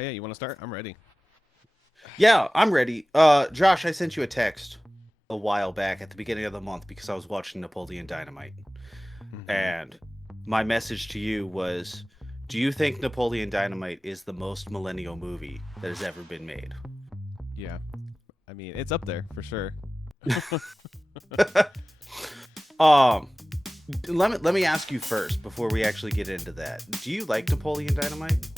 Yeah. You want to start? I'm ready. Yeah, I'm ready. Josh, I sent you a text a while back at the beginning of the month because I was watching Napoleon Dynamite. Hmm. And my message to you was, do you think Napoleon Dynamite is the most millennial movie that has ever been made? Yeah. I mean, it's up there for sure. um, let me ask you first before we actually get into that. Do you like Napoleon Dynamite?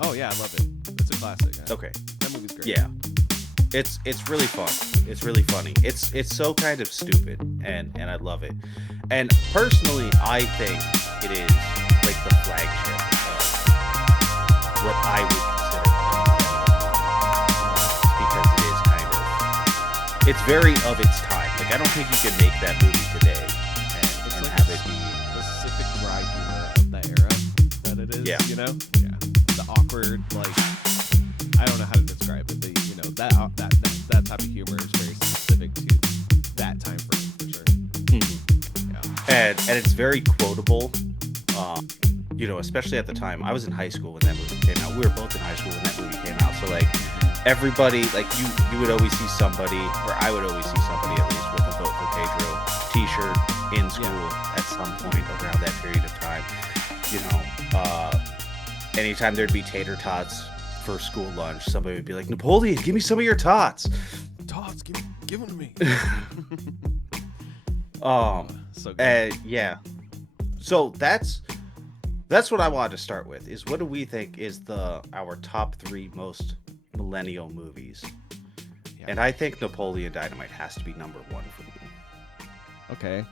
Oh yeah, I love it. It's a classic. Okay. That movie's great. Yeah. It's really fun. It's really funny. It's so kind of stupid and I love it. And personally, I think it is like the flagship of what I would consider because it is kind of it's very of its time. Like I don't think you can make that movie today It's and like have it be specific dry humor of that era that it is. yeah. Yeah. The awkward, like I don't know how to describe it, but that type of humor is very specific to that time frame for sure. Mhm. Yeah. And it's very quotable. Um, especially at the time. I was in high school when that movie came out. We were both in high school when that movie came out. So like Hmm. everybody, like you would always see somebody, or I would always see somebody at least with a Vote for Pedro T-shirt in Yeah. school at some point around that period of time. You know, anytime there'd be tater tots for school lunch, somebody would be like, "Napoleon, give me some of your tots." Tots, give them to me. Um, So good. yeah. So that's what I wanted to start with. Is what do we think is the our top three most millennial movies? Yeah. And I think Napoleon Dynamite has to be number one for me. Okay.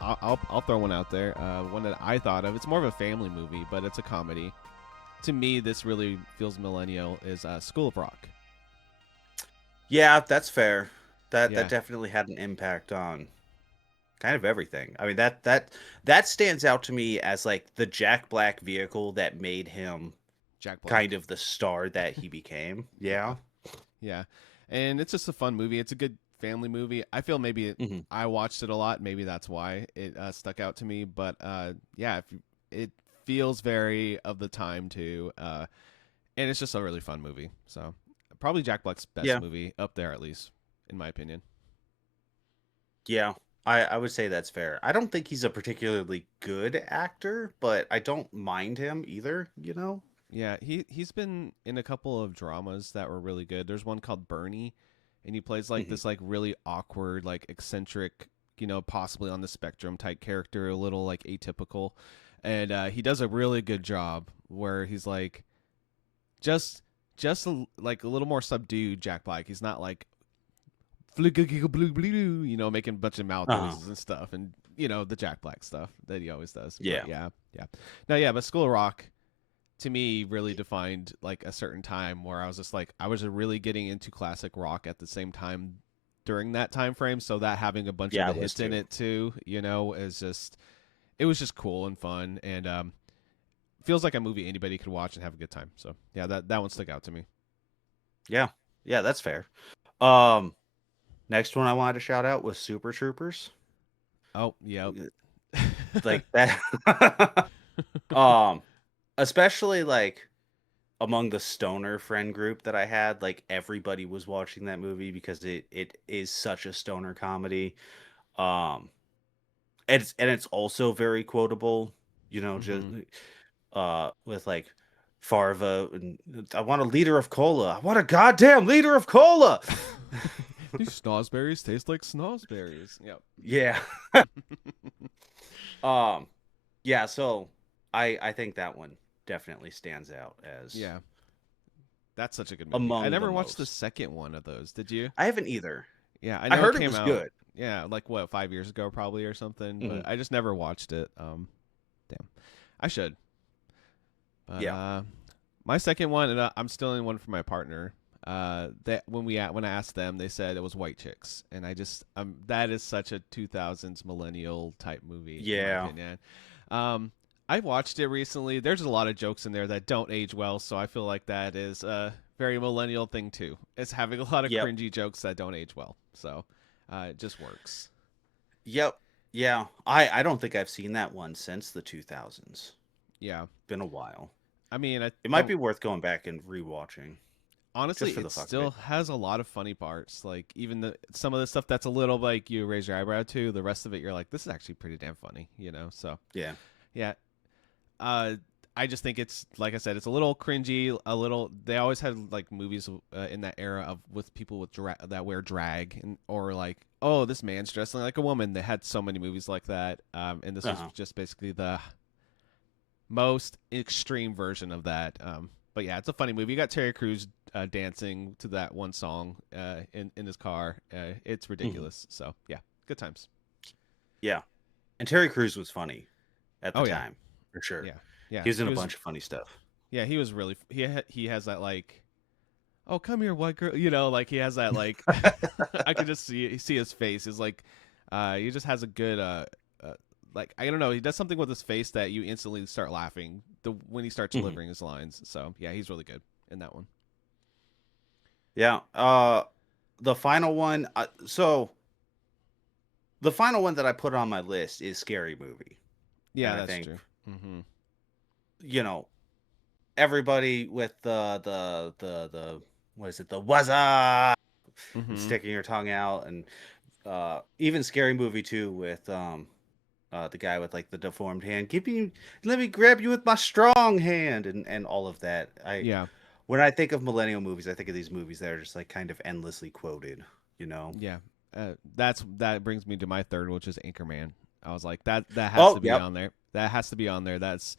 I'll throw one out there. One that I thought of. It's more of a family movie, but it's a comedy. To me, this really feels millennial. Is School of Rock. Yeah, that's fair. That Yeah. definitely had an impact on kind of everything. I mean that stands out to me as like the Jack Black vehicle that made him Jack kind Black. of the star that he became. Yeah. Yeah. Yeah. And it's just a fun movie. It's a good family movie. I feel Hmm. I watched it a lot. Maybe that's why it stuck out to me. But yeah, it feels very of the time too. And it's just a really fun movie. So probably Jack Black's best Yeah. movie up there, at least in my opinion. Yeah. I would say that's fair. I don't think he's a particularly good actor, but I don't mind him either. Yeah, he's been in a couple of dramas that were really good. There's one called Bernie, and he plays like Hmm. this like really awkward, like eccentric, possibly on the spectrum type character, a little like atypical, and he does a really good job where he's like just like a little more subdued Jack Black. He's not like making a bunch of mouth Uh-huh. noises and stuff, and the Jack Black stuff that he always does. But Yeah. yeah, yeah, no, yeah, but School of Rock to me really defined like a certain time where I was just like I was really getting into classic rock at the same time during that time frame. So that having a bunch of Yeah, I the was hits in too. it too, is just it was just cool and fun and feels like a movie anybody could watch and have a good time. So yeah, that one stuck out to me. Yeah. Yeah, that's fair. Um Next one I wanted to shout out was Super Troopers. Oh, yep. Like that um especially like among the stoner friend group that I had, like everybody was watching that movie because it is such a stoner comedy. Um and it's also very quotable, just Hmm. with like Farva and I want a liter of cola. I want a goddamn liter of cola. These snozberries taste like snozberries. Yep. Yeah. Um yeah, so I think that one definitely stands out as Yeah, that's such a good movie. I among the never watched the most. second one of those. Did you? I haven't either. Yeah, I I know it heard it came was out. good. Yeah, like what 5 years ago, probably or something. Mhm. But I just never watched it. Damn, I should. But Yeah. my second one, and I'm still in one for my partner. That when I asked them, they said it was White Chicks, and I just that is such a 2000s millennial type movie in my Yeah. opinion. Um, I watched it recently. There's a lot of jokes in there that don't age well, so I feel like that is a very millennial thing too. It's having a lot of Yep. cringy jokes that don't age well, so it just works. Yep. Yeah. I don't think I've seen that one since the 2000s. Yeah. Been a while. I mean, I It might don't be worth going back and rewatching honestly, just for the it fuck of still it. has a lot of funny parts. Like even some of the stuff that's a little like you raise your eyebrow to, the rest of it you're like, this is actually pretty damn funny, you know. So Yeah. yeah, uh, I just think it's like I said, it's a little cringy. A little. They always had like movies in that era of with people with that wear drag and or like, oh, this man's dressing like a woman. They had so many movies like that, and this was Uh-huh. just basically the most extreme version of that. But yeah, it's a funny movie. You got Terry Crews dancing to that one song in his car. It's Mhm. ridiculous. So yeah, good times. Yeah. And Terry Crews was funny at the Oh yeah, time, for sure. yeah, yeah. He was in He a was bunch of funny stuff. yeah he was really he has that like, oh come here white girl, you know, like he has that like I could just see his face. Is like he just has a good like I don't know, he does something with his face that you instantly start laughing when he starts Mhm. delivering his lines. So yeah, he's really good in that one. Yeah. The final one. The final one that I put on my list is Scary Movie, and Yeah, I that's think true. Mm-hmm. you know everybody with the what is it, the what's up and Mm-hmm. sticking your tongue out, and even Scary Movie 2 with the guy with like the deformed hand. Let me grab you with my strong hand, and all of that. I Yeah, When I think of millennial movies, I think of these movies that are just like kind of endlessly quoted, you know. yeah. That brings me to my third, which is Anchorman. I was like that has Oh, to be yep. on there. That has to be on there. That's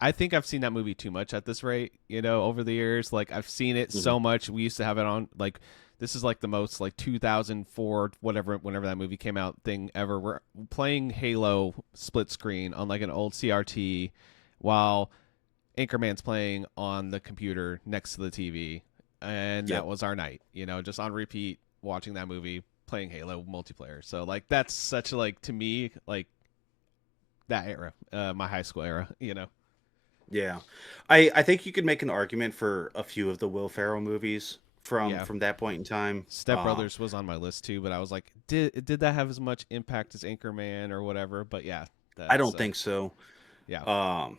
I think I've seen that movie too much at this rate, you know, over the years. Like I've seen it Mhm. so much. We used to have it on like this is like the most like 2004 whatever whenever that movie came out thing ever. We're playing Halo split screen on like an old CRT while Anchorman's playing on the computer next to the TV, and that Yep. was our night. You know, just on repeat watching that movie, playing Halo multiplayer. So like that's such like to me like that era, my high school era. You know. Yeah. I think you could make an argument for a few of the Will Ferrell movies Yeah. from that point in time. Step Brothers was on my list too, but I was like, did that have as much impact as Anchorman or whatever? But yeah, I that's don't think so. yeah. Um,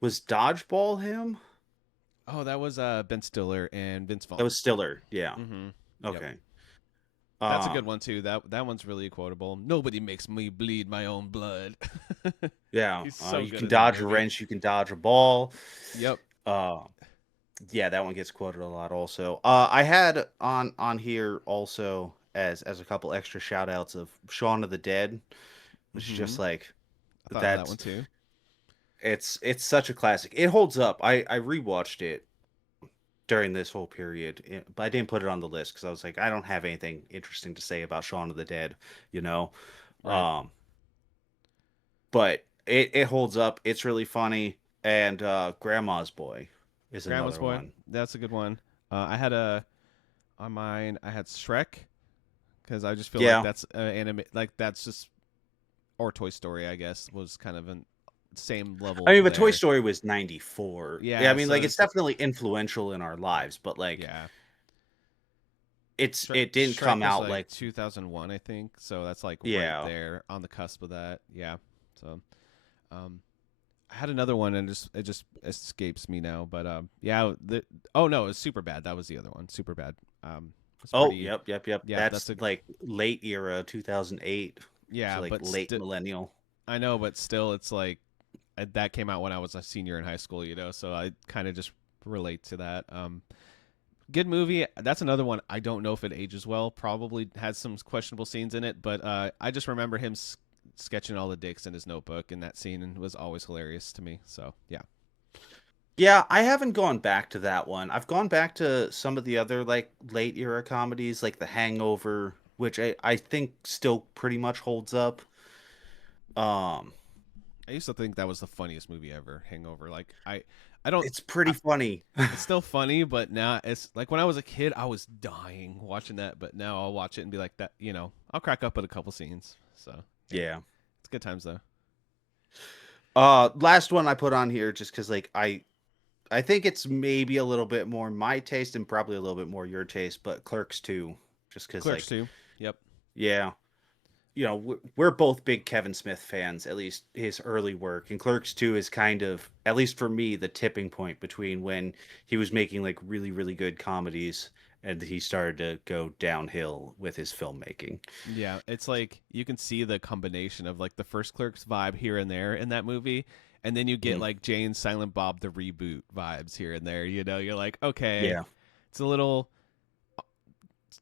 was Dodgeball him? Oh, that was Ben Stiller and Vince That Vaughn. was Stiller. Yeah. Mm-hmm. Yep. Okay. That's a good Um, one too. That one's really quotable. Nobody makes me bleed my own blood. yeah. He's so You good can in that dodge a movie. wrench, you can dodge a ball. Yep. Uh, yeah, that one gets quoted a lot also. I had on here also as a couple extra shout outs of Shaun of the Dead, which is Mm-hmm. just like I thought of that that's one too. it's such a classic. It holds up. I rewatched it during this whole period, but I didn't put it on the list because I was like, I don't have anything interesting to say about Shaun of the Dead, you know. Right. Um, but it holds up. It's really funny, and Grandma's Boy is Grandma's another Boy. one. That's a good one. I had a on mine. I had Shrek because I just feel like Yeah, that's anime. Like that's just or Toy Story. I guess was kind of an same I level mean, but Toy there. Story was 94. Yeah, I Yeah. mean, So like it's it's definitely influential in our lives, but like yeah. it didn't Shrek come was out like like 2001, I think. So that's like right yeah. there on the cusp of that. Yeah. So, um, I had another one and it just escapes me now. But yeah, oh no, it was Super Bad. That was the other one. Super Bad. It's Oh, pretty. yep. Yeah, That's that's a like late era 2008. So yeah, like but late millennial. I know, but still, it's like that came out when I was a senior in high school. You know, so I kind of just relate to that. Good movie. That's another one. I don't know if it ages well. Probably has some questionable scenes in it, but I just remember him sketching all the dicks in his notebook, and that scene was always hilarious to me. So yeah, Yeah, I haven't gone back to that one. I've gone back to some of the other like late era comedies like The Hangover, which I think still pretty much holds up. Um I used to think that was the funniest movie ever. Hangover. Like I don't. it's pretty I, funny. it's still funny, but now it's like when I was a kid, I was dying watching that. But now I'll watch it and be like that. You know, I'll crack up at a couple scenes. So yeah, Yeah. it's good times though. Last one I put on here just cuz like I think it's maybe a little bit more my taste and probably a little bit more your taste, but Clerks 2 just cuz Clerks like too. Yep. yeah, we're both big Kevin Smith fans, at least his early work. And Clerks 2 is kind of, at least for me, the tipping point between when he was making like really, really good comedies and he started to go downhill with his filmmaking. Yeah, it's like you can see the combination of like the first Clerks vibe here and there in that movie, and then you get Mhm. like Jane Silent Bob the reboot vibes here and there. You're like, okay, Yeah. it's a little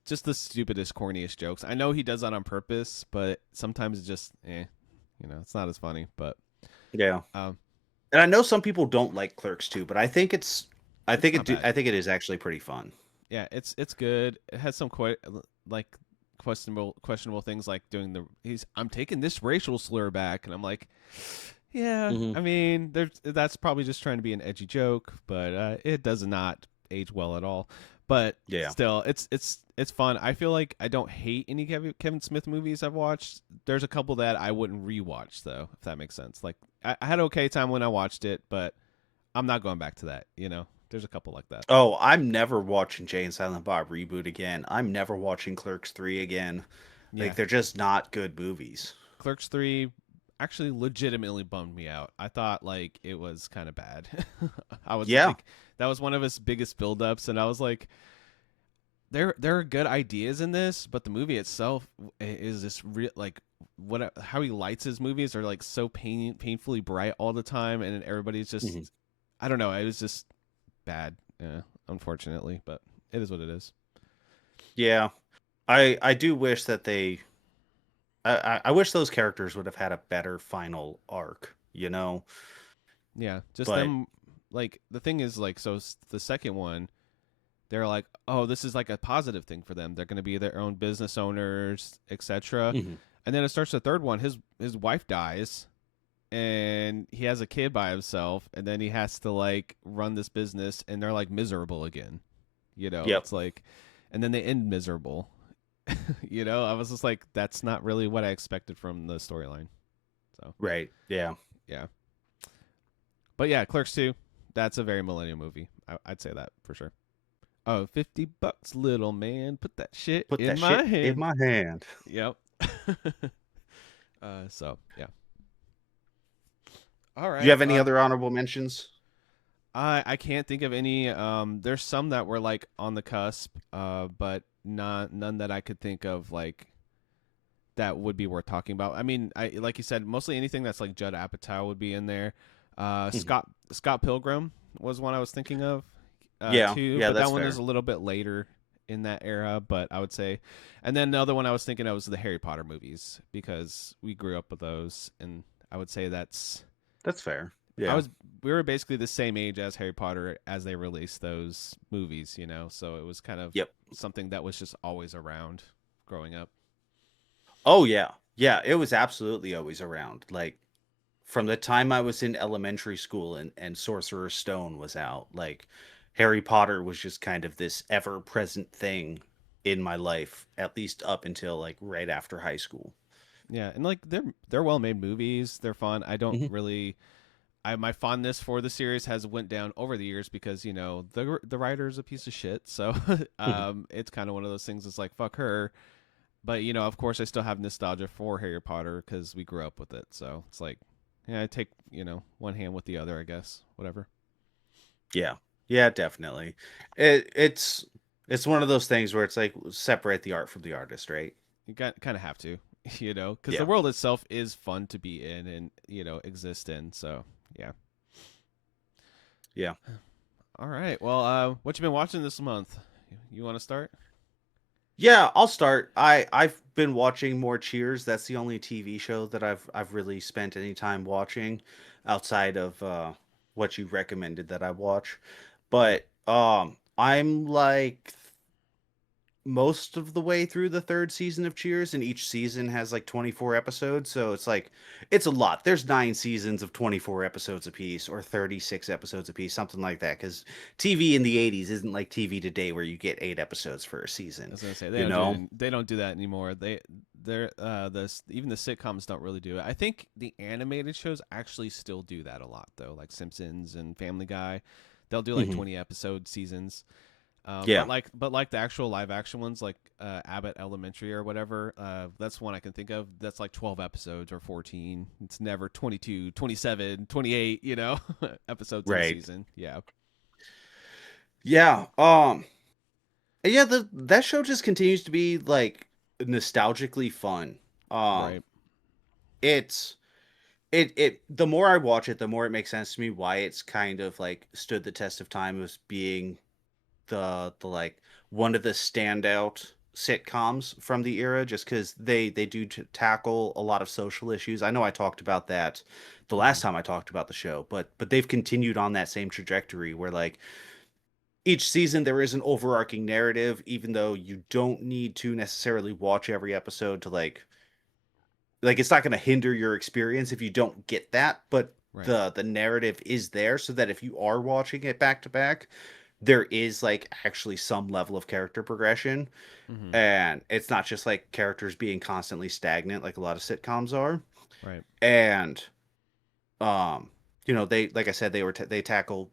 just the stupidest, corniest jokes. I know he does that on purpose, but sometimes it's just, it's not as funny. But Yeah. um, And I know some people don't like Clerks 2, but it's not bad. I think it is actually pretty fun. Yeah, it's good. It has some quite like questionable things like doing the he's I'm taking this racial slur back, and I'm like, yeah, Hmm. I mean, that's probably just trying to be an edgy joke, but it does not age well at all. But Yeah. still, it's fun. I feel like I don't hate any Kevin Smith movies I've watched. There's a couple that I wouldn't rewatch though, if that makes sense. Like I had an okay time when I watched it, but I'm not going back to that. There's a couple like that. Oh, I'm never watching Jay and Silent Bob reboot again. I'm never watching Clerks 3 again. Like Yeah, they're just not good movies. Clerks 3 actually legitimately bummed me out. I thought like it was kind of bad. I was Yeah. like that was one of his biggest buildups, and I was like, there are good ideas in this, but the movie itself is this real like what how he lights his movies are like so painfully bright all the time, and everybody's just Hmm. I don't know. It was just bad, unfortunately, but it is what it is. Yeah. I do wish that I wish those characters would have had a better final arc, you know? Yeah, just But them. Like the thing is, like, so the second one, they're like, oh, this is like a positive thing for them. They're going to be their own business owners, etc. Mhm. And then it starts the third one. His wife dies, and he has a kid by himself, and then he has to like run this business, and they're like miserable again. Yep. It's like, and then they end miserable. I was just like, that's not really what I expected from the storyline. So Right. Yeah. yeah, but yeah, Clerks 2, that's a very millennial movie. I'd say that for sure. Oh, $50, little man. Put that shit Put in that my shit in hand. my hand. Yep. So yeah. All Do you right. have any other honorable mentions? I can't think of any. There's some that were like on the cusp. But not none that I could think of like that would be worth talking about. I mean, I like you said, mostly anything that's like Judd Apatow would be in there. Mhm. Scott Pilgrim was one I was thinking of. Yeah. Too, Yeah, but that's that one is fair. a little bit later in that era. But I would say, and then the other one I was thinking of was the Harry Potter movies because we grew up with those, and I would say that's That's fair. I Yeah. was we were basically the same age as Harry Potter as they released those movies, so it was kind of Yep. something that was just always around growing up. Oh yeah. Yeah, it was absolutely always around. Like from the time I was in elementary school and Sorcerer's Stone was out, like Harry Potter was just kind of this ever present thing in my life, at least up until like right after high school. Yeah, and like they're well made movies. They're fun. I don't Hmm. really I my fondness for the series has went down over the years because the writer's a piece of shit. So Hmm. it's kind of one of those things. It's like fuck her, but of course I still have nostalgia for Harry Potter because we grew up with it. So it's like yeah, I take one hand with the other, I guess. Whatever. Yeah. Yeah, definitely. It's one of those things where it's like separate the art from the artist, right? You got kind of have to, because the Yeah. world itself is fun to be in and exist in. So yeah. Yeah. All right. Well, what you been watching this month? You want to start? Yeah, I'll start. I've been watching more Cheers. That's the only TV show that I've really spent any time watching outside of what you recommended that I watch. Yeah. But I'm like most of the way through the third season of Cheers, and each season has like 24 episodes, so it's like it's a lot. There's 9 seasons of 24 episodes apiece, or 36 episodes apiece, something like that. Because TV in the 80s isn't like TV today, where you get 8 episodes for a I season. was gonna say You know? they don't do that anymore. They're even the sitcoms don't really do it. I think the animated shows actually still do that a lot though, like Simpsons and Family Guy. They'll do like Hmm. 20 episode seasons. Yeah. But like the actual live action ones, like Abbott Elementary or whatever, that's one I can think of. That's like 12 episodes or 14. It's never 22, 27, 28, episodes in a Right. season. Yeah. Yeah. Yeah, that show just continues to be like nostalgically fun. Um Right. it's it the more I watch it, the more it makes sense to me why it's kind of like stood the test of time as being the like one of the standout sitcoms from the era, just because they do tackle a lot of social issues. I know I talked about that the Hmm. last time I talked about the show, but they've continued on that same trajectory where like each season there is an overarching narrative, even though you don't need to necessarily watch every episode to like it's not going to hinder your experience if you don't get that, but Right. the narrative is there so that if you are watching it back to back, there is like actually some level of character progression, Hmm. and it's not just like characters being constantly stagnant like a lot of sitcoms are. Right. And um they, like I said, they tackle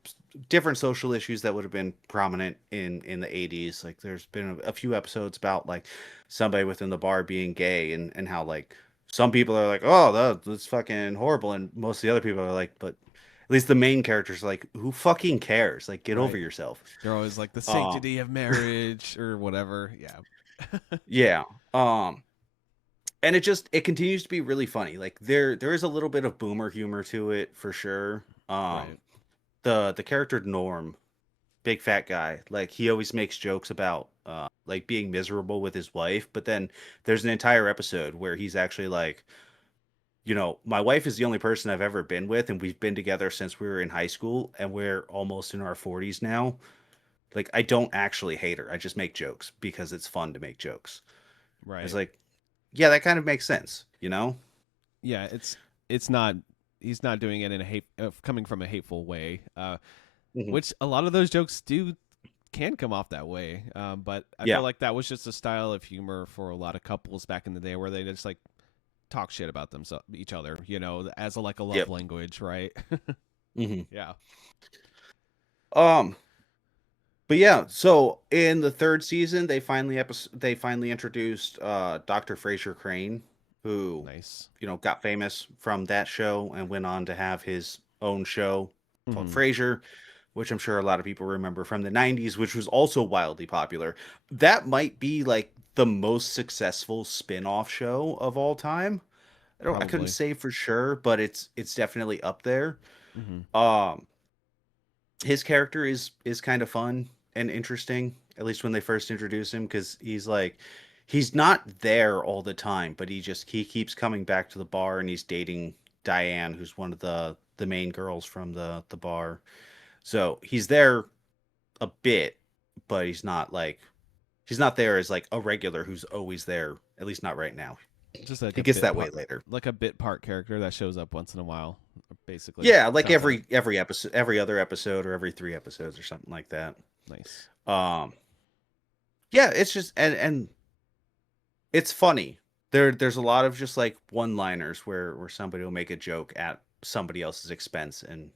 different social issues that would have been prominent in the 80s. Like there's been a few episodes about like somebody within the bar being gay, and how like some people are like, oh, that's fucking horrible, and most of the other people are like, but at least the main characters are like, who fucking cares, like get over Right. yourself. They're always like the um sanctity of marriage or whatever. Yeah. yeah. And it continues to be really funny. Like there is a little bit of boomer humor to it for sure. Right. The character Norm, big fat guy, like he always makes jokes about like being miserable with his wife, but then there's an entire episode where he's actually like, my wife is the only person I've ever been with, and we've been together since we were in high school, and we're almost in our 40s now. Like I don't actually hate her. I just make jokes because it's fun to make jokes. It's Right. like, yeah, that kind of makes sense, Yeah. It's not. He's not doing it in a coming from a hateful way. Mhm. Which a lot of those jokes do can come off that way. But I feel Yeah. like that was just a style of humor for a lot of couples back in the day where they just like talk shit about themselves, each other, as like a love Yep. language, right? Hmm. Yeah. Um, but yeah, so in the third season, they finally introduced Dr. Fraser Crane, who, Nice. got famous from that show and went on to have his own show called Hmm. Frasier, which I'm sure a lot of people remember from the 90s, which was also wildly popular. That might be like the most successful spin-off show of all time. I couldn't Probably. say for sure, but it's definitely up there. Hmm. Um his character is kind of fun and interesting, at least when they first introduce him, because he's not there all the time, but he keeps coming back to the bar, and he's dating Diane, who's one of the main girls from the bar. So he's there a bit, but he's not there as like a regular who's always there, at least not right now. Just like He a gets bit that way part, later. like a bit part character that shows up once in a while. Basically, Yeah, like sounds like every episode, every other episode, or every 3 episodes or something like that. nice. um yeah, it's just, and it's funny. There's a lot of just like one liners where somebody will make a joke at somebody else's expense, and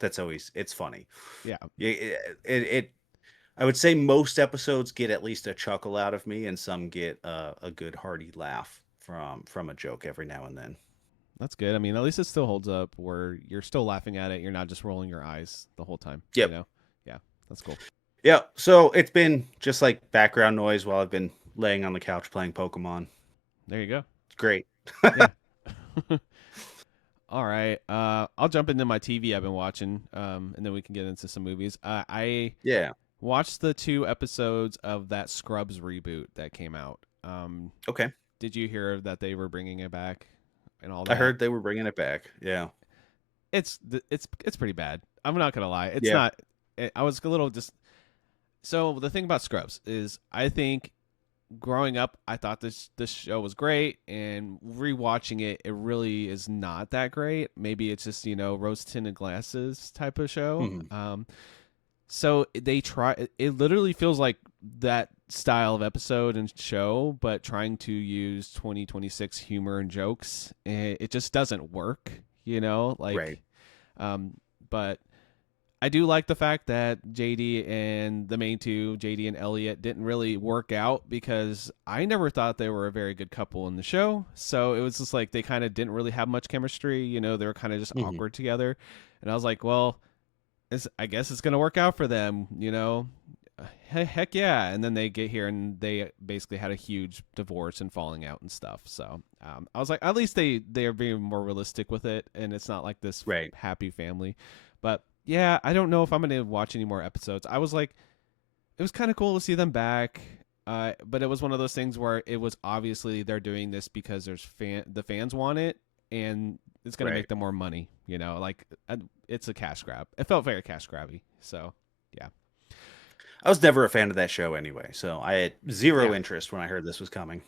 that's always, it's funny. Yeah, It I would say most episodes get at least a chuckle out of me, and some get a good hearty laugh from a joke every now and then. that's good. I mean, at least it still holds up where you're still laughing at it. You're not just rolling your eyes the whole time. Yep. Yeah, that's cool. Yeah, so it's been just like background noise while I've been laying on the couch playing Pokemon. There you go. It's great. Yeah. All right. I'll jump into my TV I've been watching, and then we can get into some movies. I Yeah. watched the 2 episodes of that Scrubs reboot that came out. Okay. Did you hear that they were bringing it back and all I that? heard they were bringing it back. Yeah. It's pretty bad. I'm not gonna lie. It's Yeah. not. I was a little just. So the thing about Scrubs is, I think growing up, I thought this show was great, and rewatching it, it really is not that great. Maybe it's just rose tinted glasses type of show. Mhm. So they try. It literally feels like that style of episode and show, but trying to use 2026 humor and jokes. It just doesn't work. Right. Like, but I do like the fact that JD and the main two, JD and Elliot, didn't really work out because I never thought they were a very good couple in the show. So it was just like they kind of didn't really have much chemistry. You know, they were kind of just Hmm. awkward together. And I was like, well, I guess it's going to work out for them, you know? Heck yeah. And then they get here and they basically had a huge divorce and falling out and stuff. So I was like, at least they are being more realistic with it. And it's not like this Right. happy family. But yeah, I don't know if I'm going to watch any more episodes. I was like, it was kind of cool to see them back. But it was one of those things where it was obviously they're doing this because the fans want it, and it's going to Right. make them more money. You know, like it's a cash grab. It felt very cash grabby. So yeah, I was never a fan of that show anyway, so I had zero yeah. interest when I heard this was coming.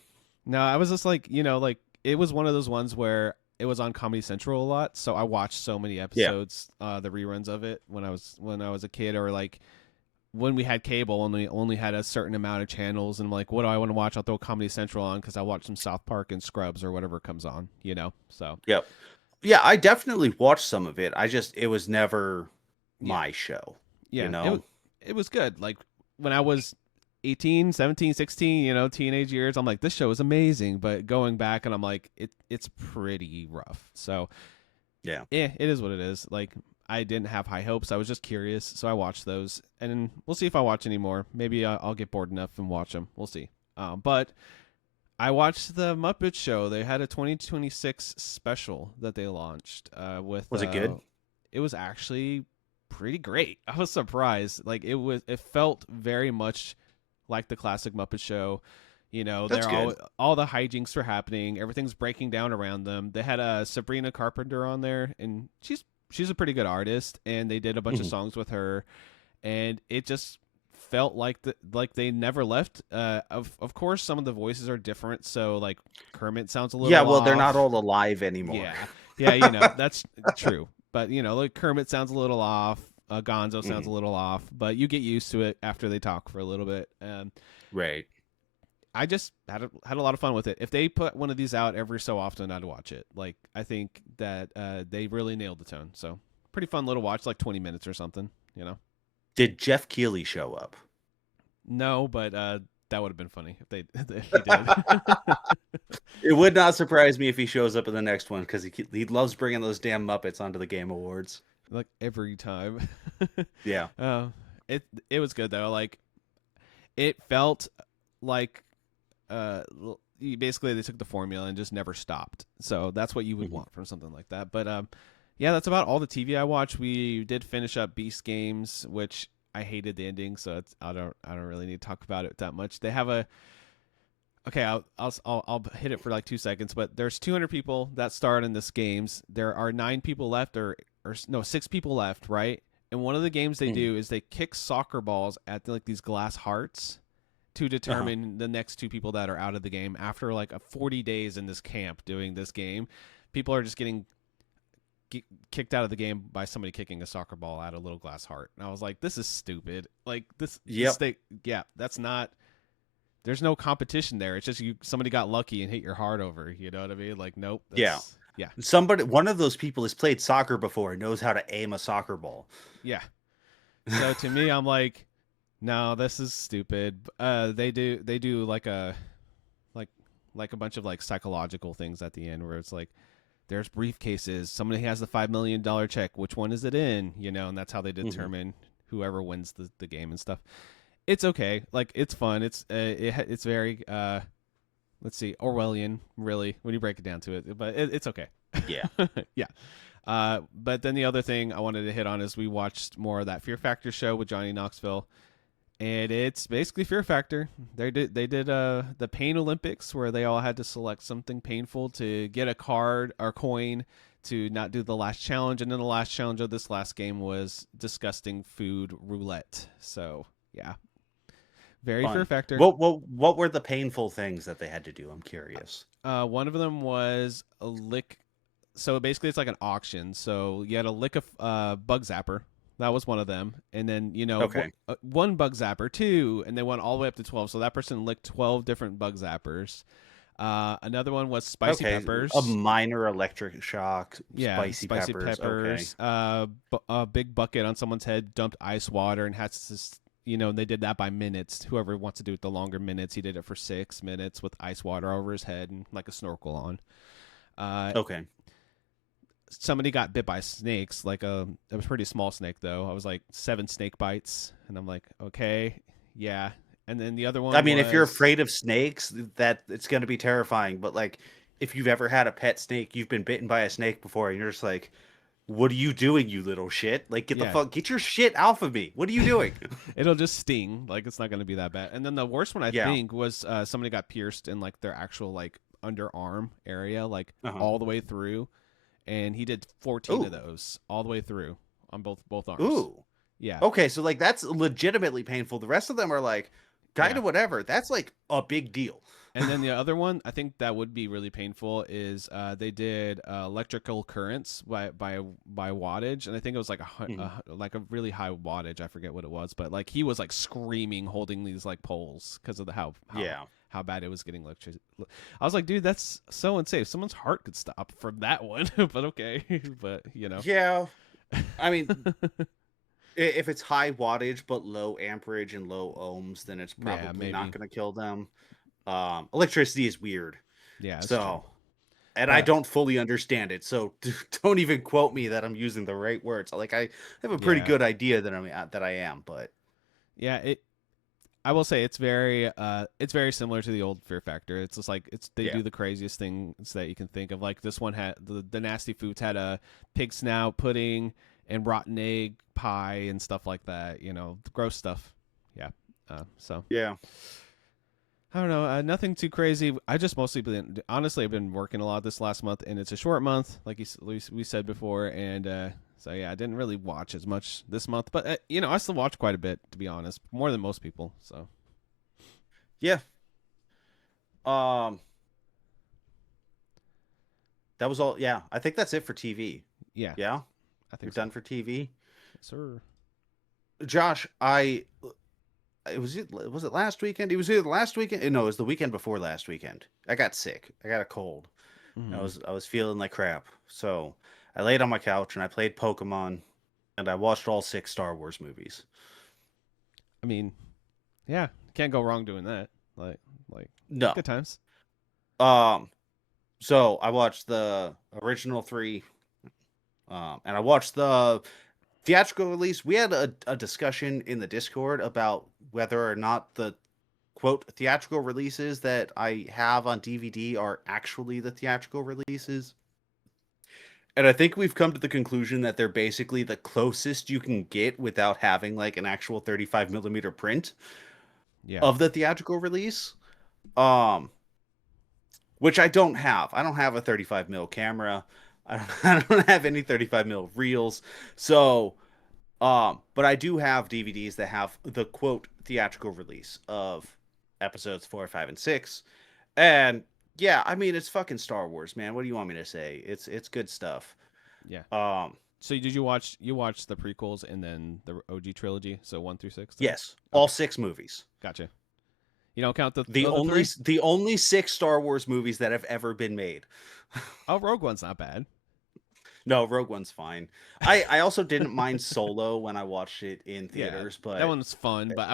No, I was just like, you know, like it was one of those ones where it was on Comedy Central a lot, so I watched so many Yeah. episodes, the reruns of it when I was a kid, or like when we had cable and we only had a certain amount of channels, and I'm like, what do I want to watch? I'll throw Comedy Central on because I watch some South Park and Scrubs or whatever comes on, you know. So Yep. Yeah, I definitely watched some of it. It was never yeah, my show, you yeah, know? it was good. Like when I was 18, 17, 16, you know, teenage years, I'm like, this show is amazing. But going back and I'm like, it's pretty rough. So Yeah. yeah, it is what it is. Like I didn't have high hopes. I was just curious, so I watched those, and we'll see if I watch any more. Maybe I'll get bored enough and watch them. We'll see. But I watched the Muppet Show. They had a 2026 special that they launched. With Was it good? it was actually pretty great. I was surprised. Like it felt very much like the classic Muppet Show. You know, That's they're good. all the hijinks are happening. Everything's breaking down around them. They had Sabrina Carpenter on there, and she's a pretty good artist. And they did a bunch of Mhm. songs with her, and it just felt like like they never left. Of course, some of the voices are different. So like Kermit sounds a Yeah, little well, they're not off. all alive anymore. Yeah, yeah, you know that's true. But you know, like Kermit sounds a little off. Gonzo sounds Mhm. a little off, but you get used to it after they talk for a little bit. Right. I just had a lot of fun with it. If they put one of these out every so often, I'd watch it. Like I think that they really nailed the tone. So pretty fun little watch, like 20 minutes or something. You know. Did Jeff Keighley show up? No, but that would have been funny if they if he did. It would not surprise me if he shows up in the next one because he loves bringing those damn Muppets onto the Game Awards. Like every time. Yeah. uh, it was good though. Like it felt like basically they took the formula and just never stopped. So that's what you would Mhm. want from something like that. But yeah, that's about all the TV I watched. We did finish up Beast Games, which I hated the ending, so I don't really need to talk about it that much. They have a okay. I'll hit it for like 2 seconds. But there's 200 people that start in this games. There are 9 people left, or no, 6 people left, right? And one of the games they Mhm. do is they kick soccer balls at like these glass hearts to Uh-huh. determine the next 2 people that are out of the game after like a 40 days in this camp doing this game. People are just getting kicked out of the game by somebody kicking a soccer ball at a little glass heart. And I was like, this is stupid. Like this Yep. thing, yeah, that's not. There's no competition there. It's just somebody got lucky and hit your heart over. You know what I mean? Like, nope. Yeah. That's yeah, One of those people has played soccer before and knows how to aim a soccer ball. yeah. So to me, I'm like, no, this is stupid. They do like like a bunch of like psychological things at the end where it's like there's briefcases. Somebody has the $5 million check. Which one is it in? You know, and that's how they Mhm. determine whoever wins the game and stuff. It's okay. Like it's fun. It's very let's see, Orwellian, really, when you break it down to it. But it's okay. Yeah. Yeah. But then the other thing I wanted to hit on is we watched more of that Fear Factor show with Johnny Knoxville, and it's basically Fear Factor. They did the Pain Olympics where they all had to select something painful to get a card or coin to not do the last challenge, and then the last challenge of this last game was disgusting food roulette. So yeah, very Fear Fun. Factor. What were the painful things that they had to do? I'm curious. One of them was a lick. So basically, it's like an auction. So you had a lick of bug zapper. That was one of them, and then Okay. one bug zapper, two, and they went all the way up to 12. So that person licked 12 different bug zappers. Another one was spicy Okay, a peppers. minor electric shock, Yeah, spicy spicy peppers. Okay. peppers. A big bucket on someone's head, dumped ice water, and has this. They did that by minutes. Whoever wants to do it the longer minutes, he did it for 6 minutes with ice water over his head and like a snorkel on. Uh, Okay. Somebody got bit by snakes, like it was a pretty small snake though. I was like 7 snake bites, and I'm like, okay, yeah. And then the other I one mean, if you're was afraid of snakes, that it's going to be terrifying. But like, if you've ever had a pet snake, you've been bitten by a snake before, and you're just like, "What are you doing, you little shit? Like, yeah, get your shit off of me! What are you doing?" it'll just sting. Like it's not going to be that bad. And then the worst one I Yeah. think was somebody got pierced in like their actual like underarm area, like Uh-huh. all the way through, and he did 14 of Ooh. those all the way through on both arms. Ooh. Yeah, Okay, so like that's legitimately painful. The rest of them are like kind yeah. of whatever. That's like a big deal. And then the other one, I think that would be really painful. Is they did electrical currents by wattage, and I think it was like Mhm. like a really high wattage. I forget what it was, but like he was like screaming, holding these like poles because of the Yeah. how bad it was getting electric. I was like, dude, that's so unsafe. Someone's heart could stop from that one. But okay, but Yeah. I mean, if it's high wattage but low amperage and low ohms, then it's yeah, probably not maybe, going to kill them. Electricity is weird. yeah, that's true. So, and I But don't fully understand it. So don't even quote me that I'm using the right words. Like I have a pretty yeah, good idea that I am, but yeah, I will say it's very similar to the old Fear Factor. It's just like they yeah. do the craziest things that you can think of. Like this one had the nasty foods had a pig snout pudding and rotten egg pie and stuff like that. Gross stuff. Yeah. So Yeah. I don't know. Nothing too crazy. I just mostly been honestly I've been working a lot this last month, and it's a short month, like we said before, and so yeah, I didn't really watch as much this month, but I still watch quite a bit, to be honest, more than most people. So Yeah. Um that was all. Yeah, I think that's it for TV. yeah, Yeah. I You're think so. done for TV. Yes, sir. Josh, I was it last weekend? It was either last weekend. No, it was the weekend before last weekend. I got sick. I got a cold. Mm-hmm. I was feeling like crap. So I laid on my couch and I played Pokemon and I watched all 6 Star Wars movies. I mean, yeah, can't go wrong doing that. Like, like No. good times. Um. So I watched the original 3. And I watched the theatrical release. We had a discussion in the Discord about whether or not the quote theatrical releases that I have on DVD are actually the theatrical releases. And I think we've come to the conclusion that they're basically the closest you can get without having like an actual 35 millimeter print Yeah, of the theatrical release. Um, which I don't have. I don't have a 35 mil camera. I don't have any 35 mil reels. So, but I do have DVDs that have the quote theatrical release of episodes 4, 5, and 6. And yeah, I mean it's fucking Star Wars, man. What do you want me to say? It's good stuff. yeah. Um, So you watched the prequels and then the OG trilogy, so 1 through 6 then? yes, all Okay, 6 movies. gotcha. You don't count the The other only three? the only 6 Star Wars movies that have ever been made. Oh, Rogue One's not bad. No, Rogue One's fine. I also didn't mind Solo when I watched it in Yeah, theaters, that but one's fun, but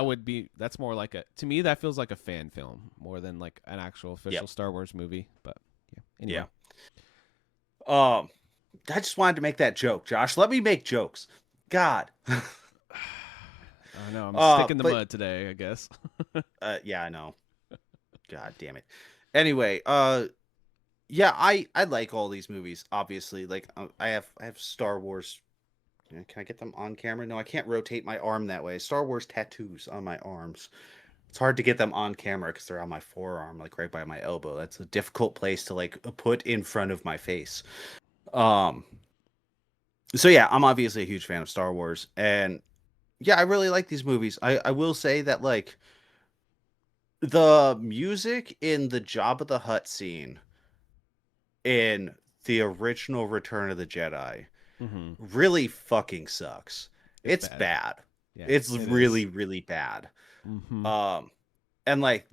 that's more like to me that feels like a fan film more than like an actual official yep, Star Wars movie. But yeah, yeah. anyway. Um, I just wanted to make that joke, Josh. Let me make jokes. God. I know I'm a stick in the But mud today, I guess. yeah, I know. God damn it. Anyway, yeah, I like all these movies. Obviously, like I have Star Wars. Can I get them on camera? No, I can't rotate my arm that way. Star Wars tattoos on my arms. It's hard to get them on camera because they're on my forearm, like right by my elbow. That's a difficult place to like put in front of my face. Um. So yeah, I'm obviously a huge fan of Star Wars, and yeah, I really like these movies. I will say that like the music in the Jabba the Hutt scene in the original Return of the Jedi Mm-hmm. really fucking sucks. It's It's bad. bad. Yeah, It's it is. really, really bad. Mm-hmm. Um, and like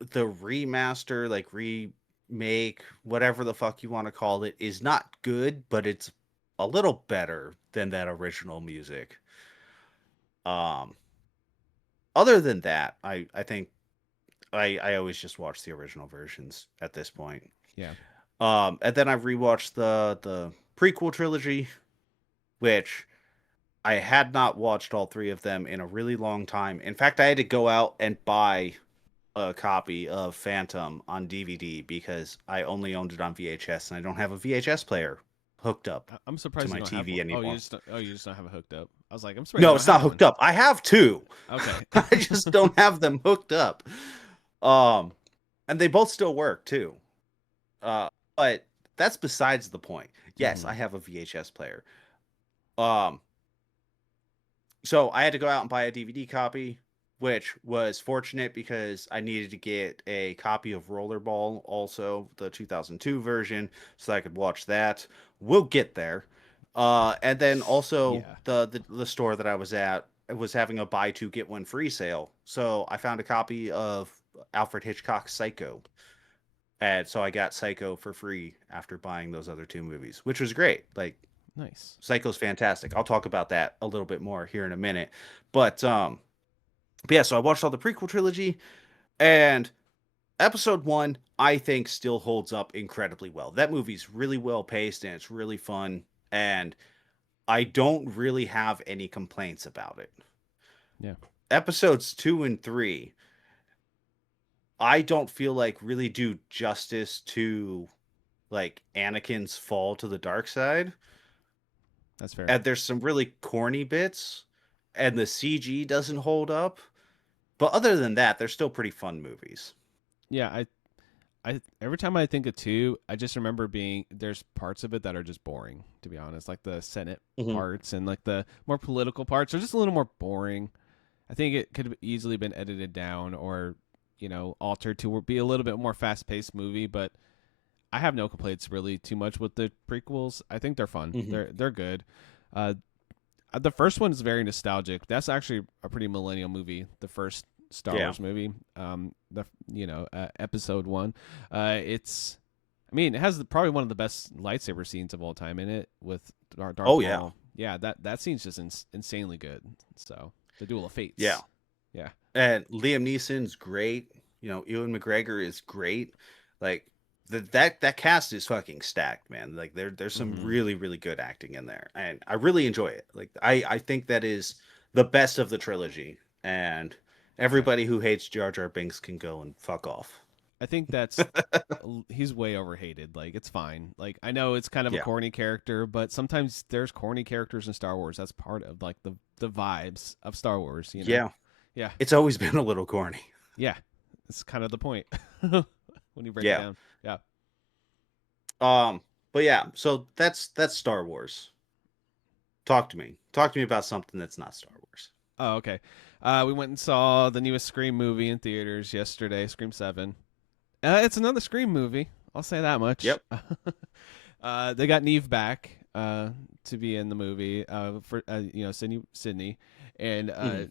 the remaster, like remake, whatever the fuck you want to call it, is not good, but it's a little better than that original music. Um, Other than that, I think I always just watch the original versions at this point. Yeah. And then I've rewatched the prequel trilogy, which I had not watched all three of them in a really long time. In fact, I had to go out and buy a copy of Phantom on DVD because I only owned it on VHS and I don't have a VHS player hooked up I'm to surprised you my don't have TV one. Oh, anymore. you just don't have it hooked up. I was like, I'm surprised you No, don't it's not have one. hooked up. I have two. Okay. I just don't have them hooked up. Um, and they both still work too. But that's besides the point. Yes, Hmm. I have a VHS player. Um, so I had to go out and buy a DVD copy, which was fortunate because I needed to get a copy of Rollerball, also the 2002 version, so I could watch that. We'll get there. And then also Yeah. the store that I was at was having a buy two get one free sale, so I found a copy of Alfred Hitchcock's Psycho, and so I got Psycho for free after buying those other two movies, which was great. Like Nice. Psycho's fantastic. I'll talk about that a little bit more here in a minute. But yeah, so I watched all the prequel trilogy, and episode 1 I think still holds up incredibly well. That movie's really well paced and it's really fun, and I don't really have any complaints about it. Yeah. Episodes 2 and 3 I don't feel like really do justice to like Anakin's fall to the dark side. That's fair. And there's some really corny bits, and the CG doesn't hold up. But other than that, they're still pretty fun movies. Yeah. I every time I think of two, I just remember being there's parts of it that are just boring, to be honest. Like the Senate Mhm. parts and like the more political parts are just a little more boring. I think it could have easily been edited down or, altered to be a little bit more fast paced movie, but I have no complaints really too much with the prequels. I think they're fun. Mhm. They're good. Uh, the first one is very nostalgic. That's actually a pretty millennial movie. The first Star Yeah. Wars movie. Episode one. It's. I mean, it has probably one of the best lightsaber scenes of all time in it with Darth Oh yeah. Maul. Yeah, that scene's just insanely good. So the Duel of Yeah. Fates. Yeah. And Liam Neeson's great. You know, Ewan McGregor is great. Like that cast is fucking stacked, man. Like there's some Mm-hmm. really really good acting in there, and I really enjoy it. Like I think that is the best of the trilogy, and Yeah. everybody who hates Jar Jar Binks can go and fuck off. I think that's he's way overhated. Like it's fine. Like I know it's kind of a Yeah. corny character, but sometimes there's corny characters in Star Wars. That's part of like the vibes of Star Wars. Yeah. Yeah, It's always been a little corny. yeah. It's kind of the point when you break it Yeah. down. Yeah. Um, but yeah, so that's Star Wars. Talk to me. Talk to me about something that's not Star Wars. Oh, okay. We went and saw the newest Scream movie in theaters yesterday. Scream 7. It's another Scream movie. I'll say that much. Yep. They got Neve back to be in the movie for Sydney, and Mhm.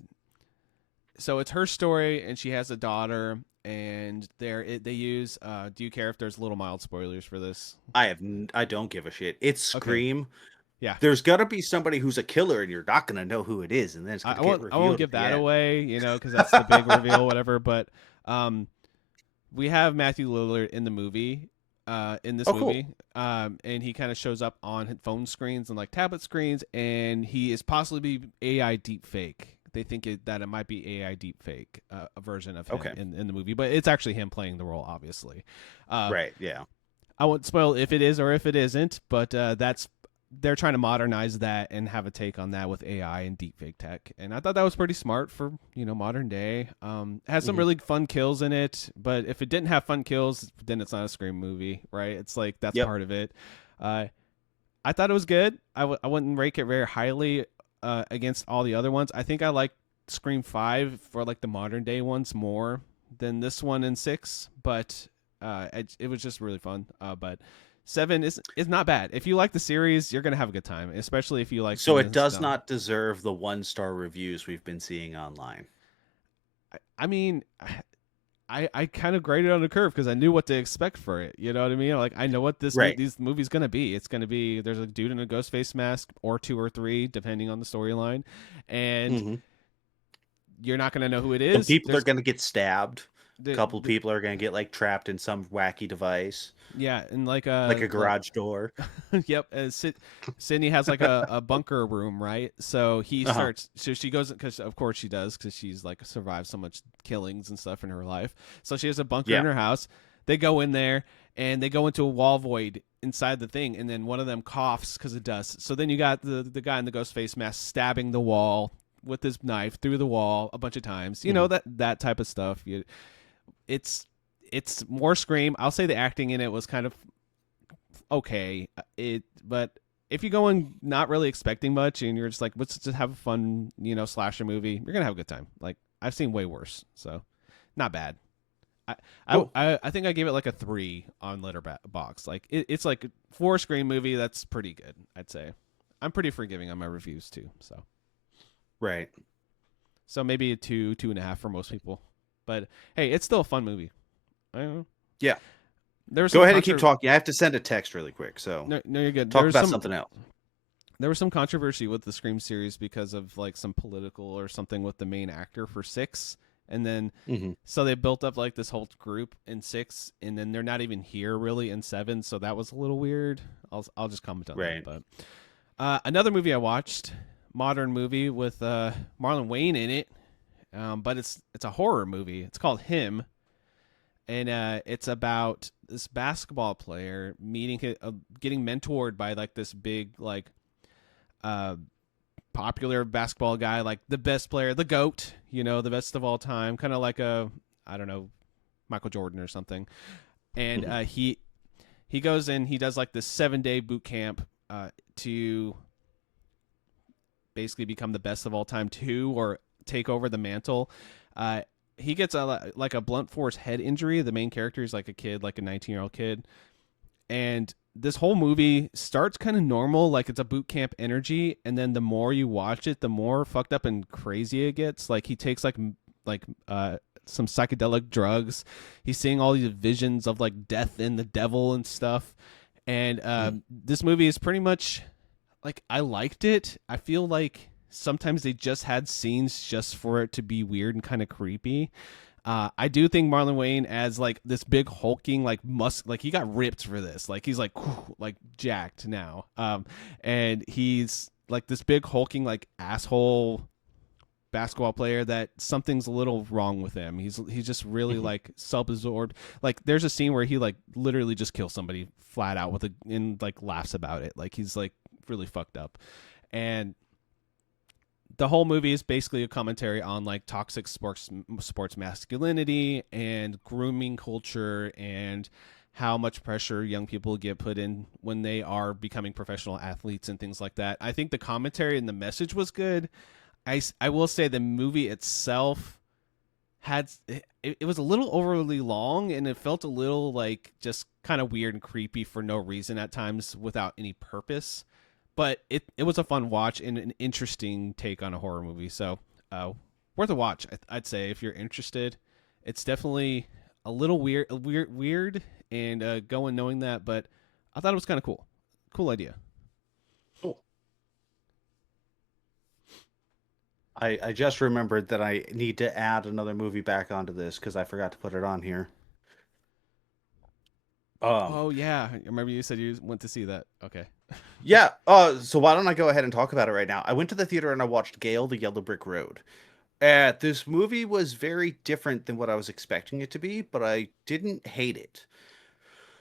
so it's her story, and she has a daughter, and they use. Do you care if there's little mild spoilers for this? I don't give a shit. It's Okay, Scream. yeah. There's got to be somebody who's a killer and you're not going to know who it is, and then it's I, going I to get won't I won't revealed at give the that end. away, because that's the big reveal, whatever. But um, we have Matthew Lillard in the movie, in this Oh cool. movie, and he kind of shows up on phone screens and like tablet screens, and he is possibly AI deep fake. They think that it might be AI deep fake, a version of him Okay. in the movie, but it's actually him playing the role, obviously. Uh, Right, yeah. I won't spoil if it is or if it isn't, but that's they're trying to modernize that and have a take on that with AI and deepfake tech. And I thought that was pretty smart for modern day. It has some Mhm. really fun kills in it, but if it didn't have fun kills, then it's not a Scream movie, right? It's like that's Yep. part of it. Uh, I thought it was good. I wouldn't rank it very highly against all the other ones. I think I like Scream 5 for like the modern day ones more than this one and 6, but it was just really fun. But 7 is not bad. If you like the series, you're gonna have a good time, especially if you like So some of it the does stuff. not deserve the 1-star reviews we've been seeing online. I mean, I kind of graded on the curve because I knew what to expect for it. You know what I mean? Like I know what Right. these movie's gonna be. It's gonna be there's a dude in a ghost face mask or two or three depending on the storyline, and Hmm. you're not gonna know who it Some is. people are gonna get stabbed. A The, couple the people are gonna get like trapped in some wacky device, yeah, and like a garage door. yep. Sydney has like a bunker room, right? So he Uh huh. starts. So she goes because of course she does because she's like survived so much killings and stuff in her life. So she has a bunker Yeah. in her house. They go in there and they go into a wall void inside the thing, and then one of them coughs because of dust. So then you got the guy in the ghost face mask stabbing the wall with his knife through the wall a bunch of times. You know Hmm. that type of stuff. It's it's more Scream. I'll say the acting in it was kind of okay. But if you go in not really expecting much and you're just like, let's just have a fun, slasher movie, you're gonna have a good time. Like I've seen way worse, so not bad. I Cool. I think I gave it like a 3 on Letterbox. Like it's like for a Scream movie, that's pretty good. I'd say. I'm pretty forgiving on my reviews too. Right. So maybe a 2, 2.5 for most people. But hey, it's still a fun movie. I don't know. Yeah. There was Go some ahead and keep talking. I have to send a text really quick, so no, no, you're good. talk about something else. There was some controversy with the Scream series because of like some political or something with the main actor for 6, and then Hmm. so they built up like this whole group in 6, and then they're not even here really in 7, so that was a little weird. I'll just comment on that. Right. But another movie I watched, modern movie with Marlon Wayne in it, but it's a horror movie. It's called Him, and it's about this basketball player getting mentored by like this big like uh, popular basketball guy, like the best player, the GOAT, the best of all time, kind of like I don't know, Michael Jordan or something. And Hmm. he goes in, he does like this 7-day boot camp to basically become the best of all time too, or take over the mantle. Uh, he gets like a blunt force head injury. The main character is like a kid, like a 19-year-old kid, and this whole movie starts kind of normal, like it's a boot camp energy, and then the more you watch it, the more fucked up and crazy it gets. Like he takes like some psychedelic drugs. He's seeing all these visions of like death and the devil and stuff. And Hmm. this movie is pretty much like I liked it. I feel like sometimes they just had scenes just for it to be weird and kind of creepy. I do think Marlon Wayne as like this big hulking like he got ripped for this. Like he's like like jacked now. And he's like this big hulking like asshole basketball player that something's a little wrong with him. He's just really Hmm. like self-absorbed. Like there's a scene where he like literally just kills somebody flat out with a and like laughs about it. Like he's like really fucked up. And the whole movie is basically a commentary on like toxic sports masculinity and grooming culture and how much pressure young people get put in when they are becoming professional athletes and things like that. I think the commentary and the message was good. I will say the movie itself had it was a little overly long and it felt a little like just kind of weird and creepy for no reason at times without any purpose, but it was a fun watch and an interesting take on a horror movie. So worth a watch. I'd say if you're interested. It's definitely a little weird, and going knowing that, but I thought it was kind of cool idea. Cool. I just remembered that I need to add another movie back onto this because I forgot to put it on here. Um, Oh yeah, I remember you said you went to see that. Okay. yeah. So why don't I go ahead and talk about it right now? I went to the theater and I watched Gale, the Yellow Brick Road. This movie was very different than what I was expecting it to be, but I didn't hate it.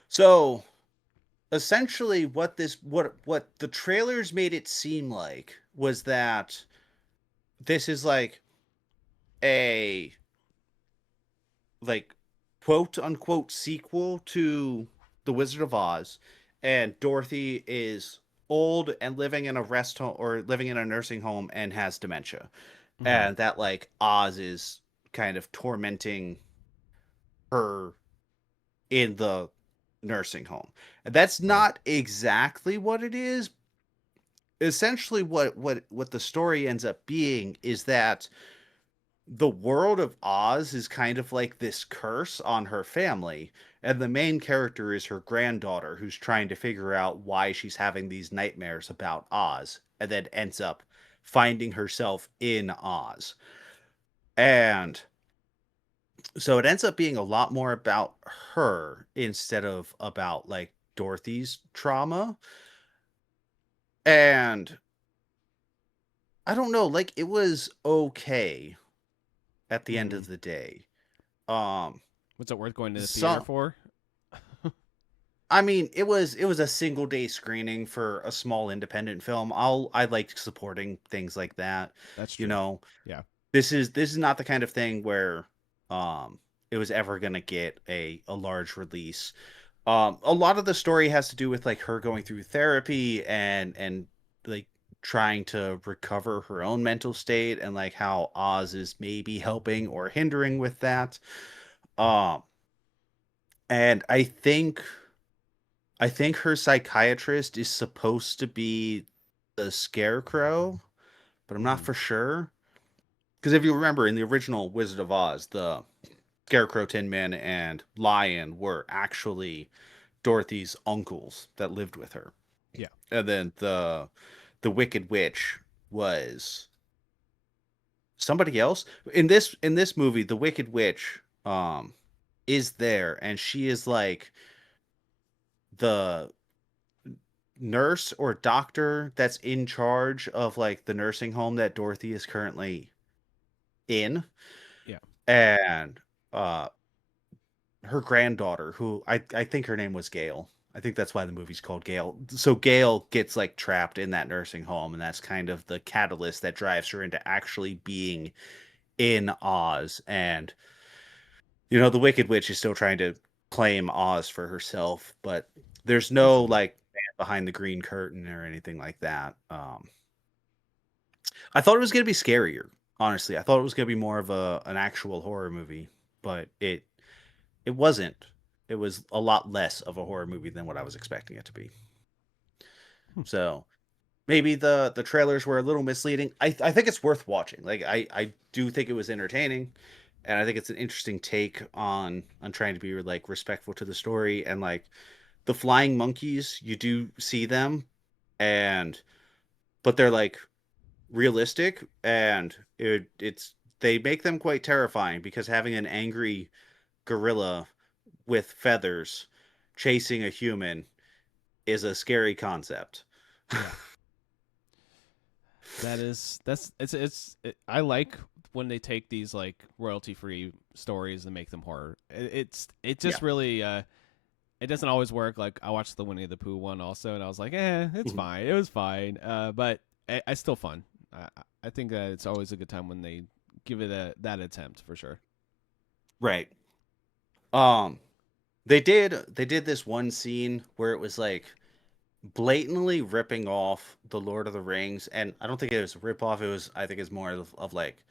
So essentially, what the trailers made it seem like was that this is like a like quote unquote sequel to The Wizard of Oz, and Dorothy is old and living in a rest home or living in a nursing home and has dementia, Mm-hmm. and that like Oz is kind of tormenting her in the nursing home. And that's Right. not exactly what it is. Essentially what the story ends up being is that the world of Oz is kind of like this curse on her family, and the main character is her granddaughter who's trying to figure out why she's having these nightmares about Oz, and then ends up finding herself in Oz. And so it ends up being a lot more about her instead of about like Dorothy's trauma. And I don't know, like it was okay at the end Mm-hmm. of the day. Um Was it worth going to the theater some for? I mean, it was a single day screening for a small independent film. I like supporting things like that. That's You true. know, Yeah. this is not the kind of thing where um it was ever gonna get a large release. A lot of the story has to do with like her going through therapy and like trying to recover her own mental state and like how Oz is maybe helping or hindering with that. Um and I think her psychiatrist is supposed to be the Scarecrow, but I'm not Mm-hmm. for sure. Because if you remember in the original Wizard of Oz, the Scarecrow, Tin Man, and Lion were actually Dorothy's uncles that lived with her. Yeah. And then the Wicked Witch was somebody else. In this movie, the Wicked Witch is there, and she is like the nurse or doctor that's in charge of like the nursing home that Dorothy is currently in. Yeah. And uh her granddaughter, who I think her name was Gail. I think that's why the movie's called Gail. So Gail gets like trapped in that nursing home, and that's kind of the catalyst that drives her into actually being in Oz. And the Wicked Witch is still trying to claim Oz for herself, but there's no Mm-hmm. like man behind the green curtain or anything like that. I thought it was gonna be scarier, honestly. I thought it was gonna be more of an actual horror movie, but it wasn't. It was a lot less of a horror movie than what I was expecting it to be. Hmm. So maybe the trailers were a little misleading. I think it's worth watching. Like I do think it was entertaining, and I think it's an interesting take on trying to be like respectful to the story. And like the flying monkeys, you do see them, and but they're like realistic, and it's they make them quite terrifying because having an angry gorilla with feathers chasing a human is a scary concept. Yeah. That's I like when they take these like royalty free stories and make them horror. It Yeah. just really it doesn't always work. Like I watched the Winnie the Pooh one also, and I was like, it's Mhm. fine. It was fine. But I still fun. I think that it's always a good time when they give it that attempt for sure. Right. Um they did this one scene where it was like blatantly ripping off the Lord of the Rings, and I don't think it was a rip off. It was I think it's more of like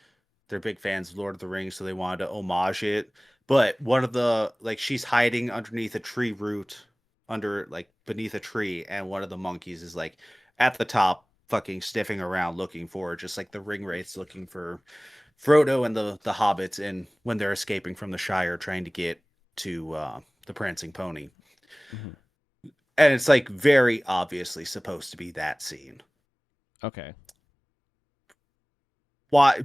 they're big fans of Lord of the Rings, so they wanted to homage it. But one of the like she's hiding underneath a tree root, under like beneath a tree, and one of the monkeys is like at the top, fucking sniffing around looking for her, just like the ring wraiths looking for Frodo and the hobbits, and when they're escaping from the Shire, trying to get to the Prancing Pony, Hmm. and it's like very obviously supposed to be that scene. Okay. Why?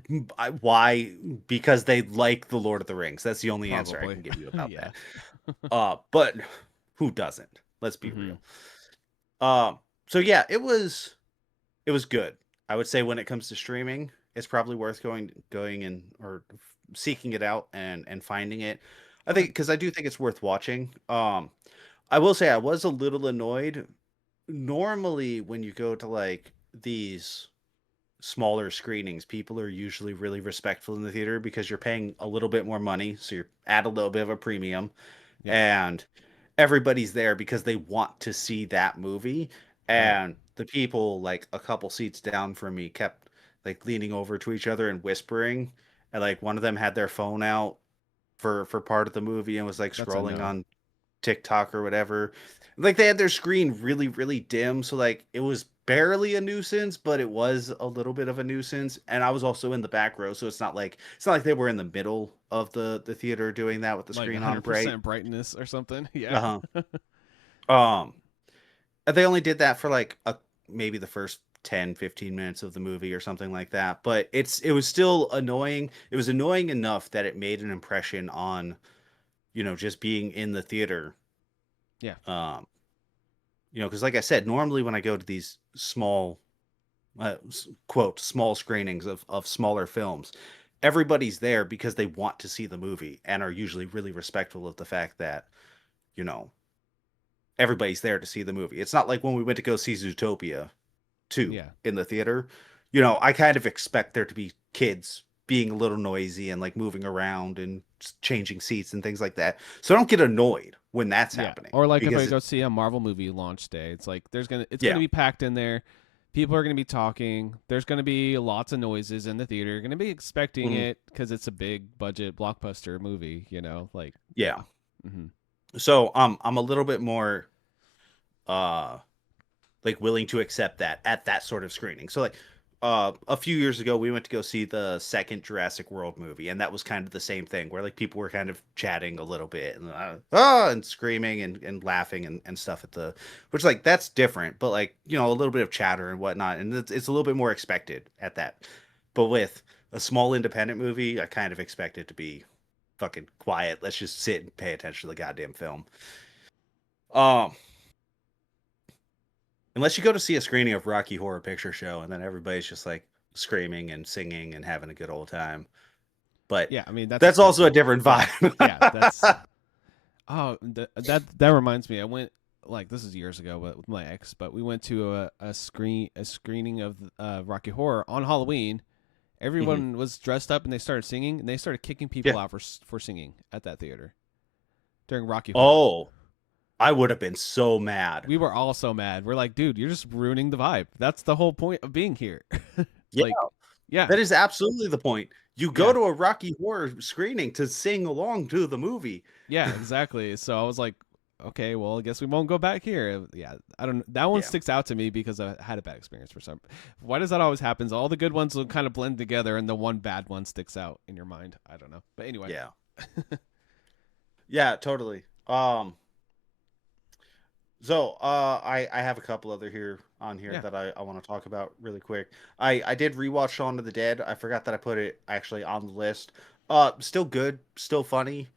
Why? Because they like the Lord of the Rings. That's the only answer I Probably. can give you about Yeah. that. But who doesn't? Let's be Hmm. real. Um, so yeah, it was good. I would say when it comes to streaming, it's probably worth going and or seeking it out and finding it. I Okay. think because I do think it's worth watching. I will say I was a little annoyed. Normally, when you go to like these smaller screenings, people are usually really respectful in the theater because you're paying a little bit more money, so you're at a little bit of a premium, Yeah. and everybody's there because they want to see that movie. Right. And the people like a couple seats down from me kept like leaning over to each other and whispering, and like one of them had their phone out for part of the movie and was like That's a scrolling no. on. TikTok or whatever. Like they had their screen really, really dim, so like it was barely a nuisance, but it was a little bit of a nuisance. And I was also in the back row, so it's not like they were in the middle of the theater doing that with the Like screen on bright. 100% brightness or something. Yeah. Uh huh. They only did that for like maybe the first 10, 15 minutes of the movie or something like that. But it was still annoying. It was annoying enough that it made an impression on, just being in the theater. Yeah. Um, because like I said, normally when I go to these small, quote, small screenings of smaller films, everybody's there because they want to see the movie and are usually really respectful of the fact that, you know, everybody's there to see the movie. It's not like when we went to go see Zootopia 2 Yeah. in the theater. I kind of expect there to be kids being a little noisy and like moving around and changing seats and things like that. So I don't get annoyed when that's Yeah. happening Or like if I because go see a Marvel movie launch day, it's like it's yeah. gonna be packed in there. People are gonna be talking. There's gonna be lots of noises in the theater. You're gonna be expecting Mhm. it because it's a big budget blockbuster movie. Like Yeah. yeah. Hmm. So I'm a little bit more uh like willing to accept that at that sort of screening. So like a few years ago we went to go see the second Jurassic World movie, and that was kind of the same thing where like people were kind of chatting a little bit and and screaming and laughing and stuff at the, which like that's different, but like a little bit of chatter and whatnot, and it's a little bit more expected at that. But with a small independent movie, I kind of expect it to be fucking quiet. Let's just sit and pay attention to the goddamn film. Um, Unless you go to see a screening of Rocky Horror Picture Show and then everybody's just like screaming and singing and having a good old time. But Yeah. I mean that's that's also a expected. different Yeah. Yeah. That's vibe. that reminds me. I went like this is years ago, but with my ex. But we went to a screening of Rocky Horror on Halloween. Mhm. Everyone was dressed up and they started singing and they started kicking Yeah. people out for singing at that theater during Rocky Horror. Oh, I would have been so mad. We were all so mad. We're like, dude, you're just ruining the vibe. That's the whole point of being here. Yeah, Like, yeah, that is absolutely the point. You go yeah, to a Rocky Horror screening to sing along to the movie. yeah, exactly. So I was like, okay, well, I guess we won't go back here. Yeah, I don't. That one Yeah. sticks out to me because I had a bad experience for some. Why does that always happen? All the good ones will kind of blend together, and the one bad one sticks out in your mind. I don't know, but anyway. Yeah. Yeah, totally. So, I have a couple other here on here Yeah, that I want to talk about really quick. I did rewatch Shaun of the Dead. I forgot that I put it actually on the list. Still good, still funny.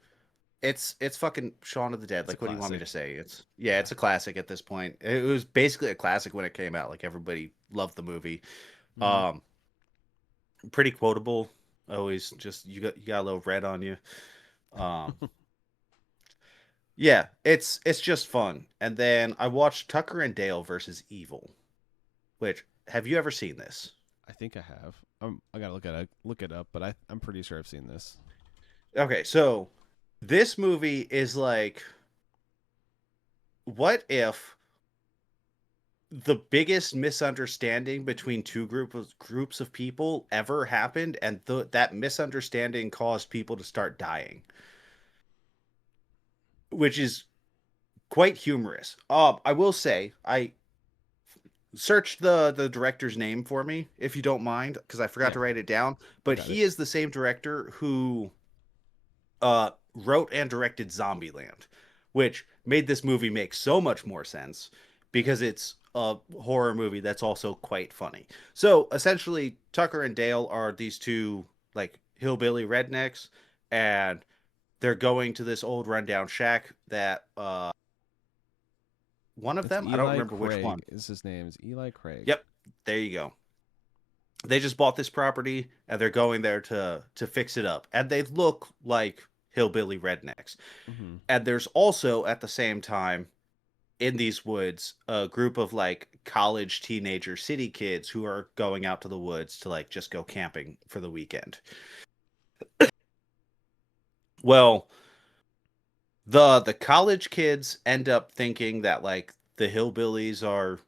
It's fucking Shaun of the Dead. it's a Like, what do you want me to classic. say? Yeah, Yeah. it's a classic at this point. It was basically a classic when it came out. Like everybody loved the movie. Hmm. Um, Pretty quotable. Always just you got a little red on you. Um, yeah, it's just fun. And then I watched Tucker and Dale versus Evil. Which, have you ever seen this? I think I have. I gotta look it up, but I'm pretty sure I've seen this. Okay, so this movie is like, what if the biggest misunderstanding between two groups of people ever happened, and that misunderstanding caused people to start dying, which is quite humorous. I will say, I search the director's name for me if you don't mind, because I forgot Yeah, to write it down. I But got it. he is the same director who wrote and directed Zombieland, which made this movie make so much more sense because it's a horror movie that's also quite funny. So essentially, Tucker and Dale are these two like hillbilly rednecks, and they're going to this old rundown shack that one of It's them, I don't Eli remember which Craig. one. Is his name? Is Eli Craig? Yep, there you go. They just bought this property and they're going there to fix it up, and they look like hillbilly rednecks. Mm-hmm. And there's also at the same time in these woods a group of like college teenager city kids who are going out to the woods to like just go camping for the weekend. Well, the college kids end up thinking that like the hillbillies are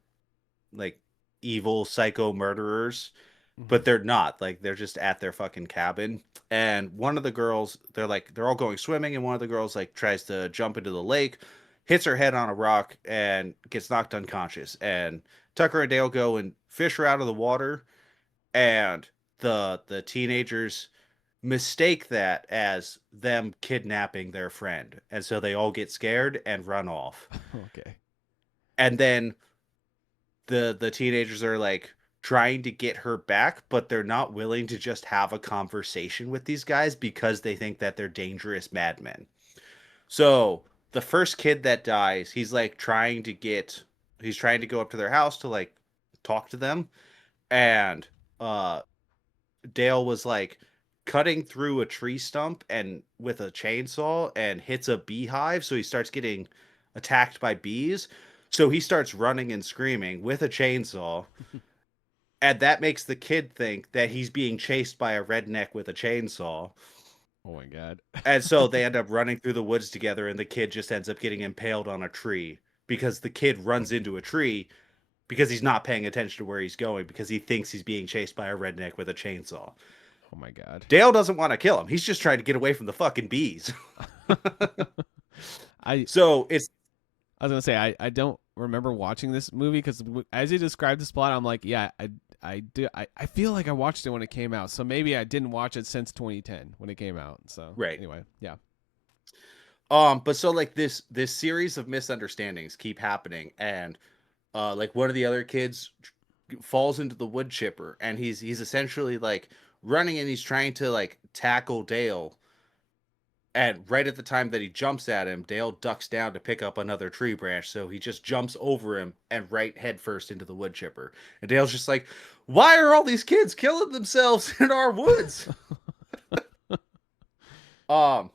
like evil psycho murderers, Mm-hmm. but they're not. Like they're just at their fucking cabin. And one of the girls, they're all going swimming, and one of the girls like tries to jump into the lake, hits her head on a rock and gets knocked unconscious. And Tucker and Dale go and fish her out of the water, and the teenagers mistake that as them kidnapping their friend, and so they all get scared and run off. Okay. And then the teenagers are like trying to get her back, but they're not willing to just have a conversation with these guys because they think that they're dangerous madmen. So the first kid that dies, he's trying to go up to their house to like talk to them, and uh Dale was like cutting through a tree stump and with a chainsaw and hits a beehive, so he starts getting attacked by bees. So he starts running and screaming with a chainsaw, and that makes the kid think that he's being chased by a redneck with a chainsaw. Oh my god. And so they end up running through the woods together, and the kid just ends up getting impaled on a tree because the kid runs into a tree because he's not paying attention to where he's going because he thinks he's being chased by a redneck with a chainsaw. Oh my god. Dale doesn't want to kill him. He's just trying to get away from the fucking bees. I So it's I was gonna say I don't remember watching this movie because as you described this plot, I'm like, yeah, I do. I feel like I watched it when it came out, so maybe I didn't watch it since 2010 when it came out. So right. anyway, yeah. But so like this series of misunderstandings keep happening, and like one of the other kids falls into the wood chipper, and he's essentially like running, and he's trying to like tackle Dale. And right at the time that he jumps at him, Dale ducks down to pick up another tree branch. So he just jumps over him and right headfirst into the wood chipper. And Dale's just like, why are all these kids killing themselves in our woods? um,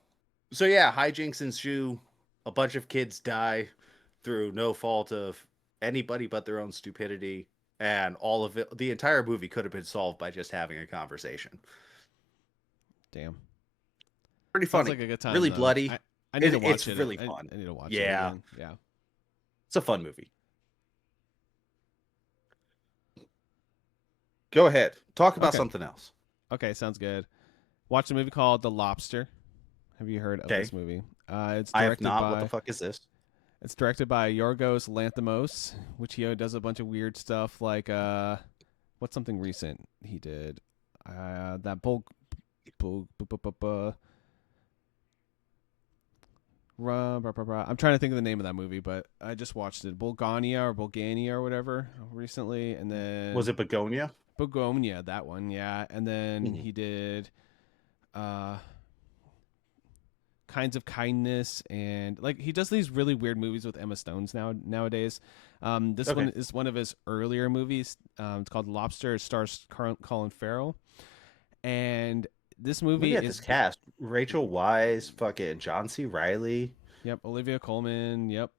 so yeah, hijinks ensue. A bunch of kids die through no fault of anybody but their own stupidity. And all of it, the entire movie could have been solved by just having a conversation. Damn. Pretty Sounds funny, like a good time really though. bloody. I need to It's watch it. really fun. I need to watch it Yeah, again. Yeah. it's a fun movie. Go ahead. Talk about Okay. something else. Okay. Sounds good. Watch a movie called The Lobster. Have you heard of Okay. this movie? I have not. What the fuck is this? It's directed by Yorgos Lanthimos, which he does a bunch of weird stuff like what's something recent he did? That I'm trying to think of the name of that movie, but I just watched it. Bulgania or whatever recently, and Was then it Begonia? Begonia, that one, yeah. And then Mhm. he did uh Kinds of Kindness, and like he does these really weird movies with Emma Stone's nowadays. This one Okay. is one of his earlier movies. It's called Lobster. It stars Colin Farrell, and this movie Look at this is cast: Rachel Weisz, fucking John C. Riley. yep, Olivia Colman, yep,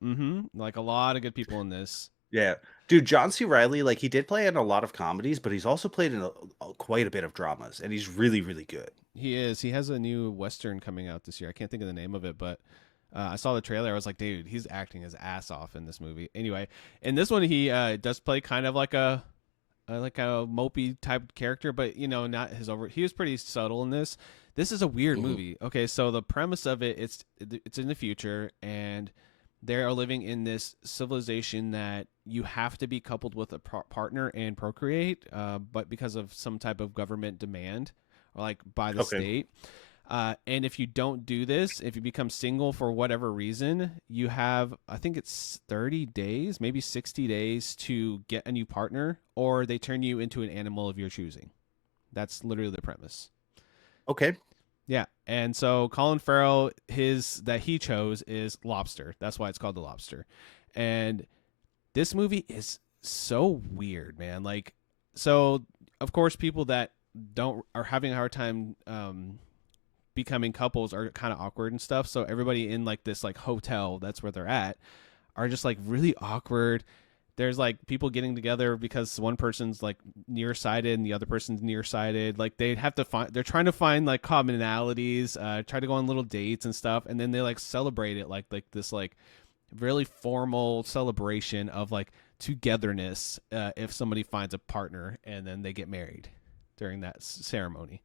like a lot of good people in this. Yeah, dude, John C. Riley. Like he did play in a lot of comedies, but he's also played in quite a bit of dramas, and he's really, really good. He is. He has a new western coming out this year. I can't think of the name of it, but I saw the trailer. I was like, dude, he's acting his ass off in this movie. Anyway, in this one, he does play kind of like a mopey type character, but not his over. He was pretty subtle in this. This is a weird Mhm. movie. Okay, so the premise of it, it's in the future, and they are living in this civilization that you have to be coupled with a partner and procreate, but because of some type of government demand, or like by the Okay. state. And if you don't do this, if you become single for whatever reason, you have, I think it's 30 days, maybe 60 days to get a new partner, or they turn you into an animal of your choosing. That's literally the premise. Okay. Yeah. And so Colin Farrell, his that he chose is Lobster. That's why it's called The Lobster. And this movie is so weird, man. Like, so of course, people that don't are having a hard time becoming couples are kind of awkward and stuff. So everybody in like this like hotel, that's where they're at, are just like really awkward. There's like people getting together because one person's like nearsighted and the other person's nearsighted. Like they have to find, they're trying to find like commonalities, try to go on little dates and stuff, and then they like celebrate it like this like really formal celebration of like togetherness. If somebody finds a partner and then they get married during that ceremony.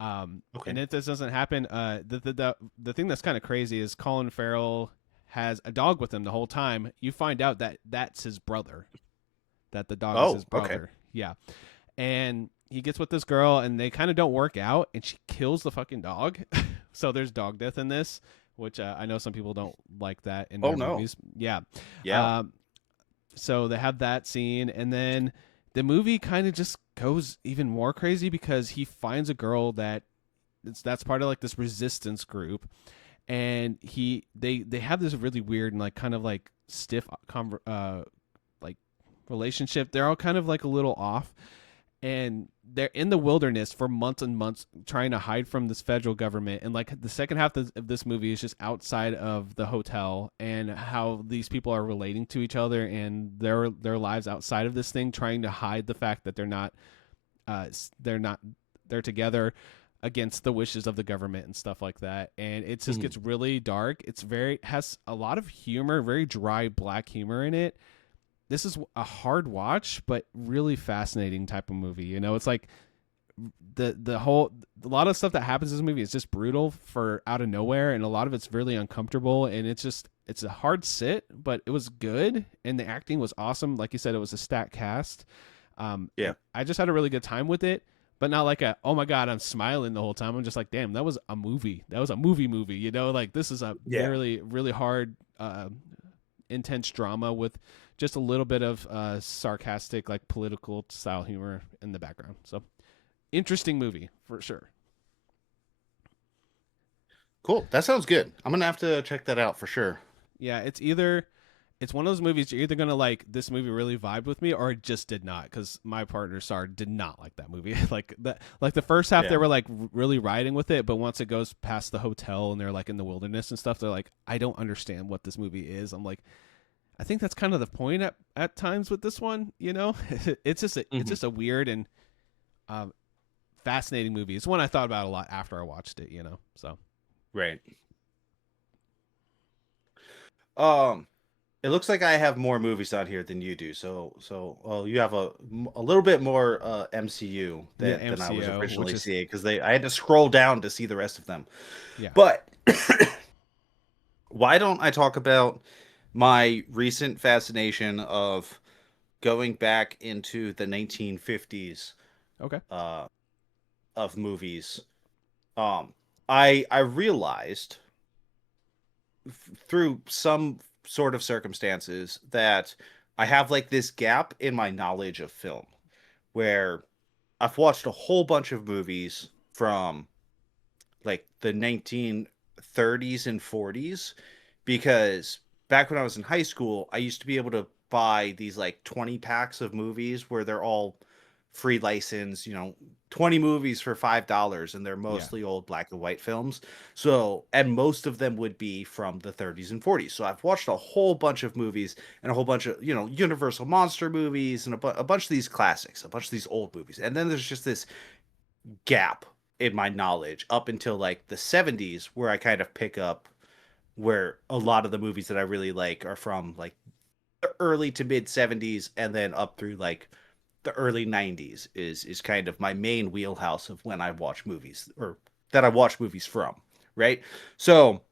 Okay. And if this doesn't happen, the thing that's kind of crazy is Colin Farrell has a dog with him the whole time. You find out that that's his brother. That the dog is Oh, his okay. brother. Yeah. And he gets with this girl and they kind of don't work out and she kills the fucking dog. So there's dog death in this, which I know some people don't like that in Oh their no. movies. Yeah. Yeah. Um, so they have that scene and then the movie kind of just goes even more crazy because he finds a girl that's part of like this resistance group and they have this really weird and like kind of like stiff like relationship. They're all kind of like a little off and they're in the wilderness for months and months trying to hide from this federal government and like the second half of this movie is just outside of the hotel and how these people are relating to each other and their lives outside of this thing trying to hide the fact that uh they're not they're together against the wishes of the government and stuff like that and it just Mhm. gets really dark. It's very has a lot of humor, very dry black humor in it. This is a hard watch but really fascinating type of movie. You know, it's like the whole a lot of stuff that happens in this movie is just brutal for out of nowhere and a lot of it's really uncomfortable and it's a hard sit but it was good and the acting was awesome. Like you said, it was a stacked cast. Yeah. And I just had a really good time with it, but not like a oh my god I'm smiling the whole time. I'm just like damn, that was a movie. That was a movie. You know, like this is a Yeah. really hard, intense drama with just a little bit of sarcastic like political style humor in the background. So interesting movie for sure. Cool. That sounds good. I'm gonna have to check that out for sure. Yeah, it's one of those movies you're either gonna like this movie really vibed with me or it just did not because my partner Sar did not like that movie. Like the first half they Yeah. were like really riding with it, but once it goes past the hotel and they're like in the wilderness and stuff, they're like, I don't understand what this movie is. I'm like, I think that's kind of the point at times with this one. You know, it's Hmm. just a weird and um, fascinating movie. It's one I thought about a lot after I watched it. You know, so Right. Um, it looks like I have more movies on here than you do. So well, you have a little bit more MCU yeah, than I was MCO, which originally is seeing because they I had to scroll down to see the rest of them. yeah. But why don't I talk about my recent fascination of going back into the 1950s Okay. uh, of movies? Um, I realized through some sort of circumstances that I have like this gap in my knowledge of film where I've watched a whole bunch of movies from like the 1930s and 40s because back when I was in high school, I used to be able to buy these like 20 packs of movies where they're all free license, 20 movies for $5 and they're Yeah. mostly old black and white films. So, and most of them would be from the 30s and 40s. So I've watched a whole bunch of movies and a whole bunch of, Universal monster movies and a bunch of these classics, a bunch of these old movies. And then there's just this gap in my knowledge up until like the 70s where I kind of pick up where a lot of the movies that I really like are from like the early to mid 70s and then up through like the early 90s is kind of my main wheelhouse of when I watch movies or that I watch movies from, right? So,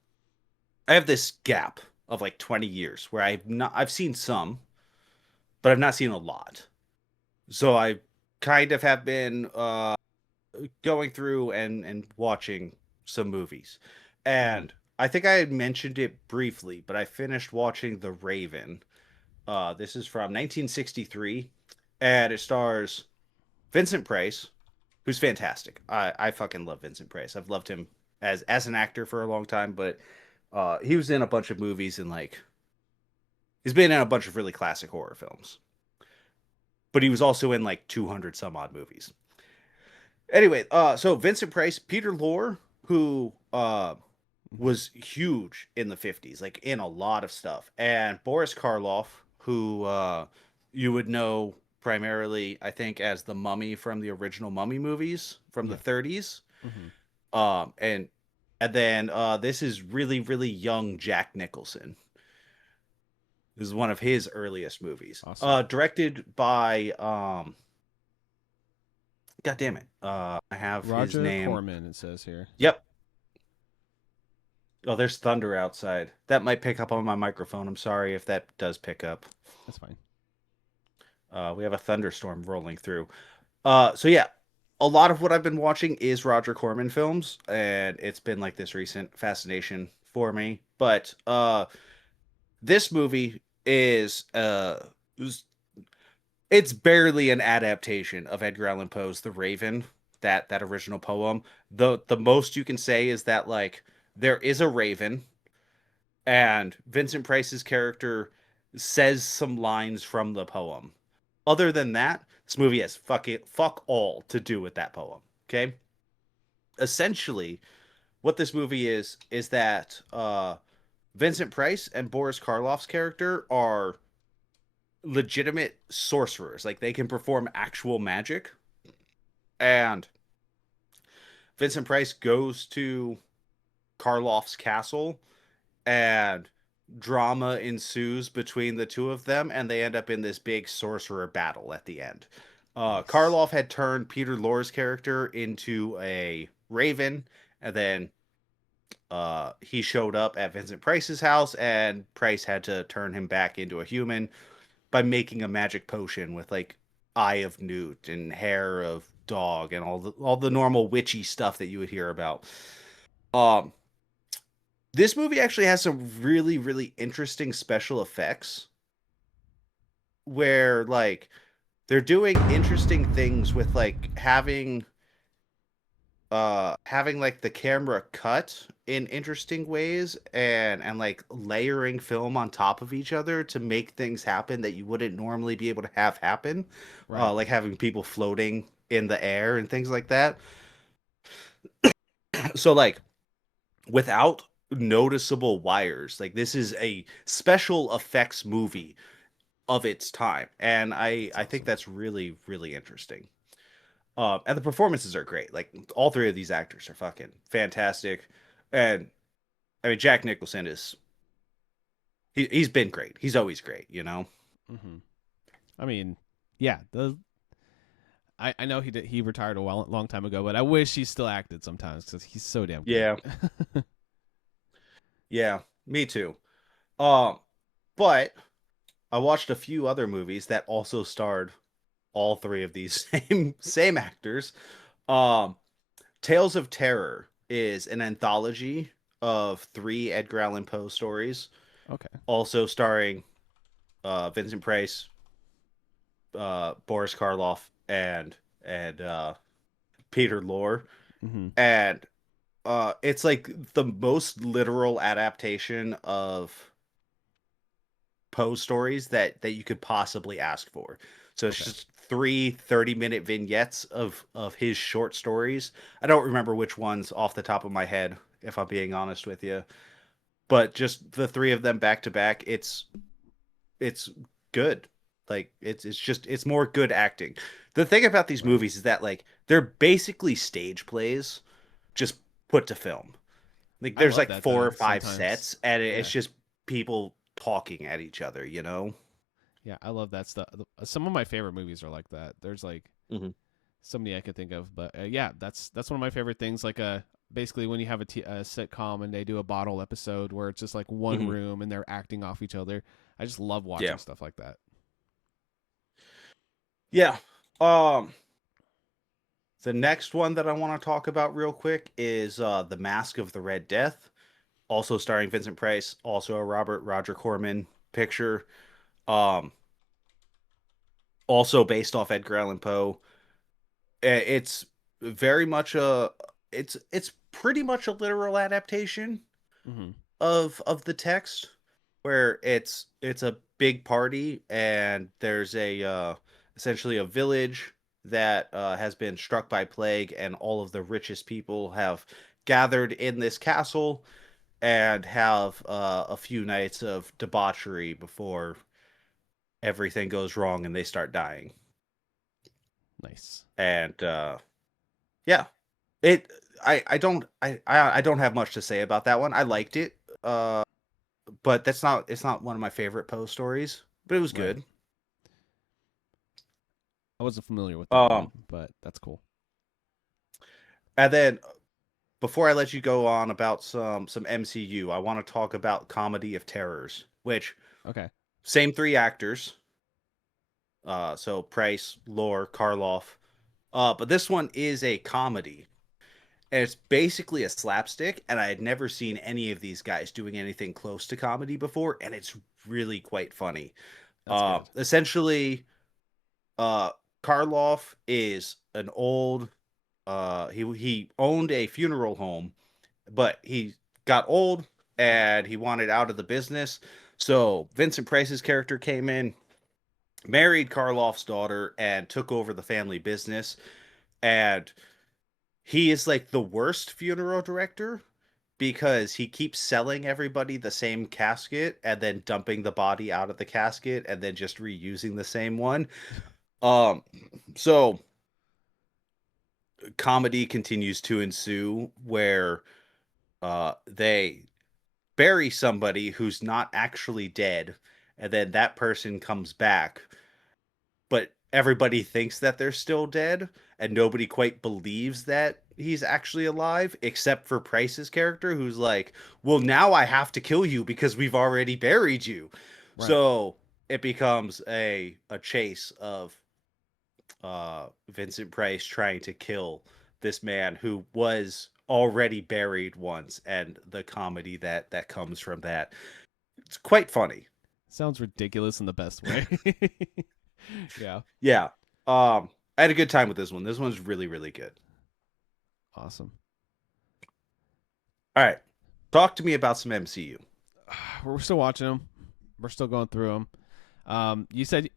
I have this gap of like 20 years where I've seen some, but I've not seen a lot. So I kind of have been going through and watching some movies. Mm-hmm. And I think I had mentioned it briefly, but I finished watching The Raven. This is from 1963, and it stars Vincent Price, who's fantastic. I fucking love Vincent Price. I've loved him as an actor for a long time, but he was in a bunch of movies and like he's been in a bunch of really classic horror films. But he was also in like 200 some odd movies. Anyway, so Vincent Price, Peter Lorre, who Mm-hmm. was huge in the 50s, like in a lot of stuff, and Boris Karloff, who you would know primarily, I think, as the Mummy from the original Mummy movies from the Yeah. 30s. Mm-hmm. Um, and and then this is really really young Jack Nicholson. This is one of his earliest movies. Awesome. Directed by God damn it. I have his Roger name. Corman, it says here. Yep. Oh, there's thunder outside. That might pick up on my microphone. I'm sorry if that does pick up. That's fine. We have a thunderstorm rolling through. So yeah, a lot of what I've been watching is Roger Corman films, and it's been like this recent fascination for me. But this movie is it's barely an adaptation of Edgar Allan Poe's The Raven, that original poem. The most you can say is that like there is a raven, and Vincent Price's character says some lines from the poem. Other than that, this movie has fuck all to do with that poem. Okay, essentially, what this movie is that Vincent Price and Boris Karloff's character are legitimate sorcerers. Like they can perform actual magic, and Vincent Price goes to Karloff's castle, and drama ensues between the two of them, and they end up in this big sorcerer battle at the end. Nice. Karloff had turned Peter Lorre's character into a raven, and then he showed up at Vincent Price's house, and Price had to turn him back into a human by making a magic potion with like eye of newt and hair of dog and all the normal witchy stuff that you would hear about. Um, this movie actually has some really really interesting special effects where like they're doing interesting things with like having like the camera cut in interesting ways and like layering film on top of each other to make things happen that you wouldn't normally be able to have happen, Right. like having people floating in the air and things like that. So like without noticeable wires, like this is a special effects movie of its time, and I That's I think awesome. that's really really interesting. And the performances are great. Like all three of these actors are fucking fantastic, and I mean Jack Nicholson is he's been great. He's always great, you know. Hmm. I mean, yeah. I know he retired a long time ago, but I wish he still acted sometimes because he's so damn good. Yeah, yeah, me too. Um, but I watched a few other movies that also starred all three of these same actors. Um, Tales of Terror is an anthology of three Edgar Allan Poe stories, Okay. also starring Vincent Price, Boris Karloff, and Peter Lorre, Hmm. and it's like the most literal adaptation of Poe stories that you could possibly ask for. So it's Okay. just three 30-minute vignettes of his short stories. I don't remember which ones off the top of my head, if I'm being honest with you, but just the three of them back to back, it's good. Like it's more good acting. The thing about these Right. movies is that like they're basically stage plays just put to film. Like I there's love like that four though. or five Sometimes. sets, and it's Yeah. just people talking at each other, you know? Yeah. I love that stuff. Some of my favorite movies are like that. There's like Hmm. so many I could think of, but yeah, that's one of my favorite things. Like basically when you have a sitcom and they do a bottle episode where it's just like one Hmm. room and they're acting off each other. I just love Yeah. watching stuff like that. Yeah. Um, the next one that I want to talk about real quick is The Mask of the Red Death, also starring Vincent Price, also a Roger Corman picture. Um, also based off Edgar Allan Poe. It's very much a it's pretty much a literal adaptation Hmm. of the text, where it's a big party, and there's a essentially a village that has been struck by plague, and all of the richest people have gathered in this castle and have a few nights of debauchery before everything goes wrong and they start dying. Nice. And yeah, it I don't have much to say about that one. I liked it. But it's not one of my favorite Poe stories, but it was Right. good. I wasn't familiar with that one, Um but that's cool. and then before I let you go on about some MCU, I want to talk about Comedy of Terrors, which Okay, same three actors. So Price, Lore, Karloff. But this one is a comedy. And it's basically a slapstick, and I had never seen any of these guys doing anything close to comedy before, and it's really quite funny. that's good. Essentially, uh, Karloff is an old. He owned a funeral home, but he got old and he wanted out of the business. So Vincent Price's character came in, married Karloff's daughter, and took over the family business. And he is like the worst funeral director because he keeps selling everybody the same casket and then dumping the body out of the casket and then just reusing the same one. Um, so comedy continues to ensue where they bury somebody who's not actually dead, and then that person comes back, but everybody thinks that they're still dead, and nobody quite believes that he's actually alive, except for Price's character, who's like, "Well, now I have to kill you because we've already buried you." Right. So it becomes a chase of Vincent Price trying to kill this man who was already buried once, and the comedy that comes from that. It's quite funny. Sounds ridiculous in the best way. Yeah. Yeah. I had a good time with this one. This one's really, really good. Awesome. All right. Talk to me about some MCU. We're still watching them. We're still going through them. You said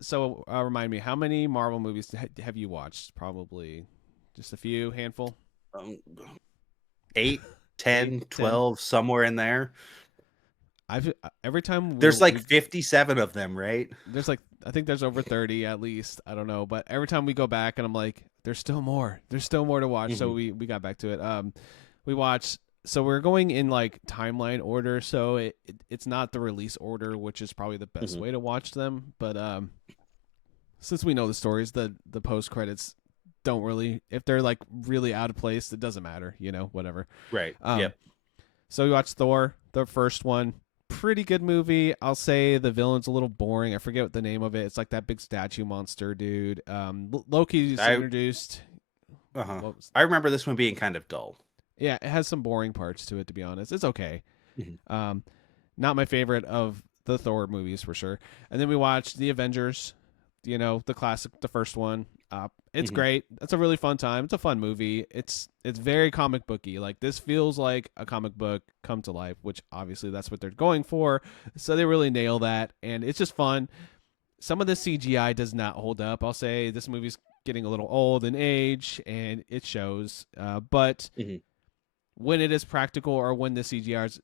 so. Remind me, how many Marvel movies have you watched? Probably just a few, handful. Um, 8, Eight, 10, 10. 12, somewhere in there. I've every time There's like 57 of them, right? there's like I think there's over 30 at least. I don't know, but every time we go back and I'm like, there's still more. There's still more to watch. So Hmm. we got back to it. We watched. So we're going in like timeline order. So it's not the release order, which is probably the best Hmm. way to watch them. But since we know the stories, the post credits don't really, if they're like really out of place, it doesn't matter. Whatever. Right. Um, Yep. so we watched Thor, the first one. Pretty good movie. I'll say the villain's a little boring. I forget what the name of it. It's like that big statue monster dude. Loki's I introduced. uh-huh. What was, I remember this one being kind of dull. yeah, it has some boring parts to it. To be honest, it's okay. Mhm. Um, not my favorite of the Thor movies for sure. And then we watched the Avengers. The classic, the first one. It's Mhm. great. It's a really fun time. It's a fun movie. It's very comic booky. Like this feels like a comic book come to life, which obviously that's what they're going for. So they really nail that, and it's just fun. Some of the CGI does not hold up. I'll say this movie's getting a little old in age, and it shows. But Mhm. when it is practical or when the CGI is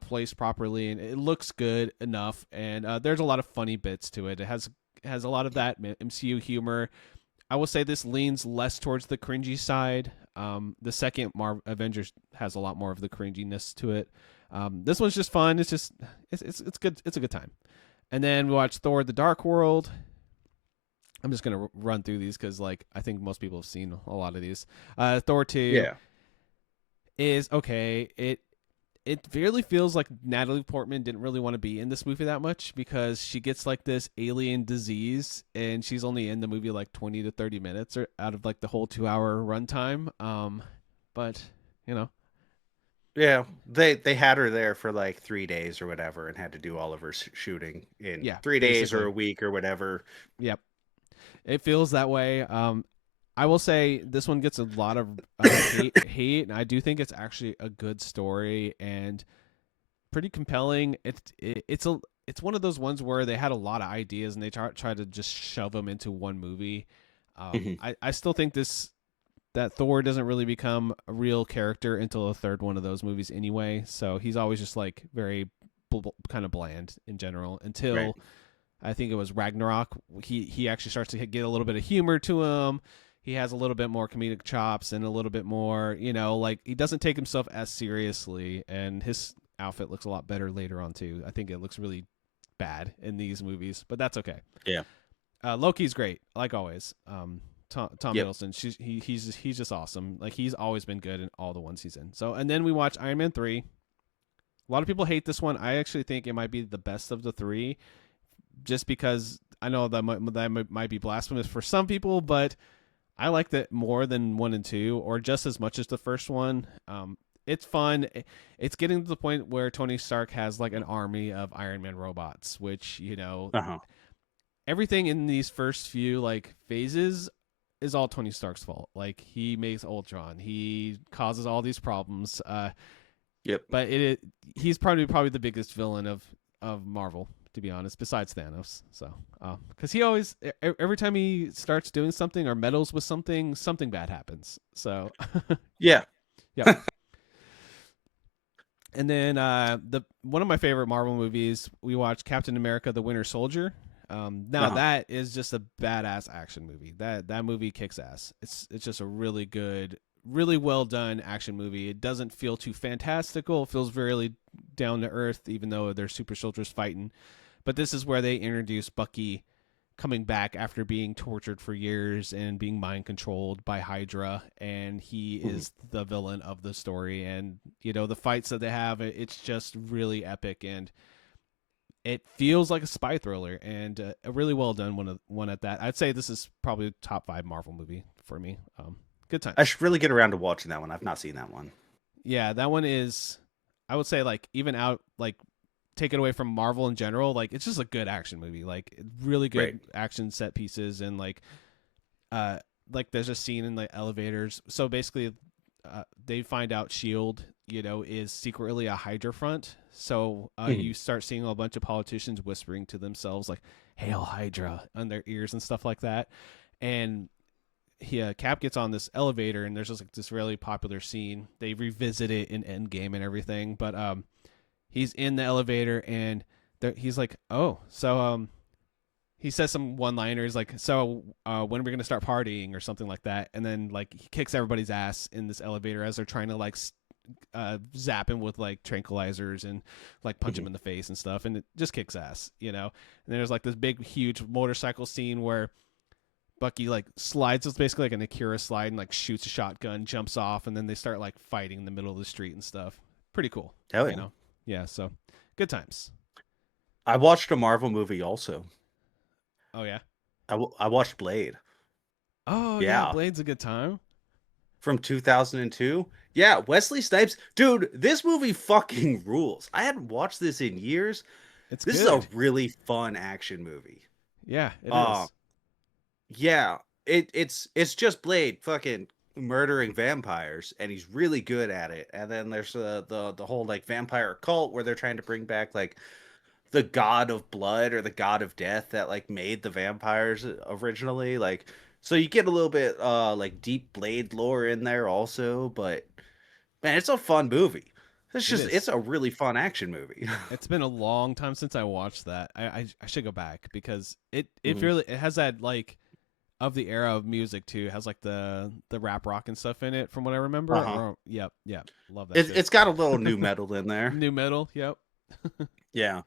placed properly and it looks good enough, and there's a lot of funny bits to it. It has a lot of that MCU humor. I will say this leans less towards the cringy side. The second Avengers has a lot more of the cringiness to it. This one's just fun. It's good. It's a good time. And then we watched Thor: The Dark World. I'm just gonna run through these because like I think most people have seen a lot of these. Thor 2 Yeah. is okay. It really feels like Natalie Portman didn't really want to be in this movie that much because she gets like this alien disease and she's only in the movie like 20 to 30 minutes or out of like the whole 2 hour runtime. But you know, Yeah, they had her there for like 3 days or whatever and had to do all of her shooting in yeah, 3 days or basically, a week or whatever. yep. It feels that way. I will say this one gets a lot of hate, and I do think it's actually a good story and pretty compelling. It's one of those ones where they had a lot of ideas and they try to just shove them into one movie. Mhm. I still think that Thor doesn't really become a real character until the third one of those movies anyway. So he's always just like very kind of bland in general Right. until I think it was Ragnarok. He actually starts to get a little bit of humor to him. He has a little bit more comedic chops and a little bit more, like he doesn't take himself as seriously, and his outfit looks a lot better later on too. I think it looks really bad in these movies, but that's okay. Yeah. Loki's great, like always. Tom Yep. Hiddleston. He's just awesome. Like he's always been good in all the ones he's in. So and then we watch Iron Man 3. A lot of people hate this one. I actually think it might be the best of the three, just because I know that might be blasphemous for some people, but I liked it more than 1 and 2, or just as much as the first one. It's fun. It's getting to the point where Tony Stark has like an army of Iron Man robots, which Uh-huh. everything in these first few like phases is all Tony Stark's fault. Like he makes Ultron, he causes all these problems. Yep. But he's probably the biggest villain of Marvel, to be honest, besides Thanos. So, because he always every time he starts doing something or meddles with something, something bad happens. So, Yeah. yep. And then the one of my favorite Marvel movies, we watched Captain America: The Winter Soldier. Now Uh-huh. that is just a badass action movie. That movie kicks ass. It's just a really good, really well done action movie. It doesn't feel too fantastical. It feels very down to earth, even though they're super soldiers fighting. But this is where they introduce Bucky coming back after being tortured for years and being mind controlled by Hydra, and he Mhm. is the villain of the story. And the fights that they have, it's just really epic, and it feels like a spy thriller, and a really well done one at that. I'd say this is probably top 5 Marvel movie for me. Good I times. should really get around to watching that one. I've not seen that one. Yeah, that one is. I would say like even out like take it away from Marvel in general, like it's just a good action movie. Like really Right. good action set pieces, and uh there's a scene in the elevators. So basically, they find out Shield, is secretly a Hydra front. So Mhm. you start seeing a bunch of politicians whispering to themselves like "Hail Hydra" on their ears and stuff like that. And Cap gets on this elevator, and there's just like this really popular scene. They revisit it in Endgame and everything, but he's in the elevator, and he's like, "Oh, so he says some one-liners like, "So when are we gonna start partying?" or something like that, and then like he kicks everybody's ass in this elevator as they're trying to like zap him with like tranquilizers and like punch him Mhm. in the face and stuff, and it just kicks ass. And there's like this big, huge motorcycle scene where Bucky like slides. It's basically like an Akira slide, and like shoots a shotgun, jumps off, and then they start like fighting in the middle of the street and stuff. Pretty cool, Hell you yeah. know. Yeah, so good times. I watched a Marvel movie also. Oh yeah. I watched Blade. Oh yeah, Yeah. Blade's a good time. From 2002. Yeah, Wesley Snipes. Dude, this movie fucking rules. I hadn't watched this in years. It's This is a good. really fun action movie. Yeah, it Uh is. yeah, it's just Blade fucking murdering vampires, and he's really good at it. And then there's the whole like vampire cult where they're trying to bring back like the god of blood or the god of death that like made the vampires originally. Like, so you get a little bit like deep Blade lore in there also, but man, it's a fun movie. It It's is. a really fun action movie. It's been a long time since I watched that. I should go back because it Mhm. really it has that like of the era of music too. It has like the rap rock and stuff in it from what I remember. Uh-huh. Or yep, love that shit. It's got a little new metal in there. New metal, yep. Yeah.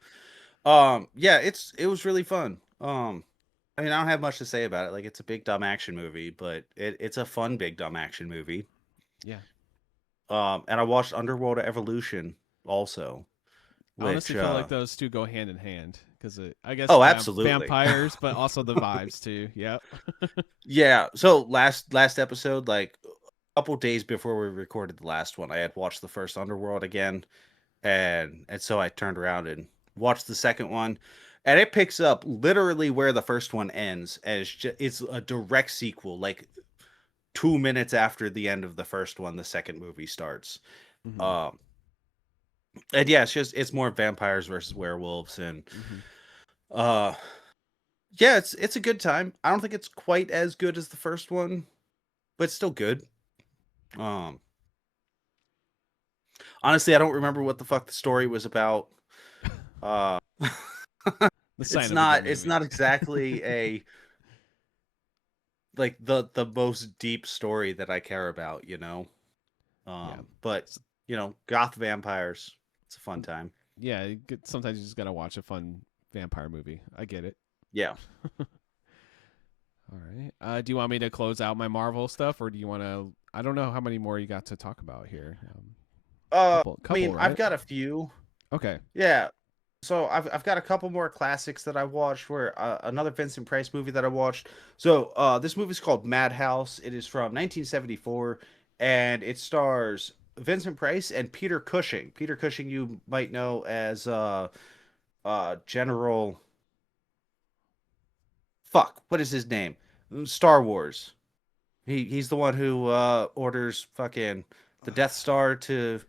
Yeah, it was really fun. I mean, I don't have much to say about it. Like, it's a big dumb action movie, but it's a fun big dumb action movie. Yeah. And I watched Underworld Evolution also, I honestly which feel like those two go hand in hand because I guess oh, absolutely. vampires, but also the vibes too. Yep. Yeah. So last episode, like a couple days before we recorded the last one, I had watched the first Underworld again, and so I turned around and watched the second one, and it picks up literally where the first one ends, and it's a direct sequel. Like 2 minutes after the end of the first one, the second movie starts. hmm Um, and yeah, it's more vampires versus werewolves, and hmm uh, yeah, it's a good time. I don't think it's quite as good as the first one, but it's still good. Um, Honestly, I don't remember what the fuck the story was about. Uh, The sign of a good it's movie. not exactly a like the most deep story that I care about, you know. Yeah. But S- goth vampires, it's a fun time. Yeah. Sometimes you just gotta watch a fun vampire movie. I get it. Yeah. All right. Do you want me to close out my Marvel stuff, or do you want to? I don't know how many more you got to talk about here. I Couple, mean, I've right? got a few. Okay. Yeah. So I've got a couple more classics that I watched. Where another Vincent Price movie that I watched. So this movie is called Madhouse. It is from 1974, and it stars Vincent Price and Peter Cushing. Peter Cushing, you might know as General. Fuck, what is his name? Star Wars. He's the one who orders fucking the Death Star to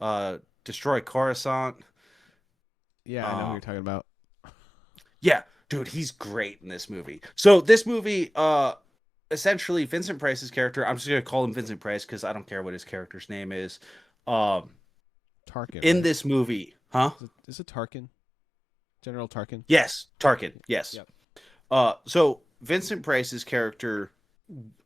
uh destroy Coruscant. Yeah, I know who Uh, you're talking about. yeah, dude, he's great in this movie. So this movie, essentially Vincent Price's character, I'm just gonna call him Vincent Price because I don't care what his character's name is. Um, Tarkin, in right? this movie, huh? Is it Tarkin? General Tarkin? Yes, Tarkin. Yes. Yep. So Vincent Price's character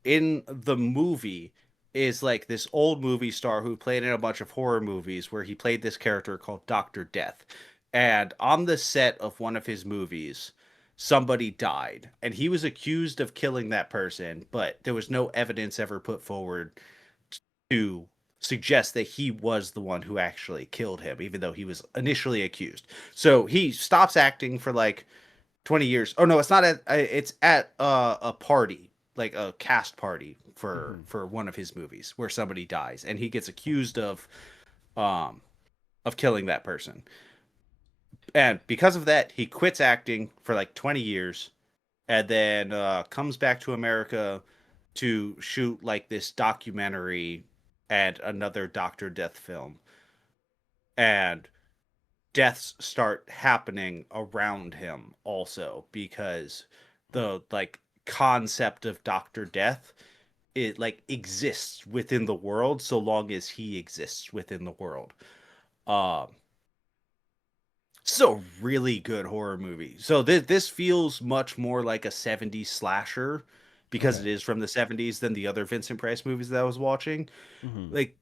in the movie is like this old movie star who played in a bunch of horror movies where he played this character called Dr. Death. And on the set of one of his movies, somebody died and he was accused of killing that person, but there was no evidence ever put forward to suggest that he was the one who actually killed him, even though he was initially accused. So he stops acting for like 20 years. Oh no, it's not at it's at a party, like a cast party Mm-hmm. for one of his movies where somebody dies and he gets accused um of killing that person. And because of that, he quits acting for like 20 years and then comes back to America to shoot like this documentary and another Doctor Death film. And deaths start happening around him also because the like concept of Doctor Death, it like exists within the world so long as he exists within the world. Um so really good horror movie. So this feels much more like a 70s slasher because Okay. it is from the 70s than the other Vincent Price movies that I was watching. Mm-hmm. Like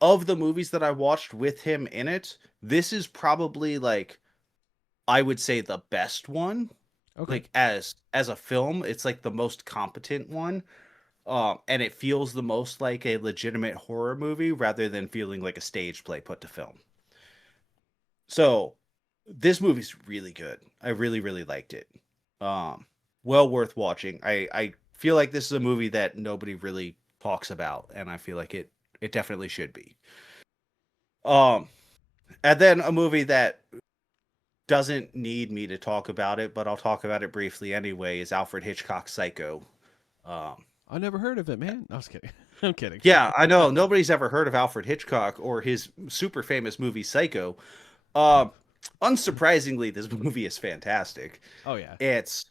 of the movies that I watched with him in it, this is probably like I would say the best one. Okay. Like as a film, it's like the most competent one. And it feels the most like a legitimate horror movie rather than feeling like a stage play put to film. So this movie's really good. I really, really liked it. Um, well worth watching. I feel like this is a movie that nobody really talks about, and I feel like it definitely should be. Um, and then a movie that doesn't need me to talk about it, but I'll talk about it briefly anyway, is Alfred Hitchcock's Psycho. Um, I never heard of it, man. I was kidding. I'm kidding. yeah, I know nobody's ever heard of Alfred Hitchcock or his super famous movie Psycho. No. Um, unsurprisingly, this movie is fantastic. Oh yeah. It's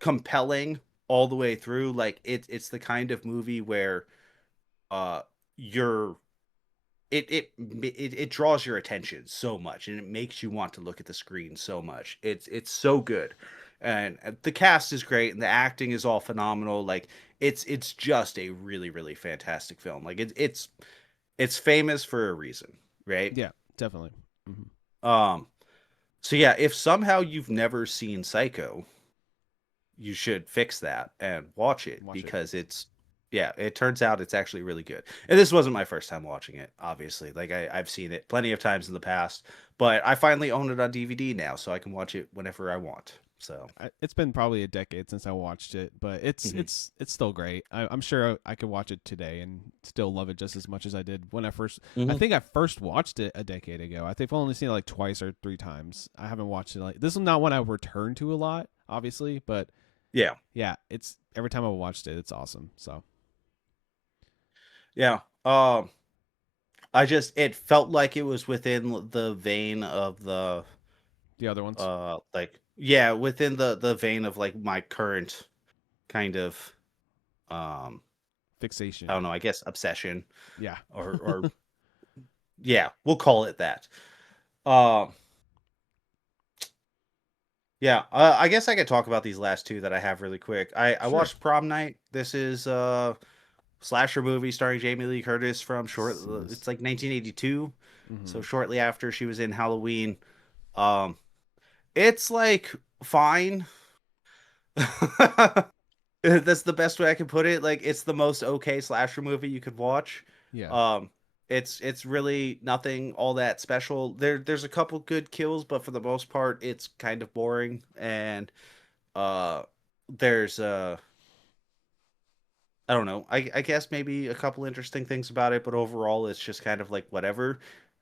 compelling all the way through. Like it's the kind of movie where uh you're it draws your attention so much and it makes you want to look at the screen so much. It's so good. And the cast is great and the acting is all phenomenal. Like it's just a really really fantastic film. Like it's famous for a reason, right? Yeah. Definitely. Mm-hmm. Um so yeah, if somehow you've never seen Psycho, you should fix that and watch it Watch it. because it's yeah, it turns out it's actually really good. And this wasn't my first time watching it, obviously. Like I've seen it plenty of times in the past, but I finally own it on DVD now, so I can watch it whenever I want. So It's been probably a decade since I watched it, but it's mhm. it's it's still great. I'm sure I could watch it today and still love it just as much as I did when I first. I Mhm. think I first watched it a decade ago. I think I've only seen it like twice or three times. I haven't watched it like this is not one I return to a lot, obviously, but Yeah. yeah, it's every time I watched it, it's awesome. So Yeah. I just it felt like it was within the vein of the the other ones, like yeah, within the vein of like my current kind of um I fixation. don't know, I guess obsession Yeah. or yeah, we'll call it that. Um, yeah, I guess I could talk about these last two that I have really quick. I Sure. watched Prom Night. This is slasher movie starring Jamie Lee Curtis from short. It's like 1982, so Mm-hmm. shortly after she was in Halloween. Um, it's like fine. That's the best way I can put it. Like it's the most okay slasher movie you could watch. Yeah. Um, it's really nothing all that special. There's a couple good kills, but for the most part, it's kind of boring. And uh, there's I don't know. I guess maybe a couple interesting things about it, but overall, it's just kind of like whatever.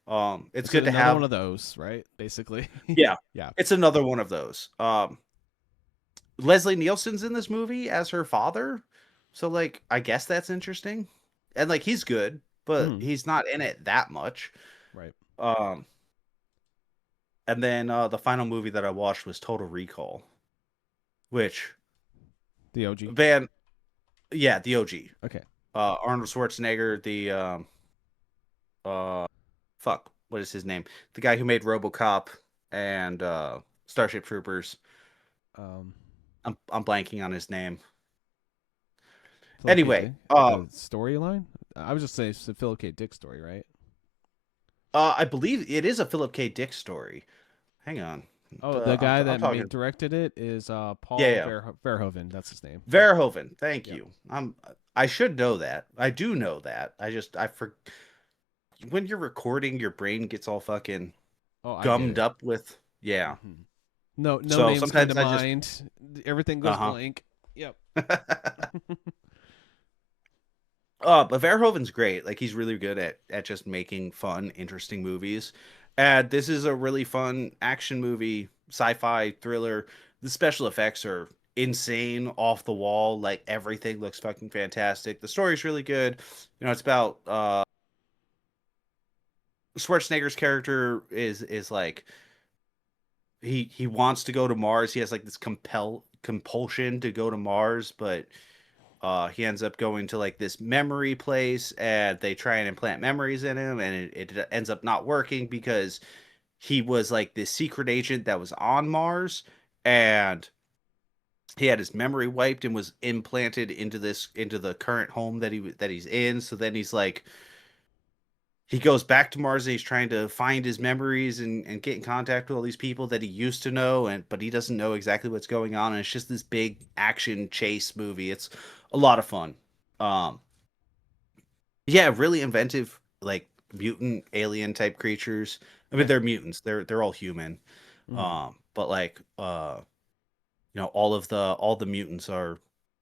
It's Is it good to another one have. of those, right? Basically. Yeah, Yeah. it's another one of those. Leslie Nielsen's in this movie as her father. So like I guess that's interesting. And like he's good, but Hmm. he's not in it that much. Right. Um and then the final movie that I watched was Total Recall, which The OG. Van yeah, the OG. Okay. Arnold Schwarzenegger, the uh fuck, what is his name? The guy who made RoboCop and Starship Troopers. Um, I'm blanking on his name. Philip K. Anyway, Dick. The storyline. I was just saying it's a Philip K. Dick story, right? I believe it is a Philip K. Dick story. Hang on. Oh, the guy I'm that talking. directed it is Yeah, Paul yeah. Verhoeven. That's his name. Yep. Verhoeven. Thank Yep. you. I should know that. I do know that. I for when you're recording, your brain gets all fucking Oh, I get gummed it. up with. Yeah. No So names come to sometimes I just. mind. Everything goes Uh blank. Yep. huh. But Verhoeven's great. Like he's really good at just making fun, interesting movies. And this is a really fun action movie, sci-fi thriller. The special effects are insane, off the wall. Like everything looks fucking fantastic. The story's really good. It's about Schwarzenegger's character is like he wants to go to Mars. He has like this compulsion to go to Mars, but he ends up going to like this memory place and they try and implant memories in him and it ends up not working because he was like this secret agent that was on Mars and he had his memory wiped and was implanted into the current home that he's in. So then he's like he goes back to Mars and he's trying to find his memories and get in contact with all these people that he used to know and but he doesn't know exactly what's going on and it's just this big action chase movie. It's a lot of fun. Um yeah, really inventive like mutant alien type creatures. I mean Yeah. they're mutants. They're all human. Hmm. But like all the mutants are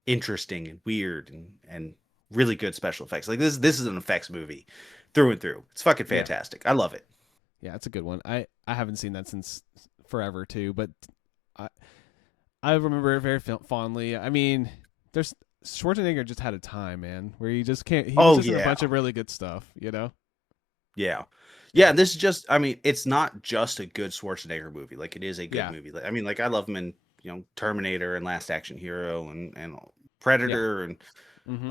interesting and weird and really good special effects. Like this is an effects movie through and through. It's fucking Yeah. fantastic. I love it. Yeah. It's a good one. I haven't seen that since forever too, but I I remember it very fondly. I mean, there's Schwarzenegger just had a time, man, where he just can't. He was Oh just in a yeah. bunch of really good stuff, you know. Yeah. Yeah, Yeah. this is just I mean, it's not just a good Schwarzenegger movie. Like it is a good Yeah. movie. Like, I mean, like I love him in, Terminator and Last Action Hero and Yeah. Predator and Mm-hmm.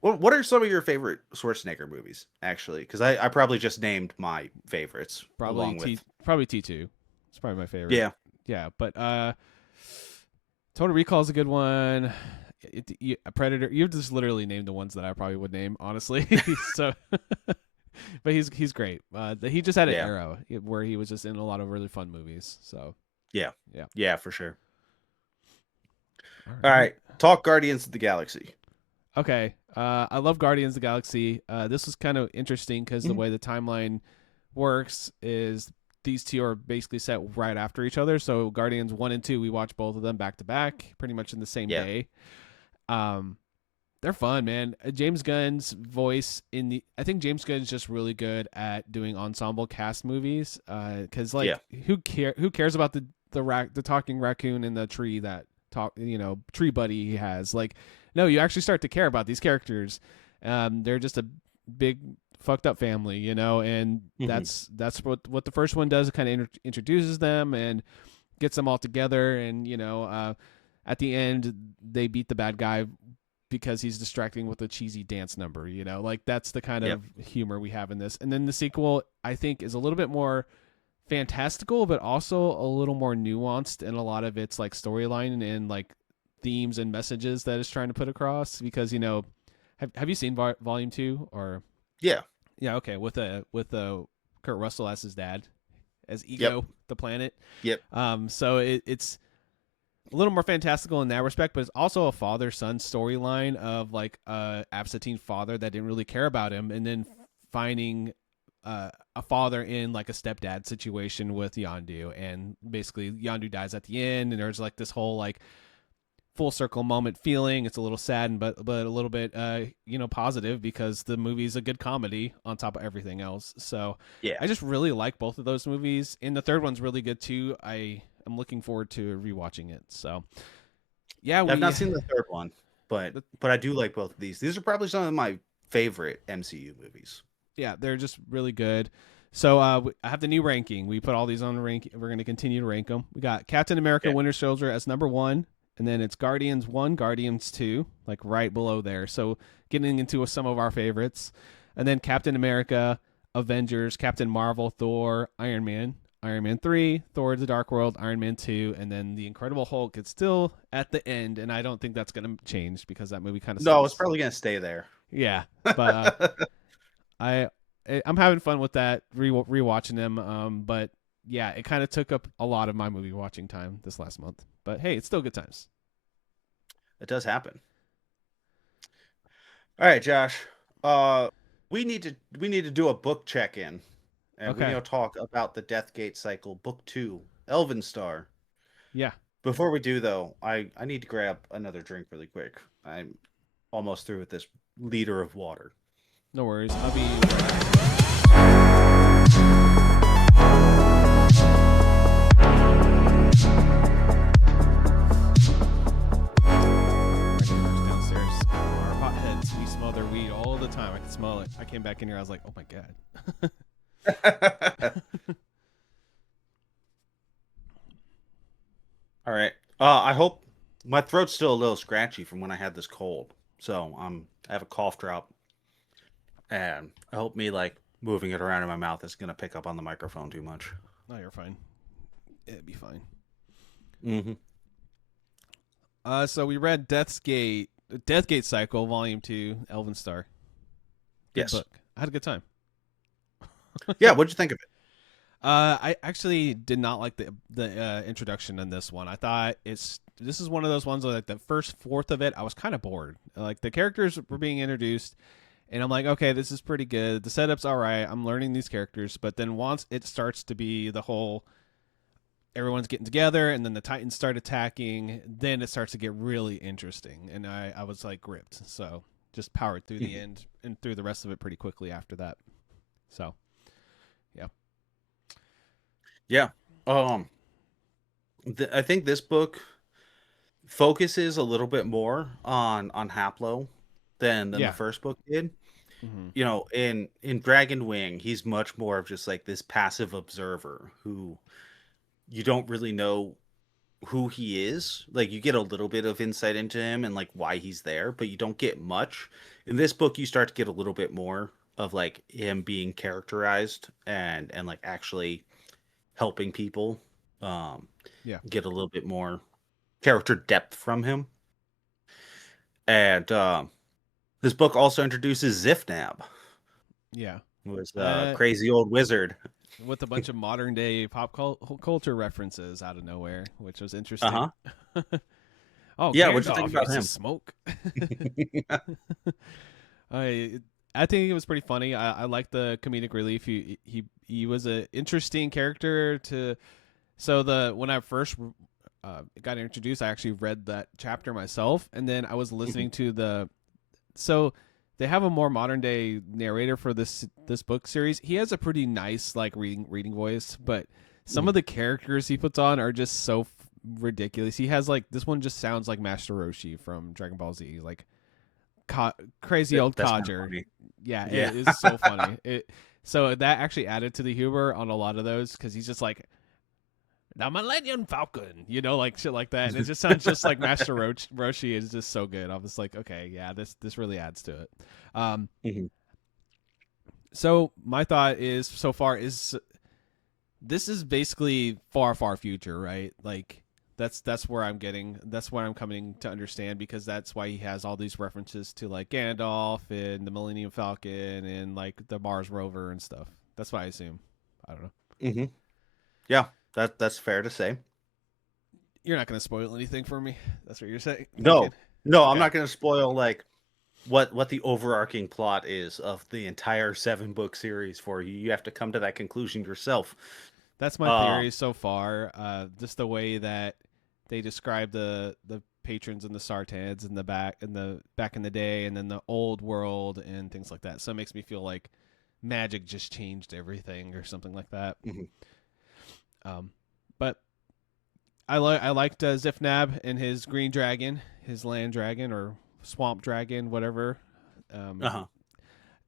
what are some of your favorite Schwarzenegger movies actually? Cuz I probably just named my favorites along with. Probably T2. It's probably my favorite. Yeah. Yeah, but Total Recall is a good one. Predator. You've just literally named the ones that I probably would name, honestly. So, but he's great. He just had an Yeah. era where he was just in a lot of really fun movies. So Yeah. yeah. Yeah, for sure. All All right. right. Talk Guardians of the Galaxy. Okay. I love Guardians of the Galaxy. This was kind of interesting because the Mhm. way the timeline works is these two are basically set right after each other. So Guardians 1 and 2, we watch both of them back to back, pretty much in the same Yeah. day. Um, they're fun, man. James Gunn's voice I think James Gunn's just really good at doing ensemble cast movies. Because Yeah. like, who cares about the talking raccoon in the tree that tree buddy he has? Like, no, you actually start to care about these characters. They're just a big fucked up family, and Mhm. that's what the first one does. It kind of introduces them and gets them all together, and at the end they beat the bad guy because he's distracting with a cheesy dance number. Like that's the kind Yep. of humor we have in this. And then the sequel, I think, is a little bit more fantastical, but also a little more nuanced in a lot of its like storyline and like themes and messages that it's trying to put across. Because have you seen Volume 2 or? Yeah. Yeah, okay, with Kurt Russell as his dad, as Yep. Ego the planet. Yep. So it's a little more fantastical in that respect, but it's also a father son storyline of like a absentee father that didn't really care about him, and then finding a father in like a stepdad situation with Yandu, and basically Yandu dies at the end, and there's like this whole like full circle moment feeling. It's a little sad, but a little bit positive because the movie's a good comedy on top of everything else. So Yeah. I just really like both of those movies, and the third one's really good too. I'm looking forward to rewatching it. So yeah, I've we not seen the third one, the, but I do like both of these. These are probably some of my favorite MCU movies. yeah, they're just really good. So I have the new ranking. We put all these on the rank. We're going to continue to rank them. We got Captain America: Okay. Winter Soldier as number one, and then it's Guardians 1, Guardians 2, like right below there. So getting into some of our favorites, and then Captain America, Avengers, Captain Marvel, Thor, Iron Man, Iron Man 3, Thor: The Dark World, Iron Man 2, and then the Incredible Hulk. It's still at the end, and I don't think that's going to change because that movie kind of No, it's sucks. probably gonna stay there. Yeah, but I I'm having fun with that rewatching them. But yeah, it kind of took up a lot of my movie watching time this last month. But hey, it's still good times. It does happen. All right, Josh. Uh, we need to do a book check-in, and we need Okay. to talk about the Deathgate Cycle, Book 2, Elven Star. Yeah. Before we do, though, I need to grab another drink really quick. I'm almost through with this liter of water. No worries. I'll be right back. Our neighbors downstairs are hotheads. We smell their weed all the time. I can smell it. I came back in here. I was like, oh my god. All right. I hope my throat's still a little scratchy from when I had this cold. So I have a cough drop, and I hope me like moving it around in my mouth is gonna pick up on the microphone too much. No, you're fine. It'd be fine. Mm-hmm. So we read Deathgate Cycle, Volume 2, Elven Star. Good Yes. book. I had a good time. Yeah. What'd you think of it? I actually did not like the introduction in this one. I thought this is one of those ones where like the first fourth of it, I was kind of bored. Like the characters were being introduced, and I'm like, okay, this is pretty good. The setup's all right. I'm learning these characters, but then once it starts to be the whole everyone's getting together, and then the Titans start attacking, then it starts to get really interesting, and I was like gripped. So just powered through the end and through the rest of it pretty quickly after that. So yeah, Yeah. Um, I think this book focuses a little bit more on Haplo than the yeah. first book did. Mm-hmm. You know, in Dragon Wing, he's much more of just like this passive observer who you don't really know who he is. Like you get a little bit of insight into him and like why he's there, but you don't get much. In this book, you start to get a little bit more of like him being characterized and like actually helping people. Um, Yeah, get a little bit more character depth from him. And this book also introduces Zifnab, yeah. who is a Uh, crazy old wizard. with a bunch of modern day culture references out of nowhere, which was Uh interesting. huh. Oh, Yeah, what'd you think Gandalf about uses him? smoke. I I think it was pretty funny. I like the comedic relief. He was an interesting character to. So the when I first got introduced, I actually read that chapter myself, and then I was Mhm, listening to the. So they have a more modern day narrator for this book series. He has a pretty nice like reading voice, but some mhm. of the characters he puts on are just so ridiculous. He has like this one just sounds like Master Roshi from Dragon Ball Z, like crazy old That's kind of codger. funny. Yeah, Yeah. it is so funny. It so that actually added to the humor on a lot of those because he's just like the Millennium Falcon, like shit like that, and it just sounds just like Master Roshi is just so good. I was like, okay, yeah, this really adds to it. Um, Mhm. so my thought is so far is this is basically far future, right? Like that's where that's where I'm coming to understand because that's why he has all these references to like Gandalf and the Millennium Falcon and like the Mars rover and stuff. That's what I assume. I don't know. Mhm. Yeah, that's fair to say. You're not going to spoil anything for me. That's what you're saying. Thinking. No, no, I'm Okay. not going to spoil like what the overarching plot is of the entire 7 book series for you. You have to come to that conclusion yourself. That's my Um, theory so far. Just the way that they describe the patrons and the Sartans in the back in the day, and then the old world and things like that. So it makes me feel like magic just changed everything or something like that. mhm. Um, but I liked Zifnab and his green dragon, his land dragon or swamp dragon, whatever. Um, Uh-huh.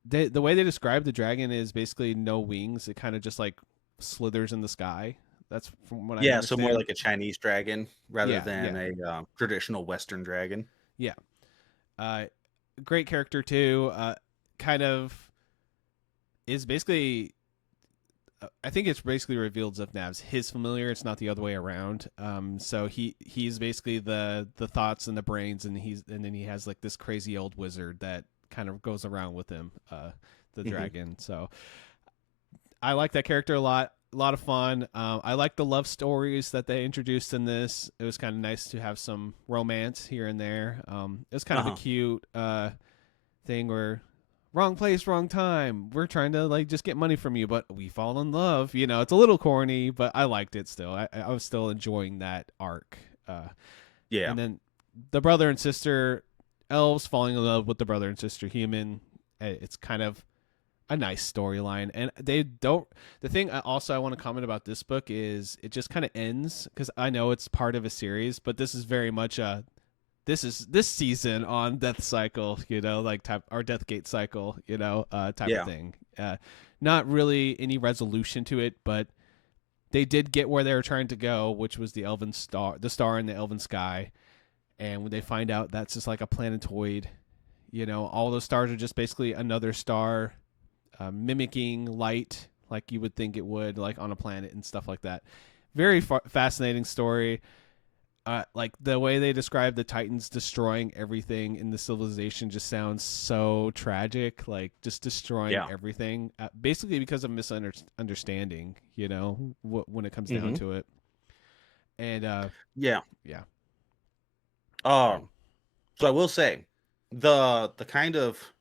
the way they describe the dragon is basically no wings. It kind of just like slithers in the sky. That's from what I Yeah, so more understand. like a Chinese dragon rather Yeah, than yeah, a traditional Western dragon. yeah. Great character too. Kind of is basically. I think it's basically revealed Zepnav's his familiar. It's not the other way around. So he's basically the thoughts and the brains, and then he has like this crazy old wizard that kind of goes around with him, the Hmm. dragon. So I like that character a lot. A lot of fun. I like the love stories that they introduced in this. It was kind of nice to have some romance here and there. It was kind of a Uh-huh. cute thing where wrong place, wrong time. We're trying to like just get money from you, but we fall in love. You know, it's a little corny, but I liked it still. I was still enjoying that arc. Yeah. And then the brother and sister elves falling in love with the brother and sister human. It's kind of a nice storyline, and they don't. The thing I want to comment about this book is it just kind of ends because I know it's part of a series, but this is very much a this season on Death Cycle, like type or Death Gate Cycle, type of Yeah. thing. Not really any resolution to it, but they did get where they were trying to go, which was the star in the Elven sky. And when they find out that's just like a planetoid, all those stars are just basically another star mimicking light like you would think it would, like on a planet and stuff like that. Very fascinating story. Like the way they describe the Titans destroying everything in the civilization just sounds so tragic. Like just destroying Yeah. everything, basically because of misunderstanding. When it comes down Hmm. to it. And Yeah. yeah, Um, so I will say the kind of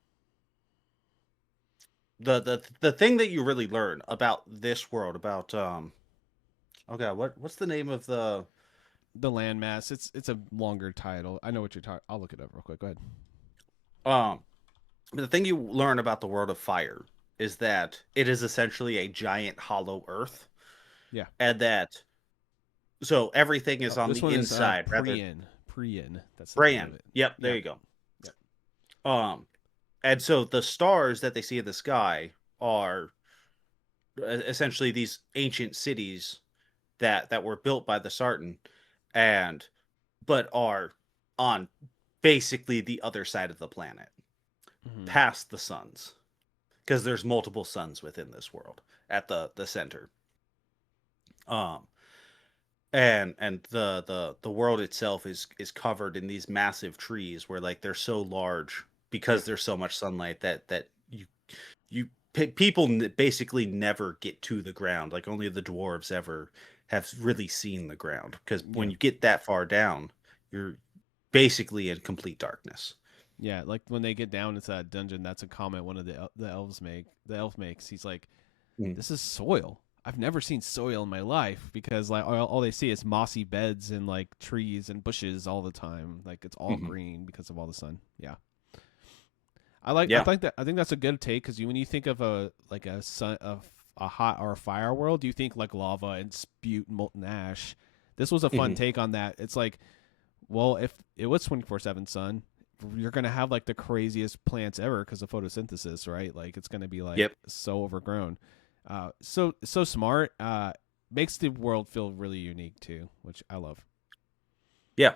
the thing that you really learn about this world about oh god, what's the name of the the landmass. It's a longer title. I know what you're talking. I'll look it up real quick. Go ahead. um the thing you learn about the world of fire is that it is essentially a giant hollow earth, Yeah. and that so everything is Oh, on this the one is inside rather. Prian. Prian. That's the name of Bran. it. Yep, there Yep. you go. Yep. And so the stars that they see in the sky are essentially these ancient cities that were built by the Sartan, and but are on basically the other side of the planet, Hmm. past the suns, because there's multiple suns within this world at the center. Um, and the world itself is covered in these massive trees where like they're so large Yeah. because there's so much sunlight that people basically never get to the ground. Like only the dwarves ever have really seen the ground, because when Yeah. you get that far down, you're basically in complete darkness. Yeah. Like when they get down into that dungeon, that's a comment one of the elves make. The elf makes. He's like, Mm. "This is soil. I've never seen soil in my life because like all they see is mossy beds and like trees and bushes all the time. Like it's all Mhm. green because of all the sun." Yeah. I like. I Yeah. think that. I think that's a good take because when you think of a hot or a fire world, you think like lava and spewed molten ash. This was a fun Mhm. take on that. It's like, well, if it was 24/7 sun, you're gonna have like the craziest plants ever because of photosynthesis, right? Like it's gonna be like Yep. so overgrown. So smart. Makes the world feel really unique too, which I love. Yeah.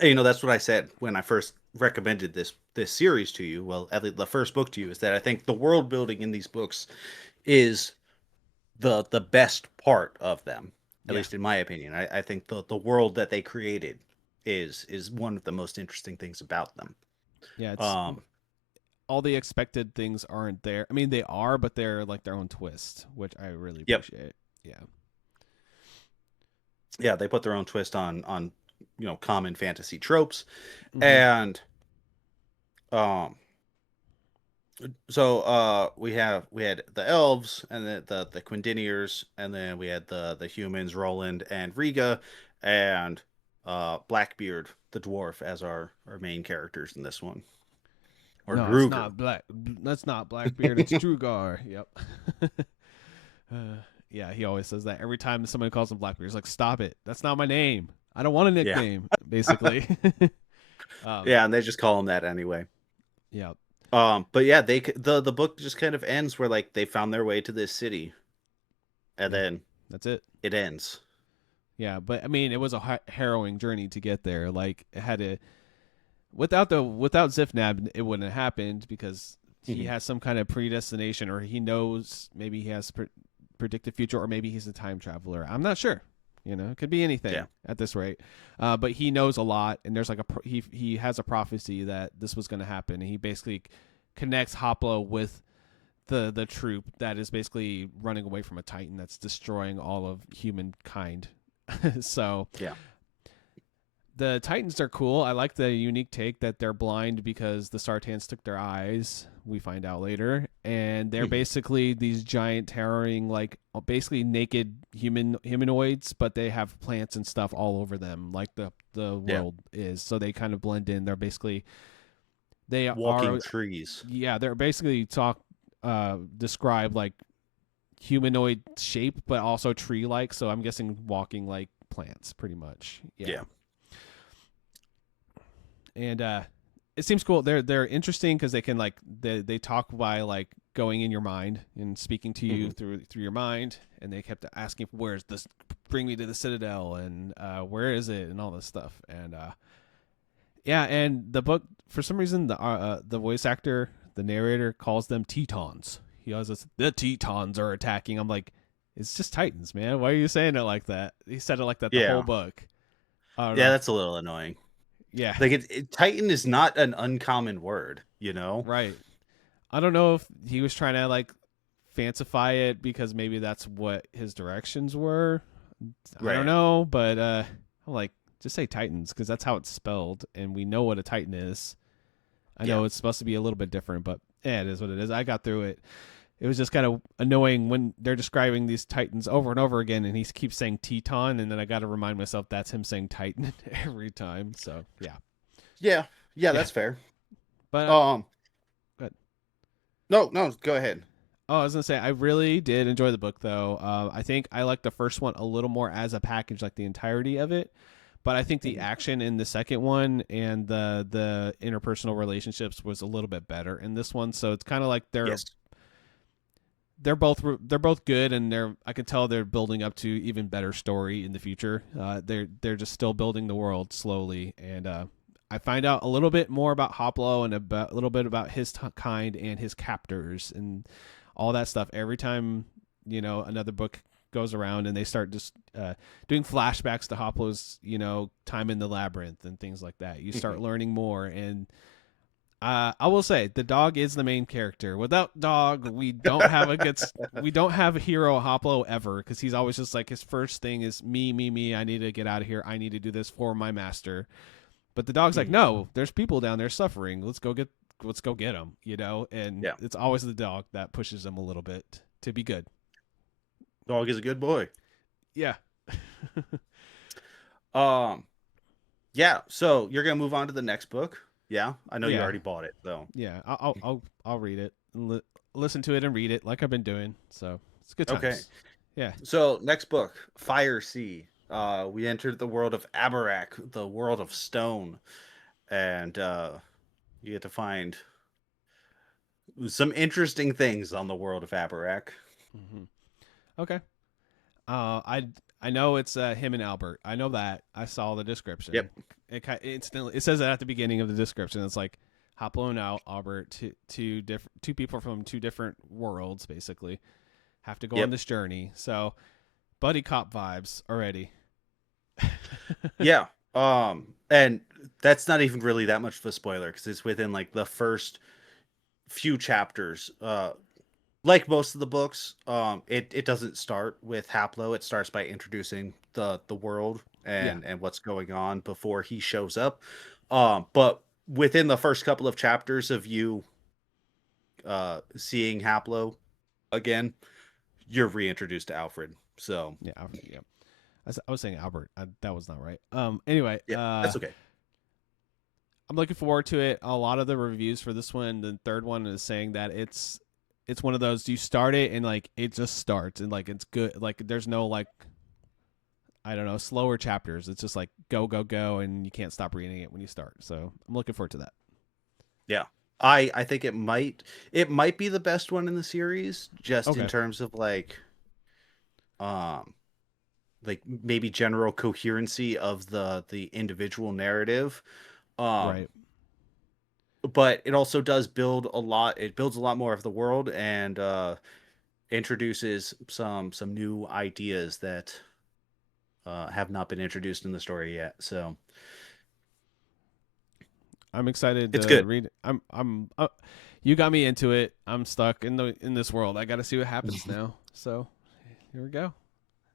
And, that's what I said when I first recommended this series to you. Well, at least the first book to you, is that I think the world building in these books is the best part of them, at Yeah, least in my opinion. I think the world that they created is one of the most interesting things about them. yeah. It's Um, all the expected things aren't there. I mean, they are, but they're like their own twist, which I really yep. appreciate. Yeah. yeah, they put their own twist on common fantasy tropes. Hmm. And um so we had the elves and the Quindiniers, and then we had the humans, Roland and Riga, and Blackbeard the dwarf as our main characters in this one. Or No, it's Gruger. not black. That's not Blackbeard. It's Drugar. Yep. Yeah, he always says that every time somebody calls him Blackbeard. He's like, "Stop it! That's not my name. I don't want a Yeah. nickname." Basically. um. Yeah, and they just call him that anyway. Yeah. But yeah, the book just kind of ends where like they found their way to this city, and Yeah. then That's it. it ends. Yeah, but I mean, it was a harrowing journey to get there. Like, it had to without Zifnab, it wouldn't have happened because he Mhm. has some kind of predestination, or he knows maybe he has predicted future, or maybe he's a time traveler. I'm not sure. It could be anything Yeah. at this rate. But he knows a lot, and there's like he has a prophecy that this was going to happen, and he basically connects Hoplo with the troop that is basically running away from a Titan that's destroying all of humankind. So Yeah. the Titans are cool. I like the unique take that they're blind because the Sartans took their eyes. We find out later, and they're Mhm. basically these giant, towering, like basically naked humanoids, but they have plants and stuff all over them, like the Yeah. world is. So they kind of blend in. They Walking are, trees. yeah, they're basically described like humanoid shape, but also tree like. So I'm guessing walking like plants, pretty much. Yeah. Yeah. And it seems cool. They're interesting because they can like they talk by like going in your mind and speaking to you Mhm. through your mind, and they kept asking, "Where's this? Bring me to the Citadel, and where is it, and all this stuff." And yeah, and the book, for some reason, the voice actor, the narrator, calls them Tetons. He always says the Tetons are attacking. I'm like, it's just Titans, man. Why are you saying it like that? He said it like that the whole Yeah. book. I don't Yeah, know. that's a little annoying. Yeah, Like Titan is not an uncommon word, you know? right. I don't know if he was trying to like fancify it because maybe that's what his directions were. I don't Right. know, but I'm like, just say Titans because that's how it's spelled, and we know what a Titan is. I Yeah. know it's supposed to be a little bit different, but yeah, it is what it is. I got through it. It was just kind of annoying when they're describing these Titans over and over again, and he keeps saying Teton, and then I got to remind myself that's him saying Titan every time. So yeah, Yeah. Yeah, yeah. that's fair. But Um good. no, no, go ahead. Oh, I was gonna say I really did enjoy the book though. I think I liked the first one a little more as a package, like the entirety of it. But I think the Mhm. action in the second one and the interpersonal relationships was a little bit better in this one. So it's kind of like Yes. they're both good, and I can tell they're building up to even better story in the future. They're just still building the world slowly, and I find out a little bit more about Hoplo and a little bit about his kind and his captors and all that stuff every time another book goes around, and they start just doing flashbacks to Hoplo's time in the labyrinth and things like that. You start Mhm. learning more, and I will say the dog is the main character. Without dog, we don't have a hero Hoplo ever because he's always just like his first thing is me, me, me. I need to get out of here. I need to do this for my master. But the dog's like, Mhm. no, there's people down there suffering. Let's go get them. And Yeah. it's always the dog that pushes him a little bit to be good. Dog is a good boy. Yeah, Um yeah, so you're going to move on to the next book? Yeah. I know you yeah, already bought it, though. yeah. I'll read it and listen to it and read it like I've been doing. So it's good Okay. times. Yeah. So, next book, Fire Sea. We entered the world of Abarak, the world of stone, and you get to find some interesting things on the world of Abarak. Hmm. Okay. I know it's him and Albert. I know that. I saw the description. Yep. It says that at the beginning of the description. It's like Hoplo and Albert, two people from two different worlds, basically, have to go on Yep. this journey. So buddy cop vibes already. Yeah. And that's not even really that much of a spoiler because it's within like the first few chapters. like most of the books, it doesn't start with Haplo. It starts by introducing the world Yeah, and what's going on before he shows up. But within the first couple of chapters of you seeing Haplo again, you're reintroduced to Alfred. So yeah, Alfred. Yeah, I was saying Albert. That was not right. Anyway, yeah, that's okay. I'm looking forward to it. A lot of the reviews for this one, the third one, is saying that it's one of those you start it and like it just starts and like it's good. Like there's no like I don't know slower chapters. It's just like go go go and you can't stop reading it when you start. So I'm looking forward to that. Yeah. I think it might be the best one in the series, just in Okay, terms of um maybe general coherency of the individual narrative. Um, right. but it also does build a lot. It builds a lot more of the world and introduces some new ideas that have not been introduced in the story yet. So I'm excited it's to good. read. You got me into it. I'm stuck in this world. I got to see what happens now. So here we go.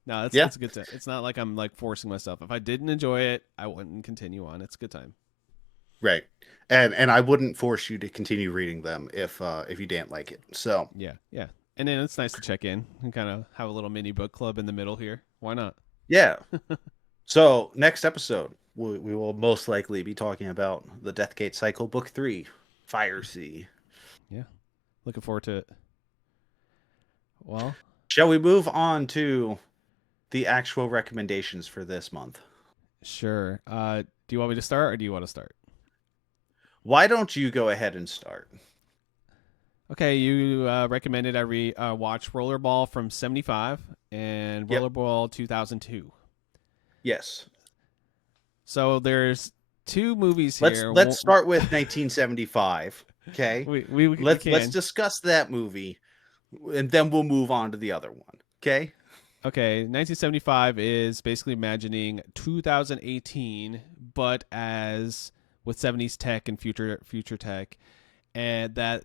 No, Yeah, it's a good time. It's not like I'm like forcing myself. If I didn't enjoy it, I wouldn't continue on. It's a good time. right. And I wouldn't force you to continue reading them if you didn't like it. So Yeah, yeah. And then it's nice to check in and kind of have a little mini book club in the middle here. Why not? yeah. So next episode, we will most likely be talking about the Deathgate Cycle, Book 3, Fire Sea. Yeah, looking forward to it. Well, Shall we move on to the actual recommendations for this month? sure. Do you want me to start or do you want to start? Why don't you go ahead and start? Okay, you recommended watch Rollerball from '75 and Yep. Rollerball 2002. Yes. So there's two movies Let's here. let's start with 1975. Okay. We Let's can. discuss that movie, and then we'll move on to the other one. Okay. Okay, 1975 is basically imagining 2018, but as with 70s tech and future tech, and that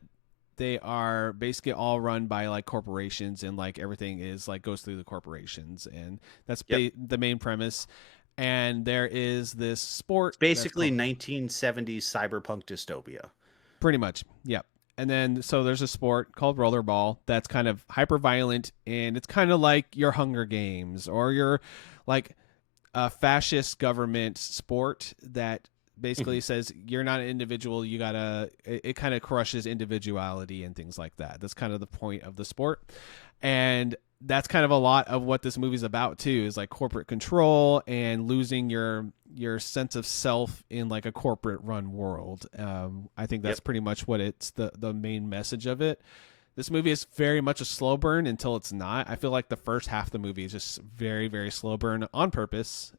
they are basically all run by like corporations and like everything is like goes through the corporations and that's Yep. the main premise. And there is this sport It's that's basically called 1970s cyberpunk dystopia. pretty much, yep. And then so there's a sport called rollerball that's kind of hyper violent and it's kind of like your Hunger Games or your like a fascist government sport that basically Mhm. says you're not an individual. You gotta. It kind of crushes individuality and things like that. That's kind of the point of the sport, and that's kind of a lot of what this movie's about too. Is like corporate control and losing your sense of self in like a corporate run world. I think that's Yep. pretty much what it's the main message of it. This movie is very much a slow burn until it's not. I feel like the first half of the movie is just very slow burn on purpose.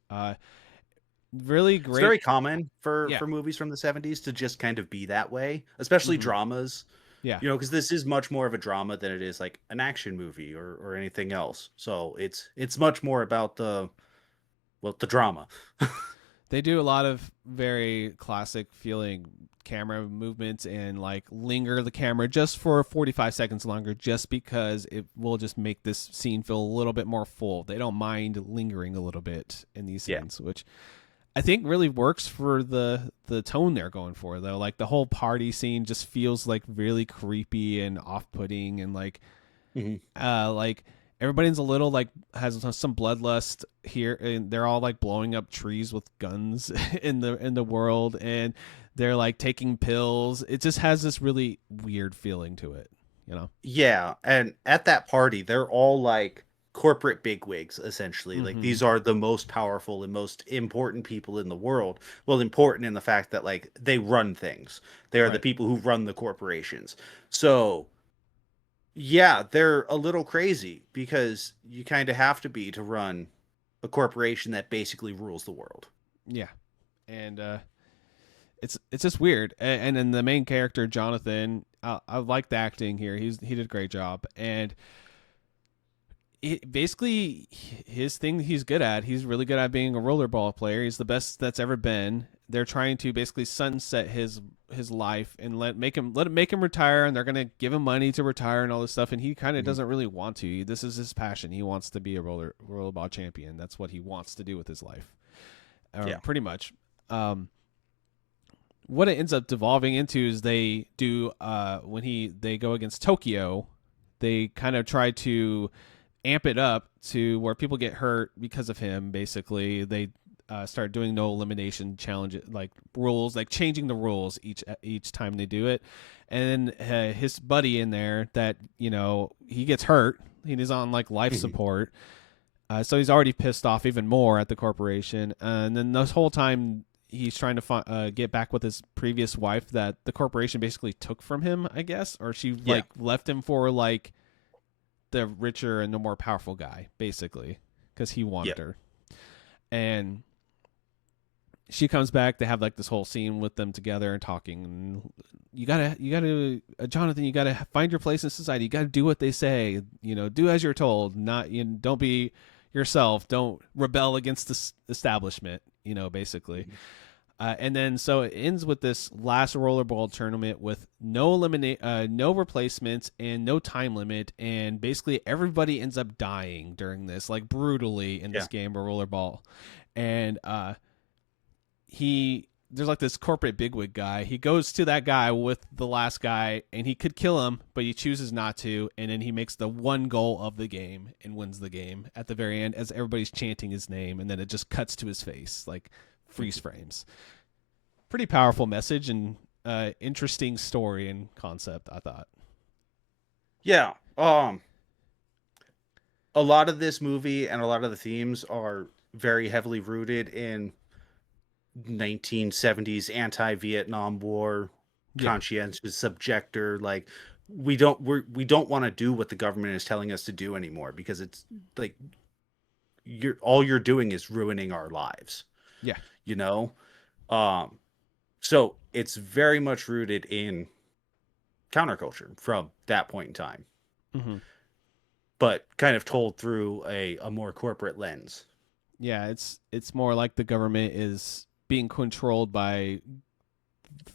Really It's great. very common for Yeah. movies from the 70s to just kind of be that way, especially Hmm. dramas. Yeah. Because this is much more of a drama than it is like an action movie or anything else. So it's much more about the drama. They do a lot of very classic feeling camera movements and like linger the camera just for 45 seconds longer just because it will just make this scene feel a little bit more full. They don't mind lingering a little bit in these Yeah. scenes, which I think really works for the tone they're going for though. Like the whole party scene just feels like really creepy and off-putting and Mhm. like everybody's a little like has some bloodlust here and they're all like blowing up trees with guns in the world and they're like taking pills. It just has this really weird feeling to it, you know. Yeah, and at that party, they're all like corporate bigwigs, essentially. Like Mhm. these are the most powerful and most important people in the world. Well, important in the fact that like they run things. They are the Right. people who run the corporations. So yeah, they're a little crazy because you kind of have to be to run a corporation that basically rules the world. Yeah. And it's just weird. And then the main character Jonathan, I like the acting here. He did a great job. And basically his thing he's good at. He's really good at being a rollerball player. He's the best that's ever been. they're trying to basically sunset his life and let him retire, and they're gonna give him money to retire and all this stuff, and he kind of Mhm. doesn't really want to. This is his passion. He wants to be a rollerball champion. That's what he wants to do with his life, or Yeah. pretty much. Um, what it ends up devolving into is they do when they go against Tokyo, they kind of try to amp it up to where people get hurt because of him. Basically, they start doing no elimination challenges, like rules, like changing the rules each time they do it. And then his buddy in there, that he gets hurt. He's on like life Mhm. support, so he's already pissed off even more at the corporation. And then this whole time, he's trying to get back with his previous wife that the corporation basically took from him, I guess, or she Yeah. like left him for like the richer and the more powerful guy, basically, because he Yeah. wanted her. And she comes back. They have like this whole scene with them together and talking. And Jonathan, you gotta find your place in society. You gotta do what they say. Do as you're told. Not don't be yourself. Don't rebel against the establishment. Basically. Mhm. And then so it ends with this last rollerball tournament with no replacements and no time limit, and basically everybody ends up dying during this, like brutally in this Yeah. game of rollerball. And there's like this corporate bigwig guy. He goes to that guy with the last guy, and he could kill him, but he chooses not to. And then he makes the one goal of the game and wins the game at the very end as everybody's chanting his name, and then it just cuts to his face, like freeze frames. Pretty powerful message and interesting story and concept, I thought. Yeah. A lot of this movie and a lot of the themes are very heavily rooted in 1970s anti-Vietnam War, Yeah, conscientious objector. Like we don't want to do what the government is telling us to do anymore, because it's like you're doing is ruining our lives, yeah, you know? Um so it's very much rooted in counterculture from that point in time, hmm but kind of told through a more corporate lens. yeah. It's more like the government is being controlled by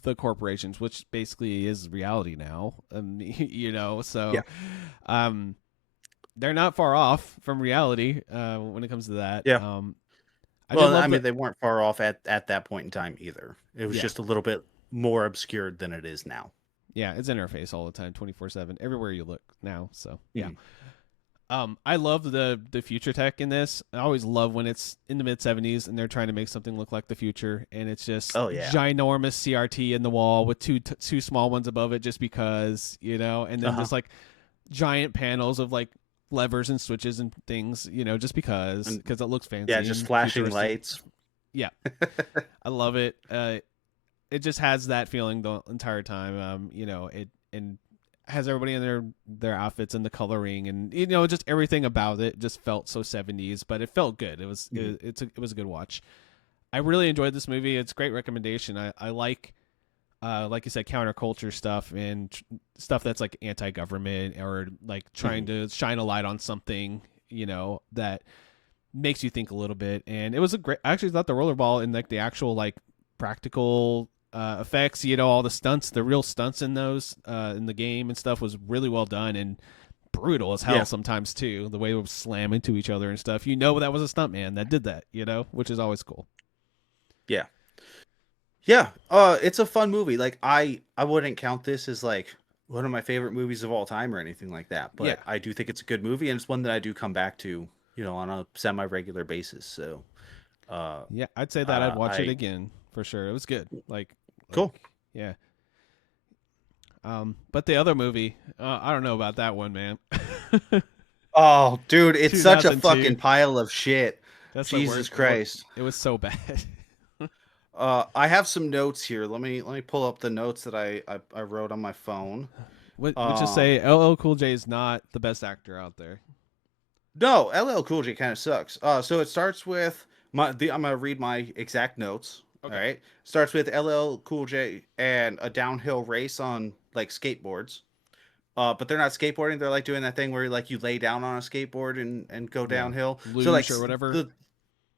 the corporations, which basically is reality now. Yeah. So um, they're not far off from reality when it comes to that. Yeah. I did Well, I love the mean, they weren't far off at that point in time either. It was yeah, just a little bit more obscured than it is now. yeah. It's in our face all the time, 24/7, everywhere you look now. So yeah. Mhm. I love the future tech in this. I always love when it's in the mid 70s and they're trying to make something look like the future, and it's just Oh yeah. ginormous CRT in the wall with two small ones above it, just because and then Uh-huh. just like giant panels of like levers and switches and things, just because And because it looks yeah, fancy just and flashing futuristic. lights. Yeah, I love it. It just has that feeling the entire time. It and has everybody in their outfits and the coloring and just everything about it just felt so 70s, but it felt good. Mhm. It was a good watch. I really enjoyed this movie. It's a great recommendation. I like you said, counterculture stuff and stuff that's like anti-government or like trying Mhm. to shine a light on something that makes you think a little bit. And it was a great. I actually thought the rollerball and like the actual like practical effects, all the stunts, the real stunts in those in the game and stuff was really well done and brutal as hell Yeah. sometimes too. The way it would slam into each other and stuff. That was a stunt man that did that. Which is always cool. Yeah. Yeah. It's a fun movie. Like I wouldn't count this as like one of my favorite movies of all time or anything like that, Yeah, but I do think it's a good movie, and it's one that I do come back to, on a semi-regular basis. So, uh yeah. I'd say that I'd watch it I again for sure. It was good. Like cool. yeah. But the other movie, I don't know about that one, man. Oh, dude, it's such a 2002. fucking pile of shit. That's the Jesus worst. Christ. It was so bad. I have some notes here. Let me pull up the notes that I wrote on my phone. Would just Um, say LL Cool J is not the best actor out there. no, LL Cool J kind of sucks. So it starts with I'm gonna read my exact notes. All Okay. right, starts with LL Cool J and a downhill race on like skateboards. But they're not skateboarding. They're like doing that thing where like you lay down on a skateboard and go Yeah. downhill. So like Luge or whatever. the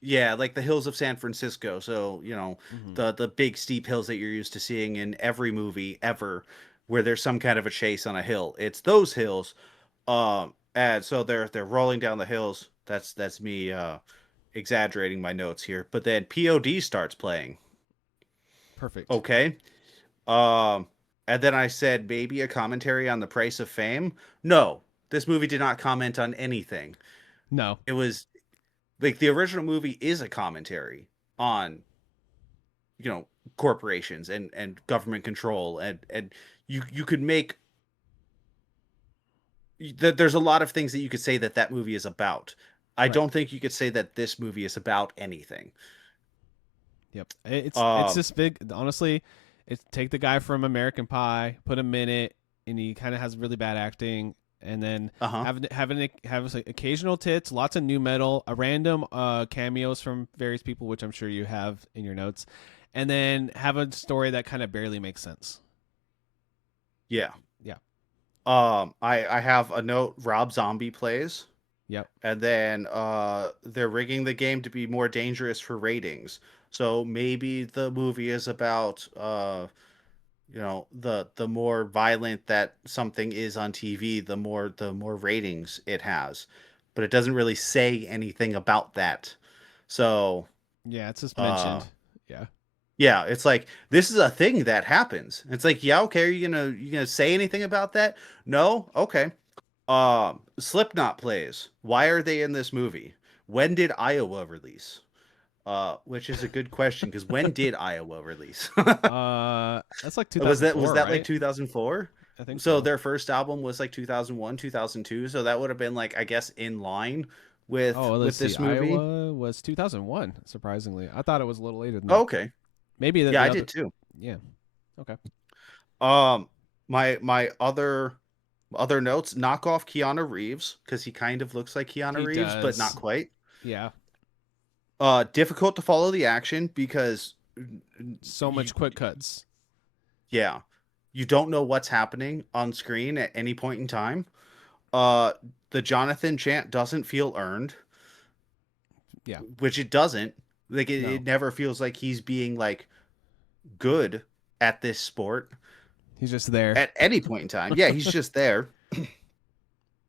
Yeah, like the hills of San Francisco. So, Hmm. the big steep hills that you're used to seeing in every movie ever where there's some kind of a chase on a hill. It's those hills. And so they're rolling down the hills. That's me exaggerating my notes here. But then POD starts playing. Perfect. Okay. Um and then I said maybe a commentary on the price of fame. No, this movie did not comment on anything. No. It was like the original movie is a commentary on you know corporations and government control and you could make there's a lot of things that you could say that that movie is about. I Right. don't think you could say that this movie is about anything. Yep. It's um this big. Honestly, it's take the guy from American Pie, put him in it, and he kind of has really bad acting, and then uh-huh have like occasional tits, lots of new metal, a random cameos from various people, which I'm sure you have in your notes, and then have a story that kind of barely makes sense. yeah. Yeah. I have a note. Rob Zombie plays, Yep. and then they're rigging the game to be more dangerous for ratings. So maybe the movie is about the more violent that something is on TV, the more ratings it has. But it doesn't really say anything about that. So Yeah. It's just uh mentioned. Yeah. yeah, it's like this is a thing that happens. It's like, yeah, okay, are you gonna say anything about that? No? Okay. Slipknot plays. Why are they in this movie? When did Iowa release? Which is a good question because when did Iowa release? That's like Was 2004, that like right? 2004? I think So so. their first album was like 2001, 2002, so that would have been like I guess in line with Oh, let's with see. this movie. Iowa was 2001. Surprisingly, I thought it was a little later than Oh, that. okay. Maybe Yeah, the I other. did too. Yeah. Okay. Um my other notes, knock off Keanu Reeves because he kind of looks like Keanu He Reeves but not does. quite. Yeah. Difficult to follow the action because So you much quick cuts. yeah, you don't know what's happening on screen at any point in time. Uh the Jonathan chant doesn't feel earned, Yeah. which it doesn't. Like it No. never feels like he's being like good at this sport He's just there. at any point in time. Yeah, he's just there.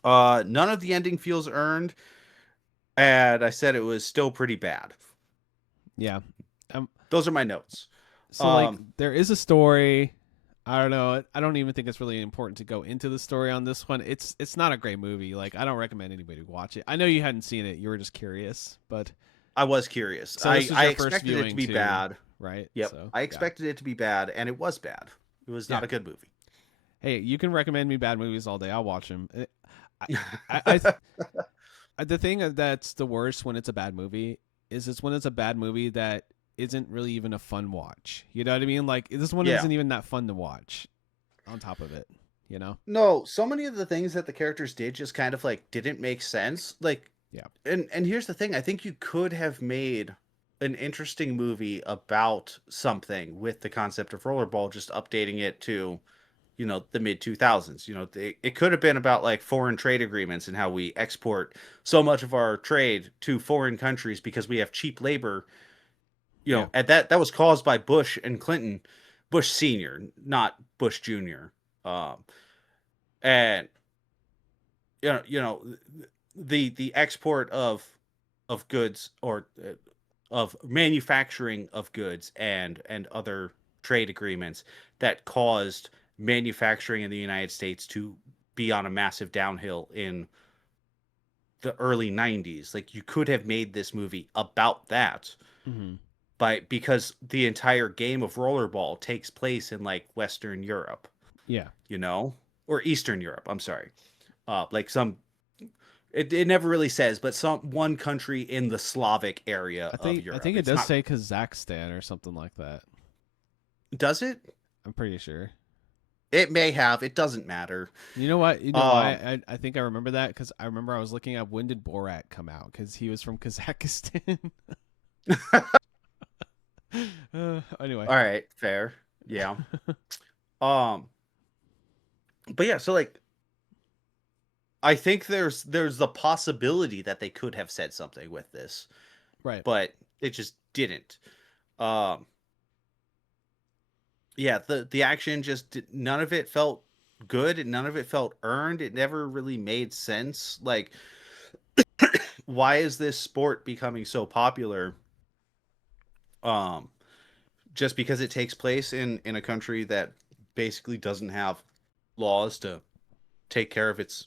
None of the ending feels earned, and I said it was still pretty bad. Yeah. Um. Those are my notes. So like, Um, there is a story. I don't know. I don't even think it's really important to go into the story on this one. It's not a great movie. Like, I don't recommend anybody watch it. I know you hadn't seen it. You were just curious, but I was curious. so I this was I your first expected it to viewing be too, bad. right? Yep, So I yeah. expected it to be bad, and it was bad. It was not Yeah. a good movie. Hey, you can recommend me bad movies all day. I'll watch them. I, the thing that's the worst when it's a bad movie is it's when it's a bad movie that isn't really even a fun watch. You know what I mean? Like, this one Yeah. isn't even that fun to watch. On top of it, you know? No, so many of the things that the characters did just kind of like didn't make sense. Like, Yeah. and here's the thing, I think you could have made an interesting movie about something with the concept of rollerball, just updating it to, the mid 2000s. It could have been about like foreign trade agreements and how we export so much of our trade to foreign countries because we have cheap labor, Yeah. and that was caused by Bush and Clinton, Bush senior, not Bush junior. Um, and the export of goods or of manufacturing of goods and other trade agreements that caused manufacturing in the United States to be on a massive downhill in the early 90s. Like you could have made this movie about that Mm-hmm. because the entire game of rollerball takes place in like Western Europe, Yeah. or Eastern Europe, I'm sorry. Like some it never really says, but some one country in the Slavic area of I Europe. think it It's does not. say Kazakhstan or something like that. Does it? I'm pretty sure. It may have. It doesn't matter. You know what? You know why? Um. I think I remember that because I remember I was looking up when did Borat come out because he was from Kazakhstan. Anyway. All right. Fair. Yeah. Um. But yeah. So like, I think there's the possibility that they could have said something with this. Right. but it just didn't. Um, yeah, the action none of it felt good, and none of it felt earned. It never really made sense. Like, why is this sport becoming so popular? Um, just because it takes place in a country that basically doesn't have laws to take care of its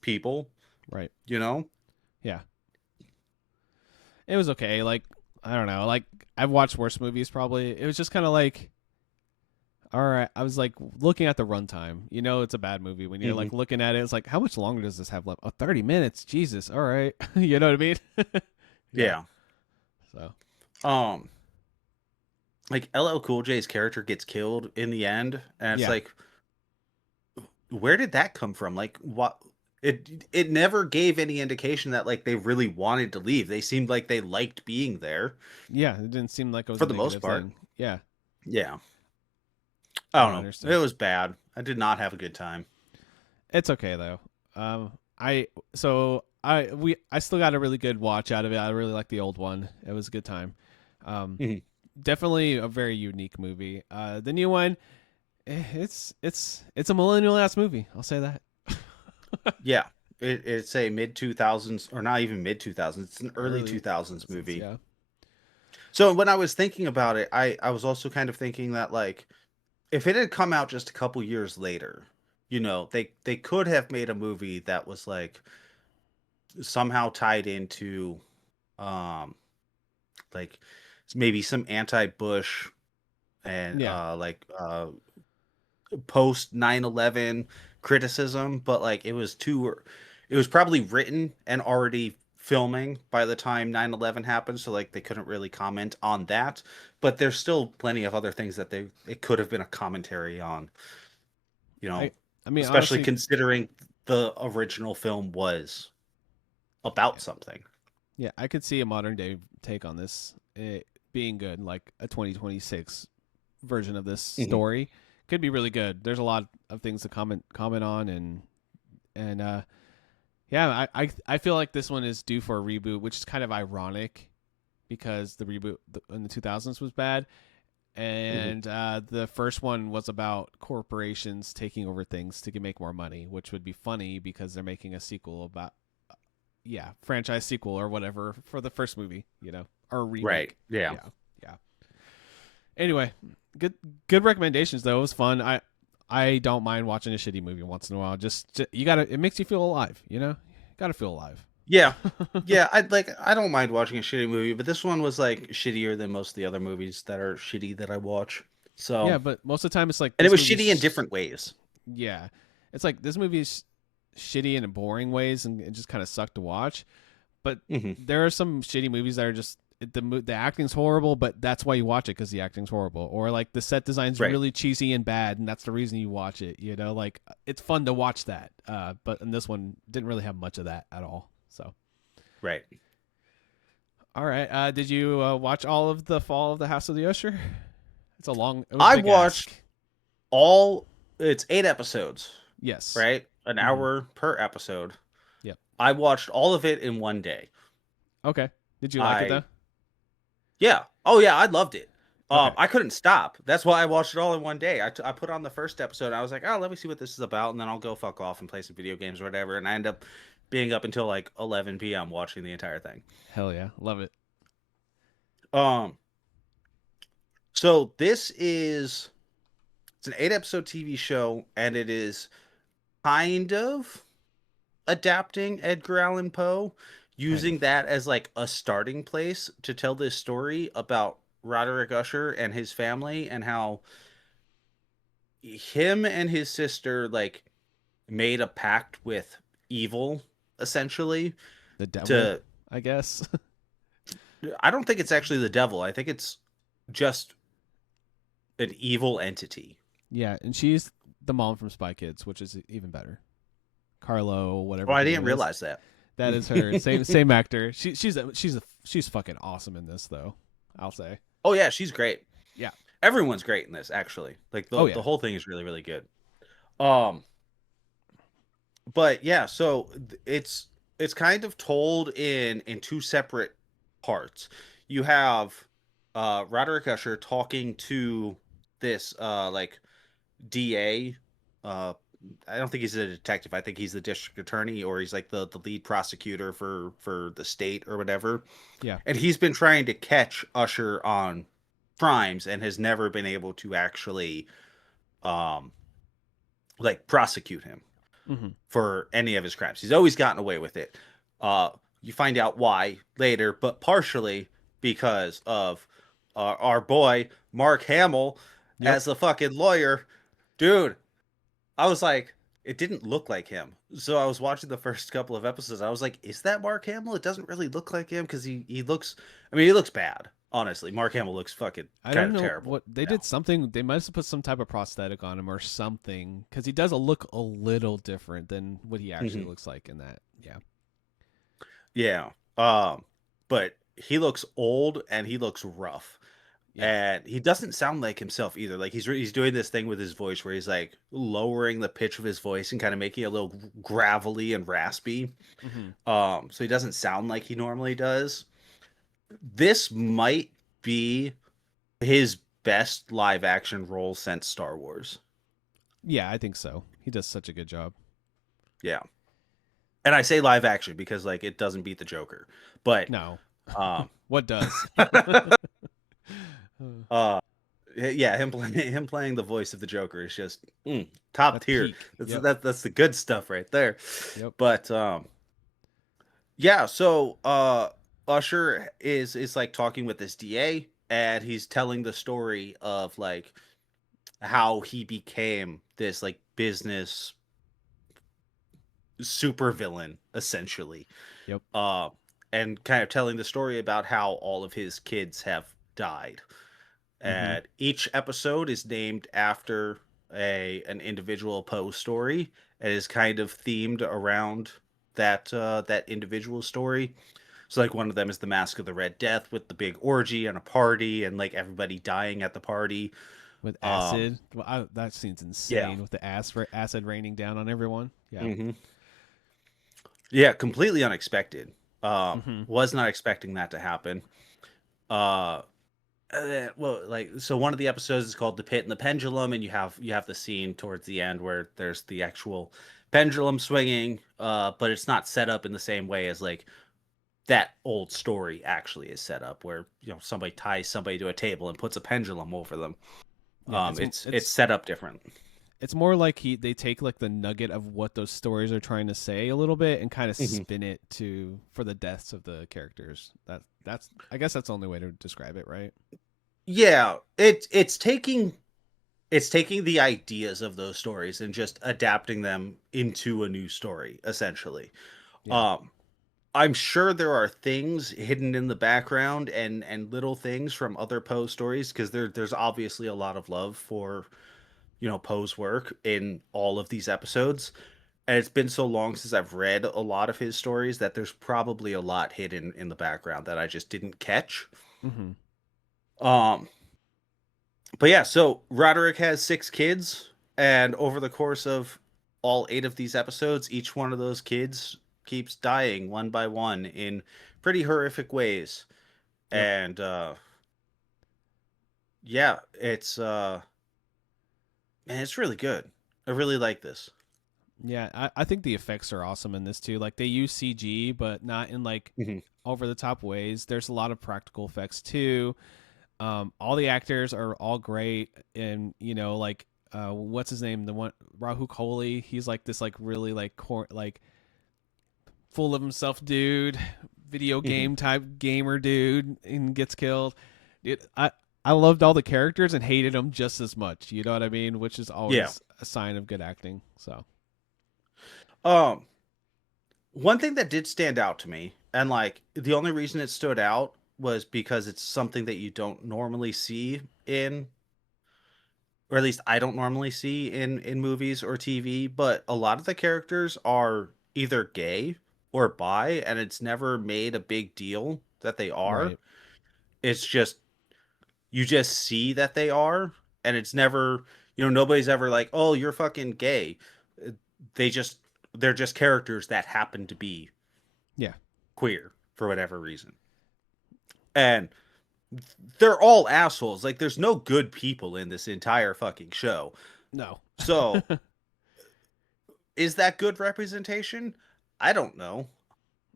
people, Right. you know? Yeah. It was okay. Like, I don't know. Like, I've watched worse movies probably. It was just kind of like, all right. I was like looking at the runtime. You know, it's a bad movie when you're Hmm. like looking at it. It's like, how much longer does this have left? Oh, 30 minutes. Jesus. All right. You know what I mean? Yeah. Yeah. So, Um, like LL Cool J's character gets killed in the end, and it's yeah. like, where did that come from? Like, what? It never gave any indication that like they really wanted to leave. They seemed like they liked being there Yeah. It didn't seem like it was for a the most negative part. thing. Yeah. Yeah. I No, don't I know. understand. It was bad. I did not have a good time. It's okay though. I so I still got a really good watch out of it. I really like the old one. It was a good time. Um, Mhm. Definitely a very unique movie. The new one, it's a millennial ass movie. I'll say that. Yeah. It's a mid 2000s, or not even mid 2000s. It's an early Early 2000s 2000s, movie. yeah. So when I was thinking about it, I was also kind of thinking that like if it had come out just a couple years later, they could have made a movie that was like somehow tied into um like maybe some anti-Bush and Yeah, post 9/11 criticism, but like it was probably written and already filming by the time 9/11 happened, so like they couldn't really comment on that, but there's still plenty of other things that they it could have been a commentary on, you know, I I mean especially honestly, considering the original film was about yeah, something. yeah. I could see a modern day take on this being good, like a 2026 version of this Mhm. story could be really good. There's a lot of things to comment on, and yeah, I feel like this one is due for a reboot, which is kind of ironic because the reboot in the 2000s was bad, Mhm. and the first one was about corporations taking over things to make more money, which would be funny because they're making a sequel about yeah franchise sequel or whatever for the first movie, or Right. remake. Yeah. Yeah, yeah. Anyway, good good recommendations though. It was fun. I don't mind watching a shitty movie once in a while. Just you gotta it makes you feel alive. Gotta feel alive. Yeah. Yeah, I don't mind watching a shitty movie, but this one was like shittier than most of the other movies that are shitty that I watch. So, Yeah, but most of the time it's like and it this was shitty in movie's different ways. yeah, it's like this movie's shitty in boring ways and it just kind of sucked to watch. But Hmm. there are some shitty movies that are just the acting's horrible, but that's why you watch it because the acting's horrible, or like the set design's Right. really cheesy and bad, and that's the reason you watch it. Like it's fun to watch that. But in this one, didn't really have much of that at all. So, Right. all right. Did you watch all of the Fall of the House of the Usher? It was a I big ask. watched all it's 8 episodes, Yes. right? An Mm-hmm. hour per episode. Yep. I watched all of it in one day. Okay. Did you like it though? I Yeah. Oh yeah, I loved it. Okay. I couldn't stop. That's why I watched it all in one day. I put on the first episode. And I was like, oh, let me see what this is about, and then I'll go fuck off and play some video games or whatever. And I end up being up until like 11 p.m. watching the entire thing. Hell yeah, love it. Um, so this is it's an 8 episode TV show, and it is kind of adapting Edgar Allan Poe, Kind of. using that as like a starting place to tell this story about Roderick Usher and his family, and how him and his sister like made a pact with evil essentially The devil, to I guess. I don't think it's actually the devil. I think it's just an evil entity. Yeah, and she's the mom from Spy Kids, which is even better. Carlo, Oh, whatever I her didn't name is. realize that. That is her. Same actor. She's fucking awesome in this though. I'll say. Oh yeah, she's great. Yeah. Everyone's great in this actually. Like Oh the yeah. whole thing is really really good. Um but yeah, so it's kind of told in two separate parts. You have Roderick Usher talking to this like DA. Uh, I don't think he's a detective. I think he's the district attorney, or he's like the lead prosecutor for the state or whatever. Yeah. And he's been trying to catch Usher on crimes and has never been able to actually um like prosecute him Hmm. for any of his crimes. He's always gotten away with it. Uh, you find out why later, but partially because of our boy Mark Hamill Yep. as a fucking lawyer. Dude, I was like, it didn't look like him. So I was watching the first couple of episodes. I was like, is that Mark Hamill? It doesn't really look like him because he looks. I mean, he looks bad. Honestly, Mark Hamill looks fucking I kind don't of know terrible what they now. did. Something they must have put some type of prosthetic on him or something because he does look a little different than what he actually Hmm. looks like in that. Yeah. Yeah. But he looks old and he looks rough. Yeah. And he doesn't sound like himself either. Like he's doing this thing with his voice where he's like lowering the pitch of his voice and kind of making it a little gravelly and raspy. Hmm. So he doesn't sound like he normally does. This might be his best live action role since Star Wars. Yeah, I think so. He does such a good job. Yeah. And I say live action because like it doesn't beat the Joker. But No. um What does? uh yeah, him playing the voice of the Joker is just top That's tier. peak. That's Yep. that's the good stuff right there. Yep. But yeah, so Usher is like talking with this DA and he's telling the story of like how he became this like business supervillain essentially. Yep. Uh and kind of telling the story about how all of his kids have died. Hmm. And each episode is named after a an individual Poe story and is kind of themed around that individual story. So like one of them is the Mask of the Red Death with the big orgy and a party and like everybody dying at the party. With Um acid, well, that seems yeah. insane. With the acid raining down on everyone. Yeah. Hmm. Yeah, completely unexpected. Hmm. Was not expecting that to happen. Uh well, like so one of the episodes is called The Pit and the Pendulum, and you have the scene towards the end where there's the actual pendulum swinging, but it's not set up in the same way as like that old story actually is set up, where somebody ties somebody to a table and puts a pendulum over them. Yeah. It's set up different. It's more like they take like the nugget of what those stories are trying to say a little bit and kind of Hmm. spin it to for the deaths of the characters. That's I guess that's the only way to describe it, right? Yeah, it's taking the ideas of those stories and just adapting them into a new story, essentially. Yeah. Um, I'm sure there are things hidden in the background and little things from other Poe stories because there's obviously a lot of love for Poe's work in all of these episodes. And it's been so long since I've read a lot of his stories that there's probably a lot hidden in the background that I just didn't catch. Hmm. Um, but yeah, so Roderick has 6 kids, and over the course of all 8 of these episodes, each one of those kids keeps dying one by one in pretty horrific ways. Yep. And yeah, it's really good. I really like this. Yeah, I think the effects are awesome in this too. Like they use CG, but not in like Hmm. over the top ways. There's a lot of practical effects too. All the actors are all great, and like what's his name? The one Rahu Kohli. He's like this like really like like full of himself dude, video Hmm. game type gamer dude, and gets killed. I loved all the characters and hated them just as much. You know what I mean? Which is Yeah. always a sign of good acting. So Um, One thing that did stand out to me, and like the only reason it stood out was because it's something that you don't normally see in, or at least I don't normally see in movies or TV, but a lot of the characters are either gay or bi, and it's never made a big deal that they are. right, It's just you just see that they are, and it's never, nobody's ever like, "Oh, you're fucking gay." Uh, They just they're just characters that happen to be yeah. queer for whatever reason. and they're all assholes. Like, there's no good people in this entire fucking show. No. So, is that good representation? I don't know,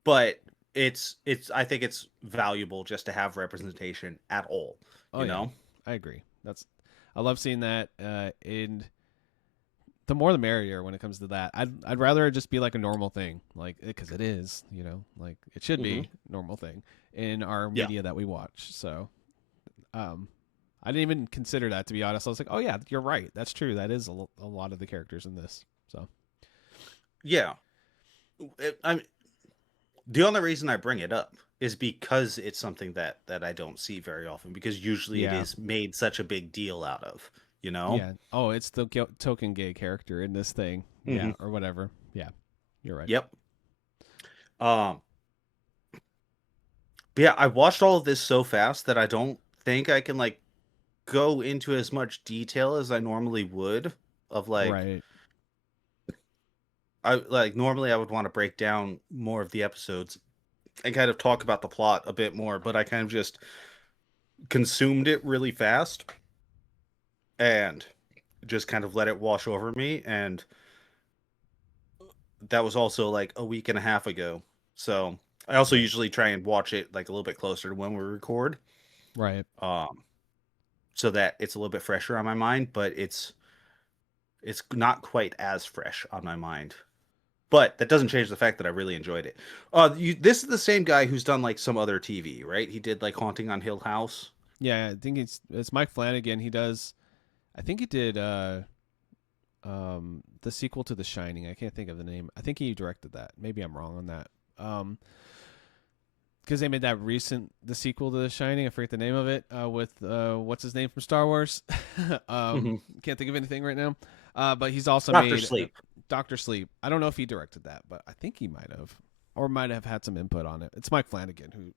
but it's I think it's valuable just to have representation at all, Oh you yeah, know? I agree. I love seeing that. In the more the merrier when it comes to that. I'd rather it just be like a normal thing, like because it is, like it should Hmm. be a normal thing in our Yeah. media that we watch. So, um, I didn't even consider that, to be honest. I was like, oh yeah, you're right. That's true. That is a lot of the characters in this. So Yeah. I'm the only reason I bring it up is because it's something that I don't see very often because usually it yeah, is made such a big deal out of, you know? yeah. Oh, it's the token gay character in this thing. Hmm. Yeah, or whatever. Yeah, you're right. Yep. Um, but yeah, I watched all of this so fast that I don't think I can like go into as much detail as I normally would of like Right. I like normally I would want to break down more of the episodes and kind of talk about the plot a bit more, but I kind of just consumed it really fast and just kind of let it wash over me. And that was also like a week and a half ago. So I also Right. usually try and watch it like a little bit closer to when we record, Right. um, so that it's a little bit fresher on my mind. But it's not quite as fresh on my mind. But that doesn't change the fact that I really enjoyed it. This is the same guy who's done like some other TV, right? He did like Haunting on Hill House. Yeah, I think it's Mike Flanagan. He does. I think he did the sequel to The Shining. I can't think of the name. I think he directed that. Maybe I'm wrong on that. Because they made that the sequel to The Shining. I forget the name of it. With what's his name from Star Wars? Hmm. Can't think of anything right now. But he's also Doctor made Sleep. Doctor Sleep. I don't know if he directed that, but I think he might have, or might have had some input on it. It's Mike Flanagan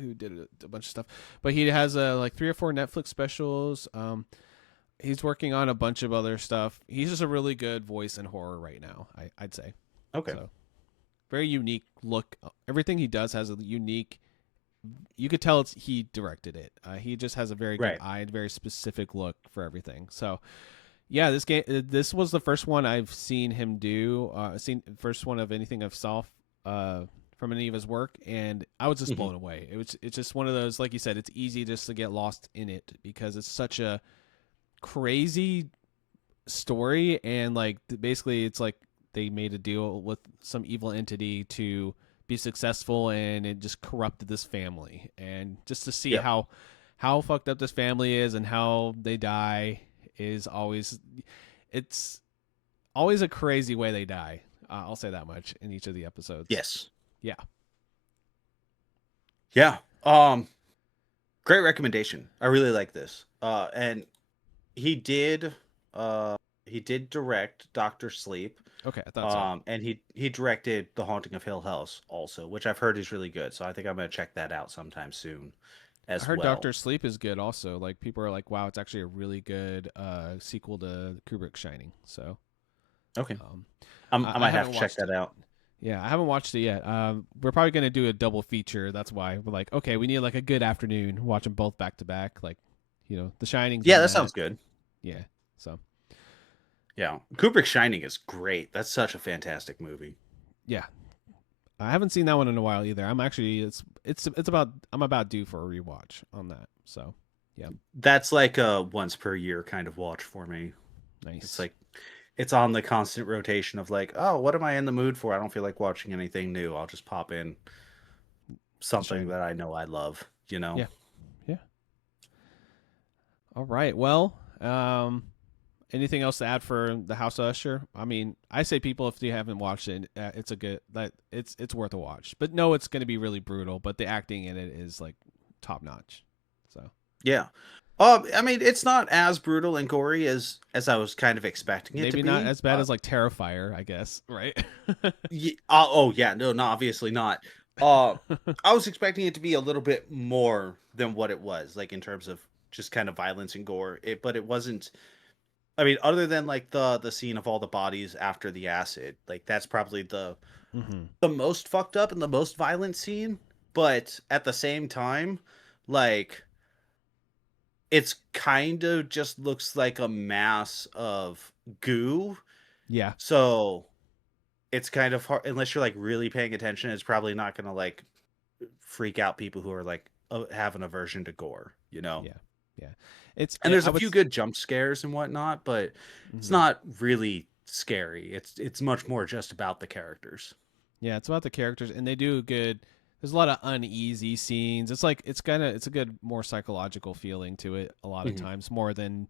who did a bunch of stuff, but he has like 3 or 4 Netflix specials. He's working on a bunch of other stuff. He's just a really good voice in horror right now. I'd say Okay. so. Very unique look. Everything he does has a unique. You could tell he directed it. He just has a very good Right. eye and very specific look for everything. So yeah, this was the first one I've seen him do. Seen first one of anything I've saw uh, from any of his work, and I was just Hmm. blown away. It's just one of those, like you said, it's easy just to get lost in it because it's such a crazy story, and like basically it's like they made a deal with some evil entity to be successful, and it just corrupted this family, and just to see Yep. how fucked up this family is and how they die is always it's always a crazy way they die. I'll say that much in each of the episodes. Yes. Yeah. Yeah. Great recommendation. I really like this. And he did he did direct Doctor Sleep. Okay, I thought so. And he directed The Haunting of Hill House also, which I've heard is really good. So I think I'm gonna check that out sometime soon I as heard well. Doctor Sleep is good also. Like people are like, wow, it's actually a really good sequel to Kubrick's Shining. So Okay. um, I I might have haven't to check watched that it. out. Yeah, I haven't watched it yet. We're probably gonna do a double feature. That's why we're like, okay, we need like a good afternoon, watch them both back to back. Like, The Shining's Yeah, in that that. sounds good. Yeah. So Yeah. Kubrick's Shining is great. That's such a fantastic movie. yeah, I haven't seen that one in a while either. I'm actually it's about I'm about due for a rewatch on that. So yeah, That's like a once per year kind of watch for me. It's nice. like it's on the constant rotation of like, oh, what am I in the mood for? I don't feel like watching anything new. I'll just pop in The something Shining. that I know I love, you know? Yeah. Yeah. All right. Well, anything else to add for the House of Usher? I mean, I say people if you haven't watched it, it's a good that it's worth a watch. But no, it's going to be really brutal. But the acting in it is like top notch. So Yeah. I mean, it's not as brutal and gory as I was kind of expecting it to maybe not be. as bad as like Terrifier, I guess. Right. Oh yeah, no, not obviously not. I was expecting it to be a little bit more than what it was, like in terms of just kind of violence and gore. But it wasn't. I mean, other than like the scene of all the bodies after the acid, like that's probably Mm-hmm. the most fucked up and the most violent scene. But at the same time, like it's kind of just looks like a mass of goo. Yeah. So it's kind of hard unless you're like really paying attention. It's probably not gonna like freak out people who are like have an aversion to gore, you know. Yeah. Yeah. It's And there's I a would. few good jump scares and whatnot, but it's Mhm. not really scary. It's much more just about the characters. Yeah, it's about the characters, and they do good. There's a lot of uneasy scenes. It's like it's a good more psychological feeling to it a lot of Hmm. times, more than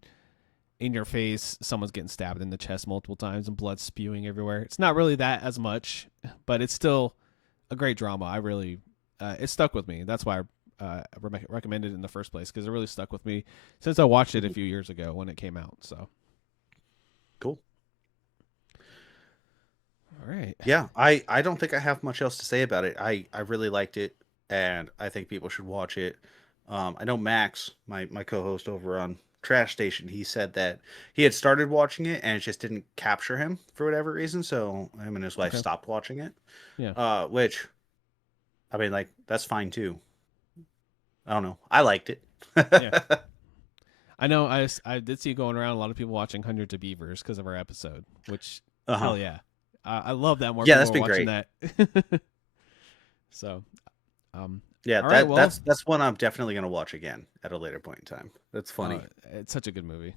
in your face someone's getting stabbed in the chest multiple times and blood spewing everywhere. It's not really that as much, but it's still a great drama. I really it stuck with me. That's why I recommended it in the first place, because it really stuck with me since I watched it a Hmm. few years ago when it came out. So, Cool. all right. Yeah, I don't think I have much else to say about it. I really liked it, and I think people should watch it. I know Max, my co-host over on Trash Station, he said that he had started watching it and it just didn't capture him for whatever reason. So him and his wife Okay. stopped watching it. Yeah. Which I mean, like that's fine too. I don't know. I liked it. Yeah. I know. I did see going around a lot of people watching Hundreds of Beavers because of our episode. Which Uh-huh. hell yeah, I love that more Yeah, people that's are been watching great. that. So, um, Yeah, all right. Well, that's one I'm definitely gonna watch again at a later point in time. That's funny. it's such a good movie.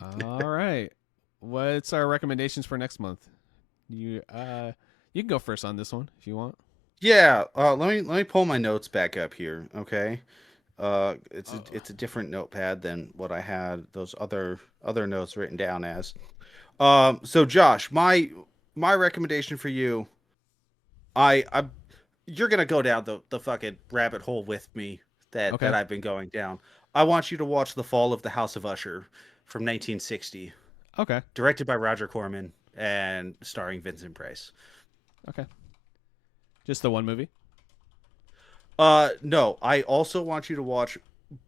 All right. What's our recommendations for next month? You can go first on this one if you want. Yeah, let me pull my notes back up here, okay? Oh, It's a different notepad than what I had those other notes written down as. So Josh, my recommendation for you, I you're gonna go down the fucking rabbit hole with me that okay. I've been going down. I want you to watch The Fall of the House of Usher from 1960, Okay. directed by Roger Corman and starring Vincent Price. Okay. Just the one movie. No, I also want you to watch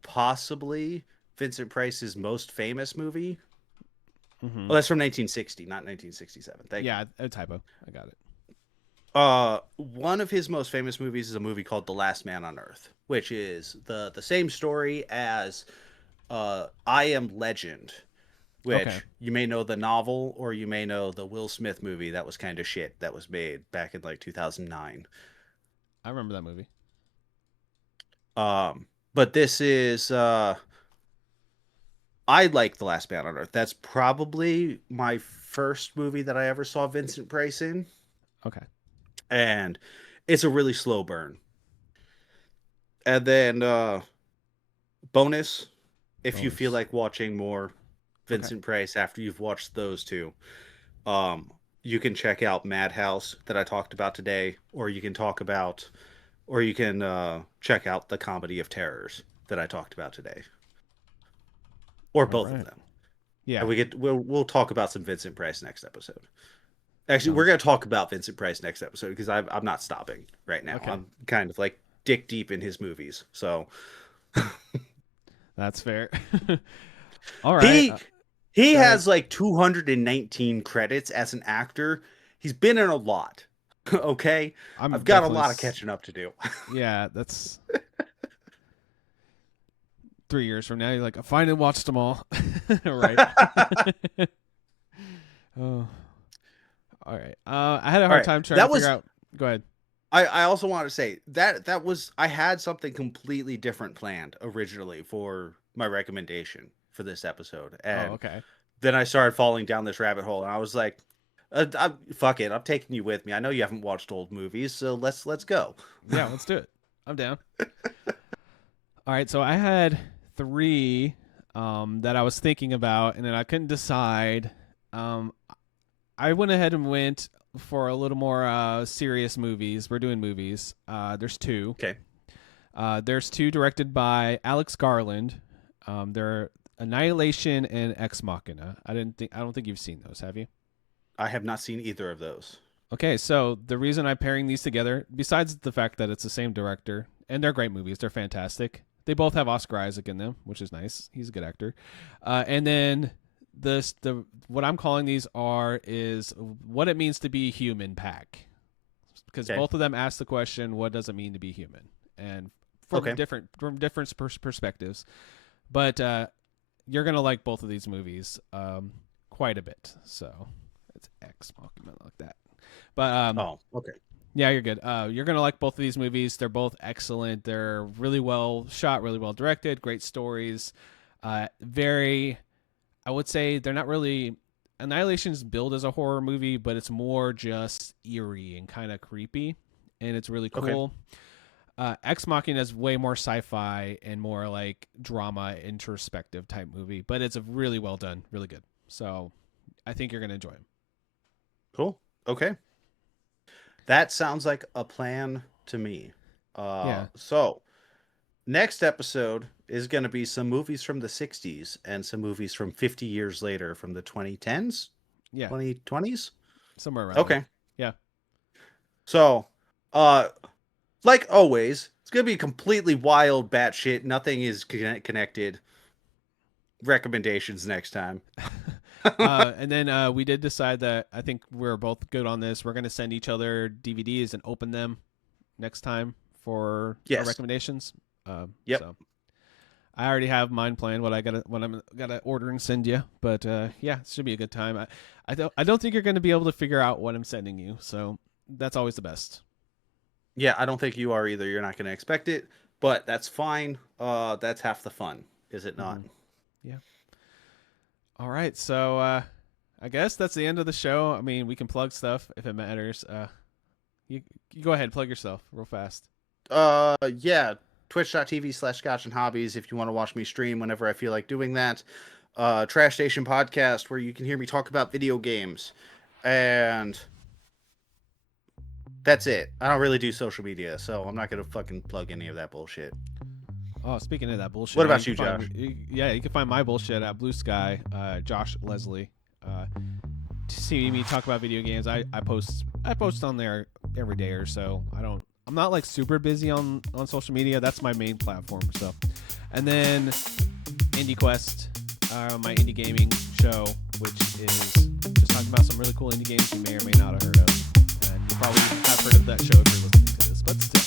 possibly Vincent Price's most famous movie. Mm-hmm. Oh, that's from 1960, not 1967. Thank you. Yeah, a typo. I got it. One of his most famous movies is a movie called The Last Man on Earth, which is the same story as I Am Legend, Okay. which you may know the novel or you may know the Will Smith movie that was kind of shit that was made back in like 2009. I remember that movie. But this is I like The Last Man on Earth. That's probably my first movie that I ever saw Vincent Price in, Okay. and it's a really slow burn. And then bonus, if you feel Bonus. like watching more Okay. Vincent Price after you've watched those two, um, you can check out Madhouse that I talked about today, or you can check out the Comedy of Terrors that I talked about today, or All both of right. them. And Yeah. we'll talk about some Vincent Price next episode. Actually, we're Sounds going to talk about Vincent Price next episode because I'm not stopping right now. okay. I'm kind of like dick deep in his movies. So That's fair. All right. he he Go ahead. has like 219 credits as an actor. He's been in a lot. Okay, I'm I've got a definitely. lot of catching up to do. Yeah, that's 3 years from now. You're like, I finally watched them all. Right. Oh, all right. I had a All hard right, time trying to that figure was. out. Go ahead. I also want to say that was I had something completely different planned originally for my recommendation for this episode, Oh, and okay. then I started falling down this rabbit hole, and I was like, fuck it, I'm taking you with me. I know you haven't watched old movies, so let's go." Yeah, let's do it. I'm down. All right. So I had three that I was thinking about, and then I couldn't decide. Um, I went ahead and went for a little more serious movies. We're doing movies. There's two. Okay, There's two directed by Alex Garland. They're Annihilation and Ex Machina. I don't think you've seen those, have you? I have not seen either of those. Okay, so the reason I'm pairing these together, besides the fact that it's the same director, and they're great movies, they're fantastic. They both have Oscar Isaac in them, which is nice. He's a good actor. And then the what I'm calling these is what it means to be human pack, because Okay, both of them ask the question, what does it mean to be human? And Okay. from different perspectives. But you're gonna like both of these movies quite a bit. So it's Ex Machina like that. But Oh, okay. yeah, you're good. You're gonna like both of these movies. They're both excellent. They're really well shot, really well directed, great stories. Very, I would say they're not really. Annihilation's billed as a horror movie, but it's more just eerie and kind of creepy, and it's really cool. Ex Machina is way more sci-fi and more like drama, introspective type movie, but it's a really well done, really good. So I think you're gonna enjoy them. Cool. Okay. That sounds like a plan to me. Yeah. So next episode is going to be some movies from the 60s and some movies from 50 years later from the 2010s, Yeah, 2020s. somewhere around Okay. there. Yeah. So, like always, it's going to be completely wild batshit. Nothing is connected. Recommendations next time. And then we did decide that I think we're both good on this. We're going to send each other DVDs and open them next time for our recommendations. Yep. So I already have mine planned. What I'm gotta order and send you. But yeah, it should be a good time. I don't think you're going to be able to figure out what I'm sending you. So that's always the best. Yeah, I don't think you are either. You're not going to expect it, but that's fine. That's half the fun, is it not? Yeah. All right, so I guess that's the end of the show. I mean, we can plug stuff if it matters. You go ahead, plug yourself real fast. Yeah, twitch.tv/Scotch and Hobbies if you want to watch me stream whenever I feel like doing that. Trash Station Podcast where you can hear me talk about video games. And that's it. I don't really do social media, so I'm not going to fucking plug any of that bullshit. Oh, speaking of that bullshit. What about you, Josh? You can find my bullshit at Blue Sky, Josh Leslie. To see me talk about video games, I post on there every day or so. I'm not like super busy on social media. That's my main platform. So, and then Indie Quest, my indie gaming show, which is just talking about some really cool indie games you may or may not have heard of, and you probably have heard of that show if you're listening to this, but still.